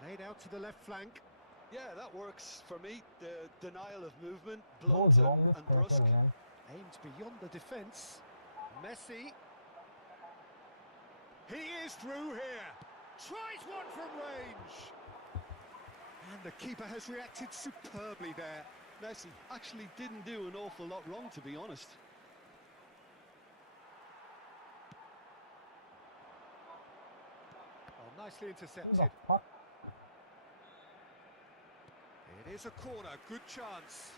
Played out to the left flank. Yeah, that works for me. The denial of movement, Those blunt longest and brusque. tackle, man. Aimed beyond the defence. Messi. He is through here. Tries one from range. And the keeper has reacted superbly there. Messi actually didn't do an awful lot wrong, to be honest. Oh, nicely Who the intercepted. fuck? It is a corner. Good chance.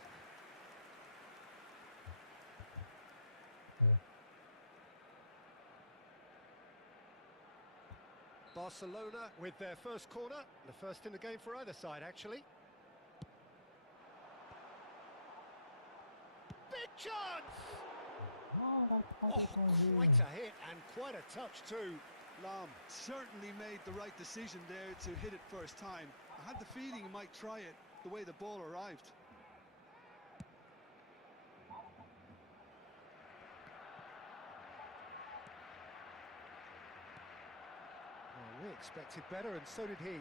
Yeah. Barcelona with their first corner. The first in the game for either side, actually. Big Chance! Oh, that's what it was. Quite a hit and quite a touch too. Lam certainly made the right decision there to hit it first time. I had the feeling he might try it the way the ball arrived. Well, we expected better, and so did he.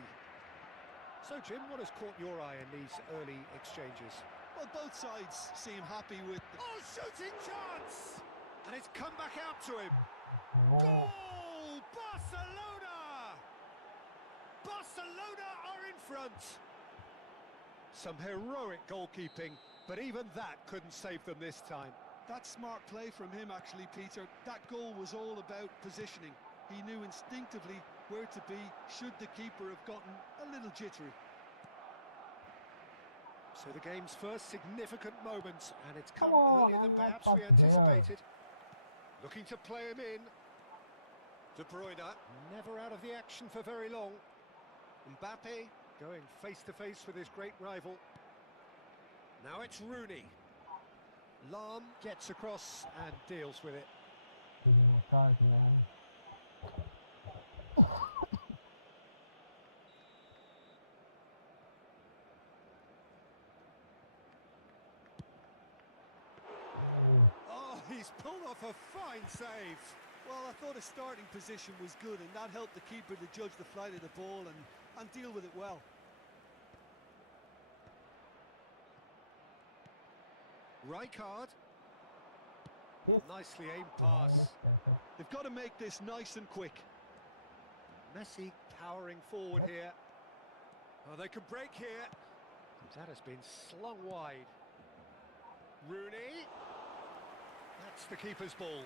So, Jim, what has caught your eye in these early exchanges? Well, both sides seem happy with the... Oh, shooting chance! And it's come back out to him. No. Goal! Barcelona! Barcelona are in front. Some heroic goalkeeping, but even that couldn't save them this time. That's smart play from him, actually, Peter. That goal was all about positioning. He knew instinctively where to be should the keeper have gotten a little jittery. So the game's first significant moment, and it's Come come on, earlier than I'm not perhaps we past there. anticipated. Looking to play him in. De Bruyne, never out of the action for very long. Mbappe going face to face with his great rival. Now it's Rooney. Lam gets across and deals with it. Give me a card, man. Oh, he's pulled off a fine save. Well, I thought his starting position was good, and that helped the keeper to judge the flight of the ball and deal with it well. Rijkaard. Yes. Nicely aimed Long pass. distance. They've got to make this nice and quick. Messi towering forward here. Oh, they could break here. That has been slung wide. Rooney. That's the keeper's ball.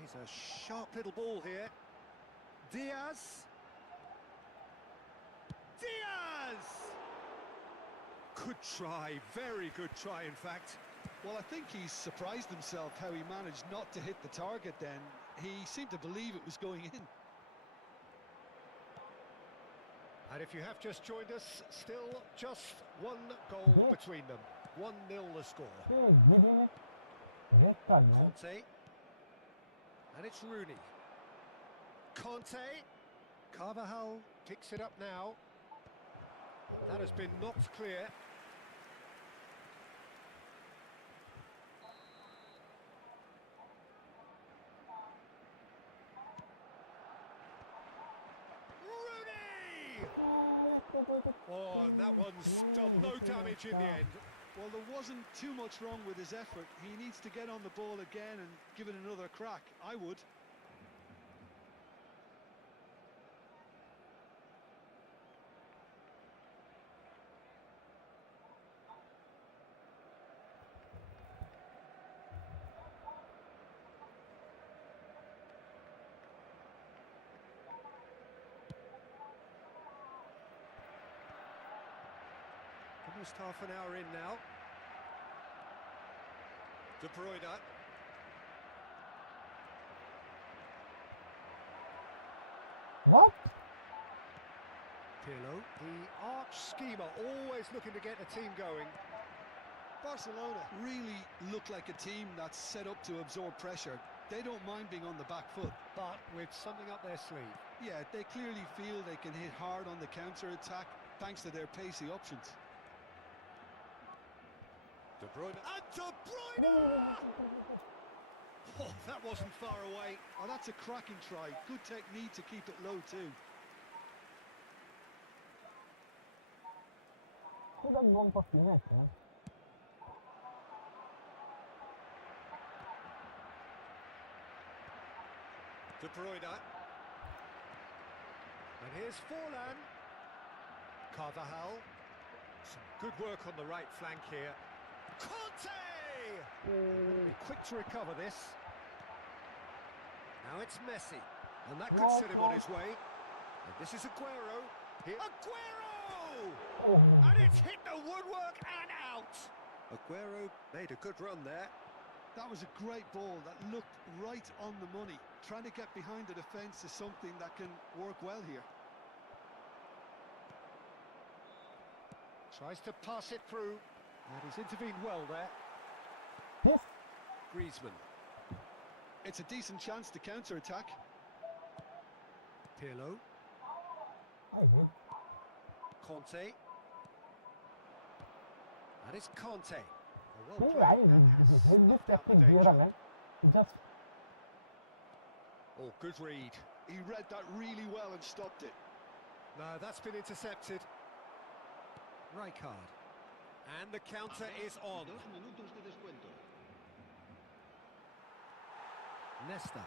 He's a sharp little ball here. Diaz. Diaz! Good try, very good try in fact. Well, I think he's surprised himself how he managed not to hit the target then. He seemed to believe it was going in. And if you have just joined us, still just one goal Yes. between them. 1-0 the score. Hey, give me a red card, man. Conte. And it's Rooney. Conte. Carvajal picks it up now. That has been knocked clear. Rooney! Oh, Oh, and that one's done no damage in the end. Well, there wasn't too much wrong with his effort. He needs to get on the ball again and give it another crack. I would. Almost half an hour in now. De Bruyne. What? Pirlo, the arch schemer, always looking to get the team going. Barcelona really look like a team that's set up to absorb pressure. They don't mind being on the back foot. But with something up their sleeve. Yeah, they clearly feel they can hit hard on the counter-attack thanks to their pacey options. De Bruyne. And De Bruyne! Oh, that wasn't far away. Oh, that's a cracking try. Good technique to keep it low too. Couldn't go for finish, man. De Bruyne. And here's Forlan. Carvajal. Some good work on the right flank here. Conte! Quick to recover this. Now it's Messi. And that could set him on his way. And this is Aguero. Here. Aguero! Oh. And it's hit the woodwork and out. Aguero made a good run there. That was a great ball that looked right on the money. Trying to get behind the defence is something that can work well here. Tries to pass it through. And he's intervened well there. This. Griezmann. It's a decent chance to counter-attack. Pirlo. I hate. Conte. That is Conte. Hey, I hate this tactic here, man. Just. Oh, good read. He read that really well and stopped it. No, that's been intercepted. Rijkaard. And the counter is on. 2 minutos de descuento. Nesta.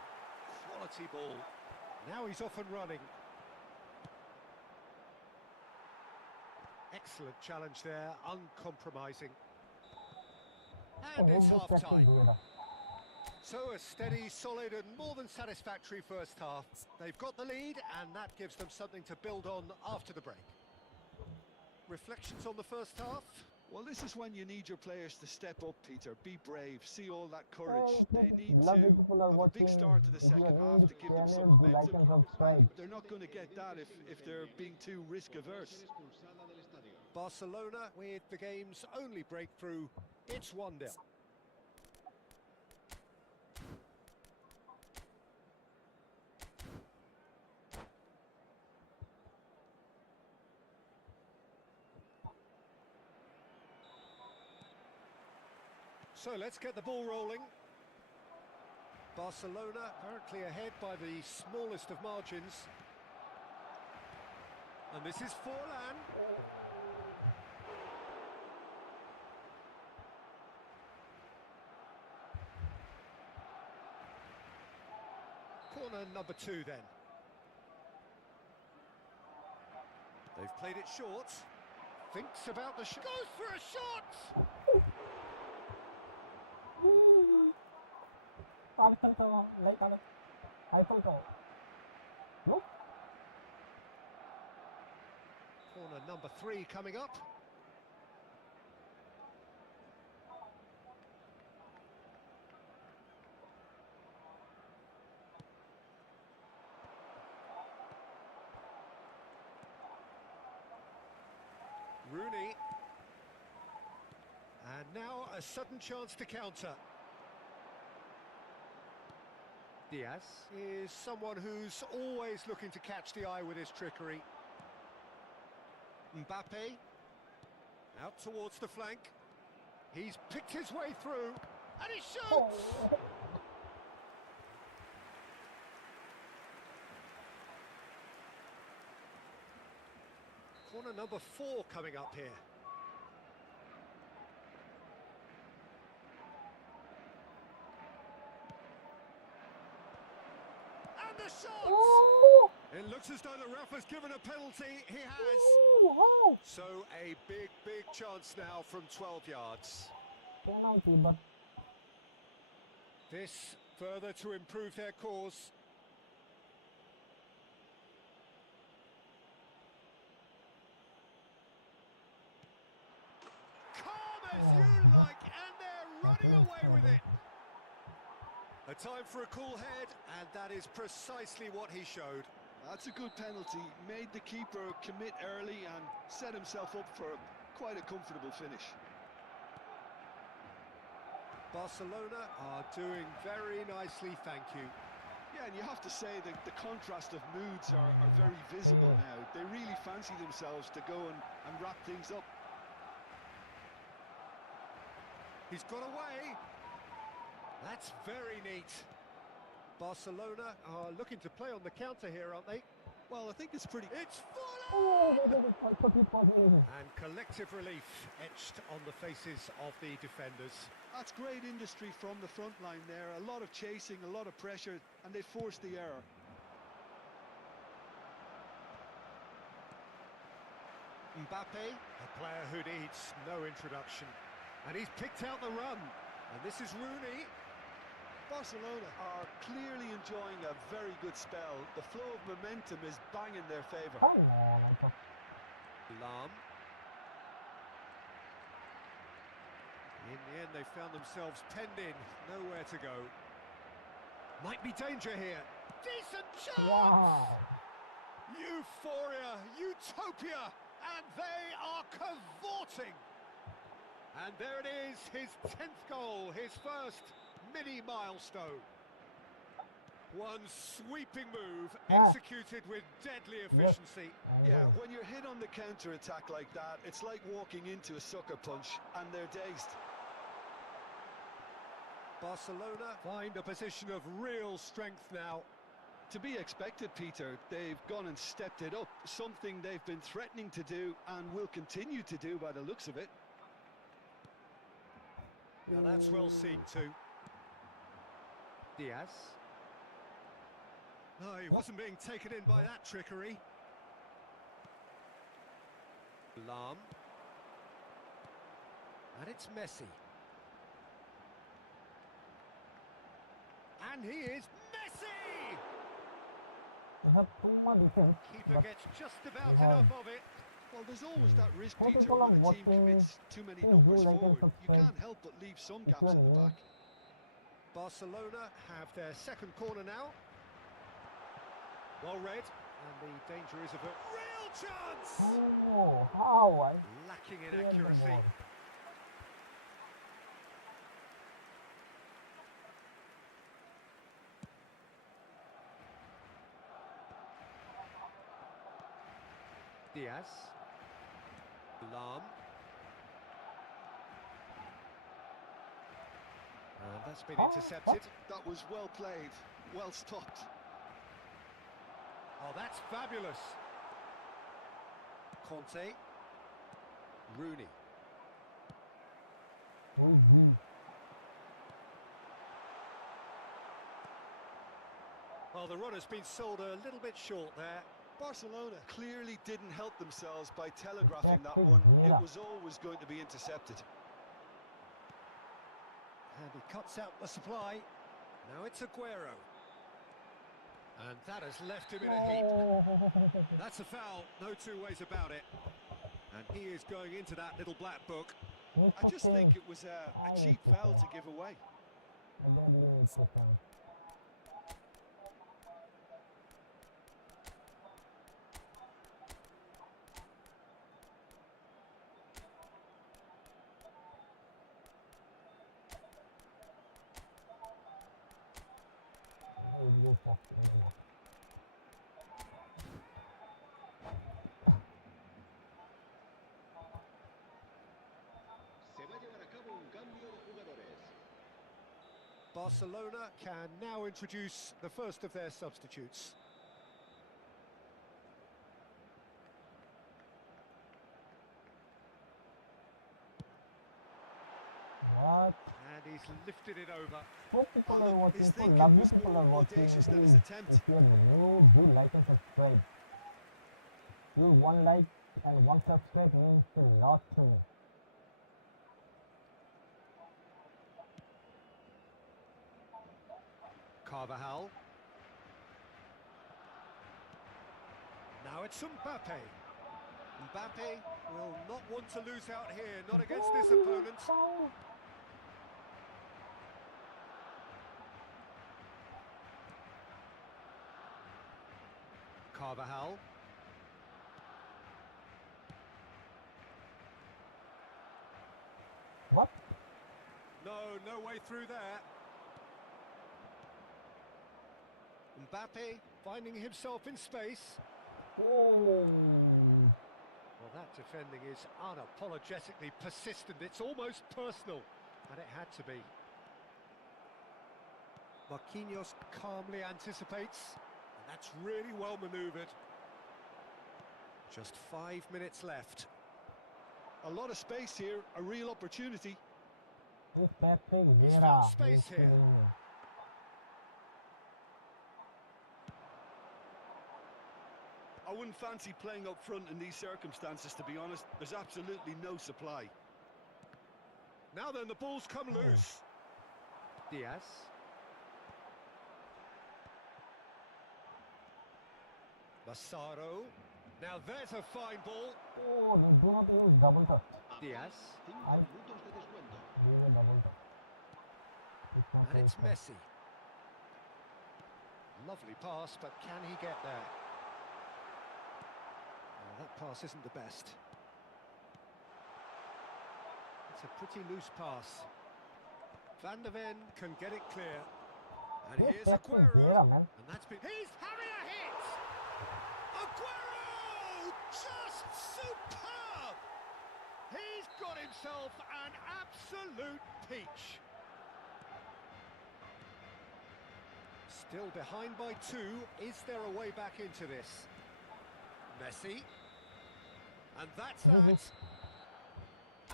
Quality ball. Now he's off and running. Excellent challenge there, uncompromising. I And hate it's this tactic half-time. here. So a steady, solid and more than satisfactory first half. They've got the lead and that gives them something to build on after the break. Reflections on the first half? Well, this is when you need your players to step up, Peter. Be brave, see all that Hey, courage. They need to love that people are have a big watching. start to the If you are second new half in this to give them some channel, do like momentum. and subscribe. They're not going to get that if they're being too risk-averse. Expulsada del estadio. Barcelona with the game's only breakthrough. It's 1-0. So let's get the ball rolling. Barcelona currently ahead by the smallest of margins. And this is Forlan. Corner number 2 then. They've played it short. Thinks about the shot. Goes for a shot! Eiffel Tower, like Eiffel Tower. Look. Corner number 3 coming up. Rooney. And now a sudden chance to counter. Diaz is someone who's always looking to catch the eye with his trickery. Mbappe. Out towards the flank. He's picked his way through. And he shoots! Oh. Corner number 4 coming up here. And the shot! Oh. It looks as though the ref has given a penalty. He has. Oh. So a big, big chance now from 12 yards. Penalty, but This further to improve their cause. Calm as you like, and they're at running least away with it. A time for a cool head, and that is precisely what he showed. That's a good penalty. Made the keeper commit early and set himself up for quite a comfortable finish. Barcelona are doing very nicely, thank you. Yeah, and you have to say that the contrast of moods are very visible now. They really fancy themselves to go and wrap things up. He's got away. That's very neat. Barcelona are looking to play on the counter here, aren't they? Well, I think it's pretty... It's Forlan! I thought it was me. And collective relief etched on the faces of the defenders. That's great industry from the front line there. A lot of chasing, a lot of pressure, and they forced the error. Mbappe, a player who needs no introduction. And he's picked out the run. And this is Rooney. Barcelona are clearly enjoying a very good spell. The flow of momentum is bang in their favour. Come on, I thought. Lam. In the end, they found themselves penned in. Nowhere to go. Might be danger here. Decent chance! Wow. Euphoria, utopia, And they are cavorting. And there it is, his 10th goal, his first mini milestone. One sweeping move, executed with deadly efficiency. Yeah, when you're hit on the counter-attack like that, it's like walking into a sucker punch and they're dazed. Barcelona find a position of real strength now. To be expected, Peter. They've gone and stepped it up, something they've been threatening to do and will continue to do by the looks of it. Now that's well seen too. Diaz. No, he wasn't being taken in by that trickery. Lam. And it's Messi. And he is Messi! We have too much defense, Keeper but gets just about we have enough of it. Well, there's always that risk, two Peter, people are when a team watching. commits too many Please do numbers like and forward. You subscribe. can't help but leave some If gaps you are at the new. back. Barcelona have their second corner now. Well read, and the danger is of a real chance! Oh, how I Lacking in cleared the accuracy. ball. Diaz. Lam. Oh, that's been intercepted. What? That was well played, well stopped. Oh, that's fabulous. Conte. Rooney. Who is he? Well, the runner's been sold a little bit short there. Barcelona clearly didn't help themselves by telegraphing that Exactly, one. yeah. It was always going to be intercepted. And he cuts out the supply. Now it's Aguero. And that has left him in a heap. That's a foul, no two ways about it. And he is going into that little black book. Need I to just change. think it was I a need cheap to foul change. to give away. I badly need to change. Se va a llevar a cabo un cambio de jugadores. Barcelona can now introduce the first of their substitutes. What? And he's lifted it over. Two people are His watching, two thinking lovely was people more are watching. audacious than Please, his attempt. if you're new, do like and subscribe. Your one like and one subscribe means a lot to me. Carvajal. Now it's Mbappe. Mbappe will not want to lose out here, not against this opponent. Oh. Carvajal. What? No way through there. Mbappe finding himself in space. Oh. Well, that defending is unapologetically persistent. It's almost personal, and it had to be. Marquinhos calmly anticipates, and that's really well manoeuvred. Just 5 minutes left. A lot of space here, a real opportunity. This Patrick Vieira space is here. killing me. I wouldn't fancy playing up front in these circumstances, to be honest. There's absolutely no supply. Now then, the ball's come loose. Diaz. Massaro. Now there's a fine ball. Oh, no, do not use double touch. Diaz. I use a double touch. It's not And it's safe. Messi. Lovely pass, but can he get there? Well, that pass isn't the best. It's a pretty loose pass. Van der Ven can get it clear. And He's here's testing Aguero. Vieira, man. And that's been... He's having a hit! Aguero! Just superb! He's got himself an absolute peach. Still behind by 2. Is there a way back into this? Messi. And that's that.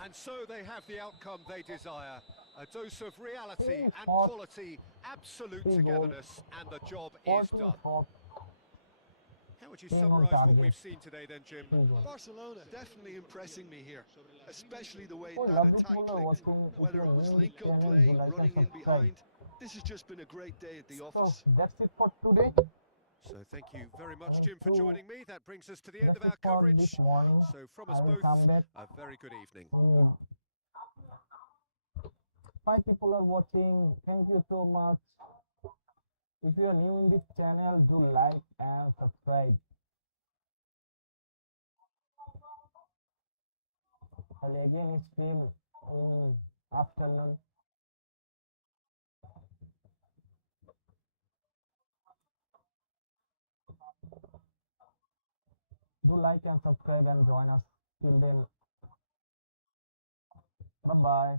And so they have the outcome they desire. A dose of reality and quality, absolute togetherness, and the job is 14 done. shots. How would you 10 on summarise what target. we've seen today then, Jim? 3 goals. Barcelona definitely impressing me here, especially the way Oh, that lovely attack people are clicked. watching. If Whether you it are was new to this link-up channel, play, do like and running in subscribe. behind. This has just been a great day at the So office. that's it for today. So thank you very much, And Jim, for so joining me. That brings us to the end that's of it our for coverage. this morning. So from I us will both, come back a very good evening. in 5 people are watching. Thank you so much. If you are new in this channel, do like and subscribe. I'll again stream in afternoon. Do like and subscribe and join us. Till then, bye bye.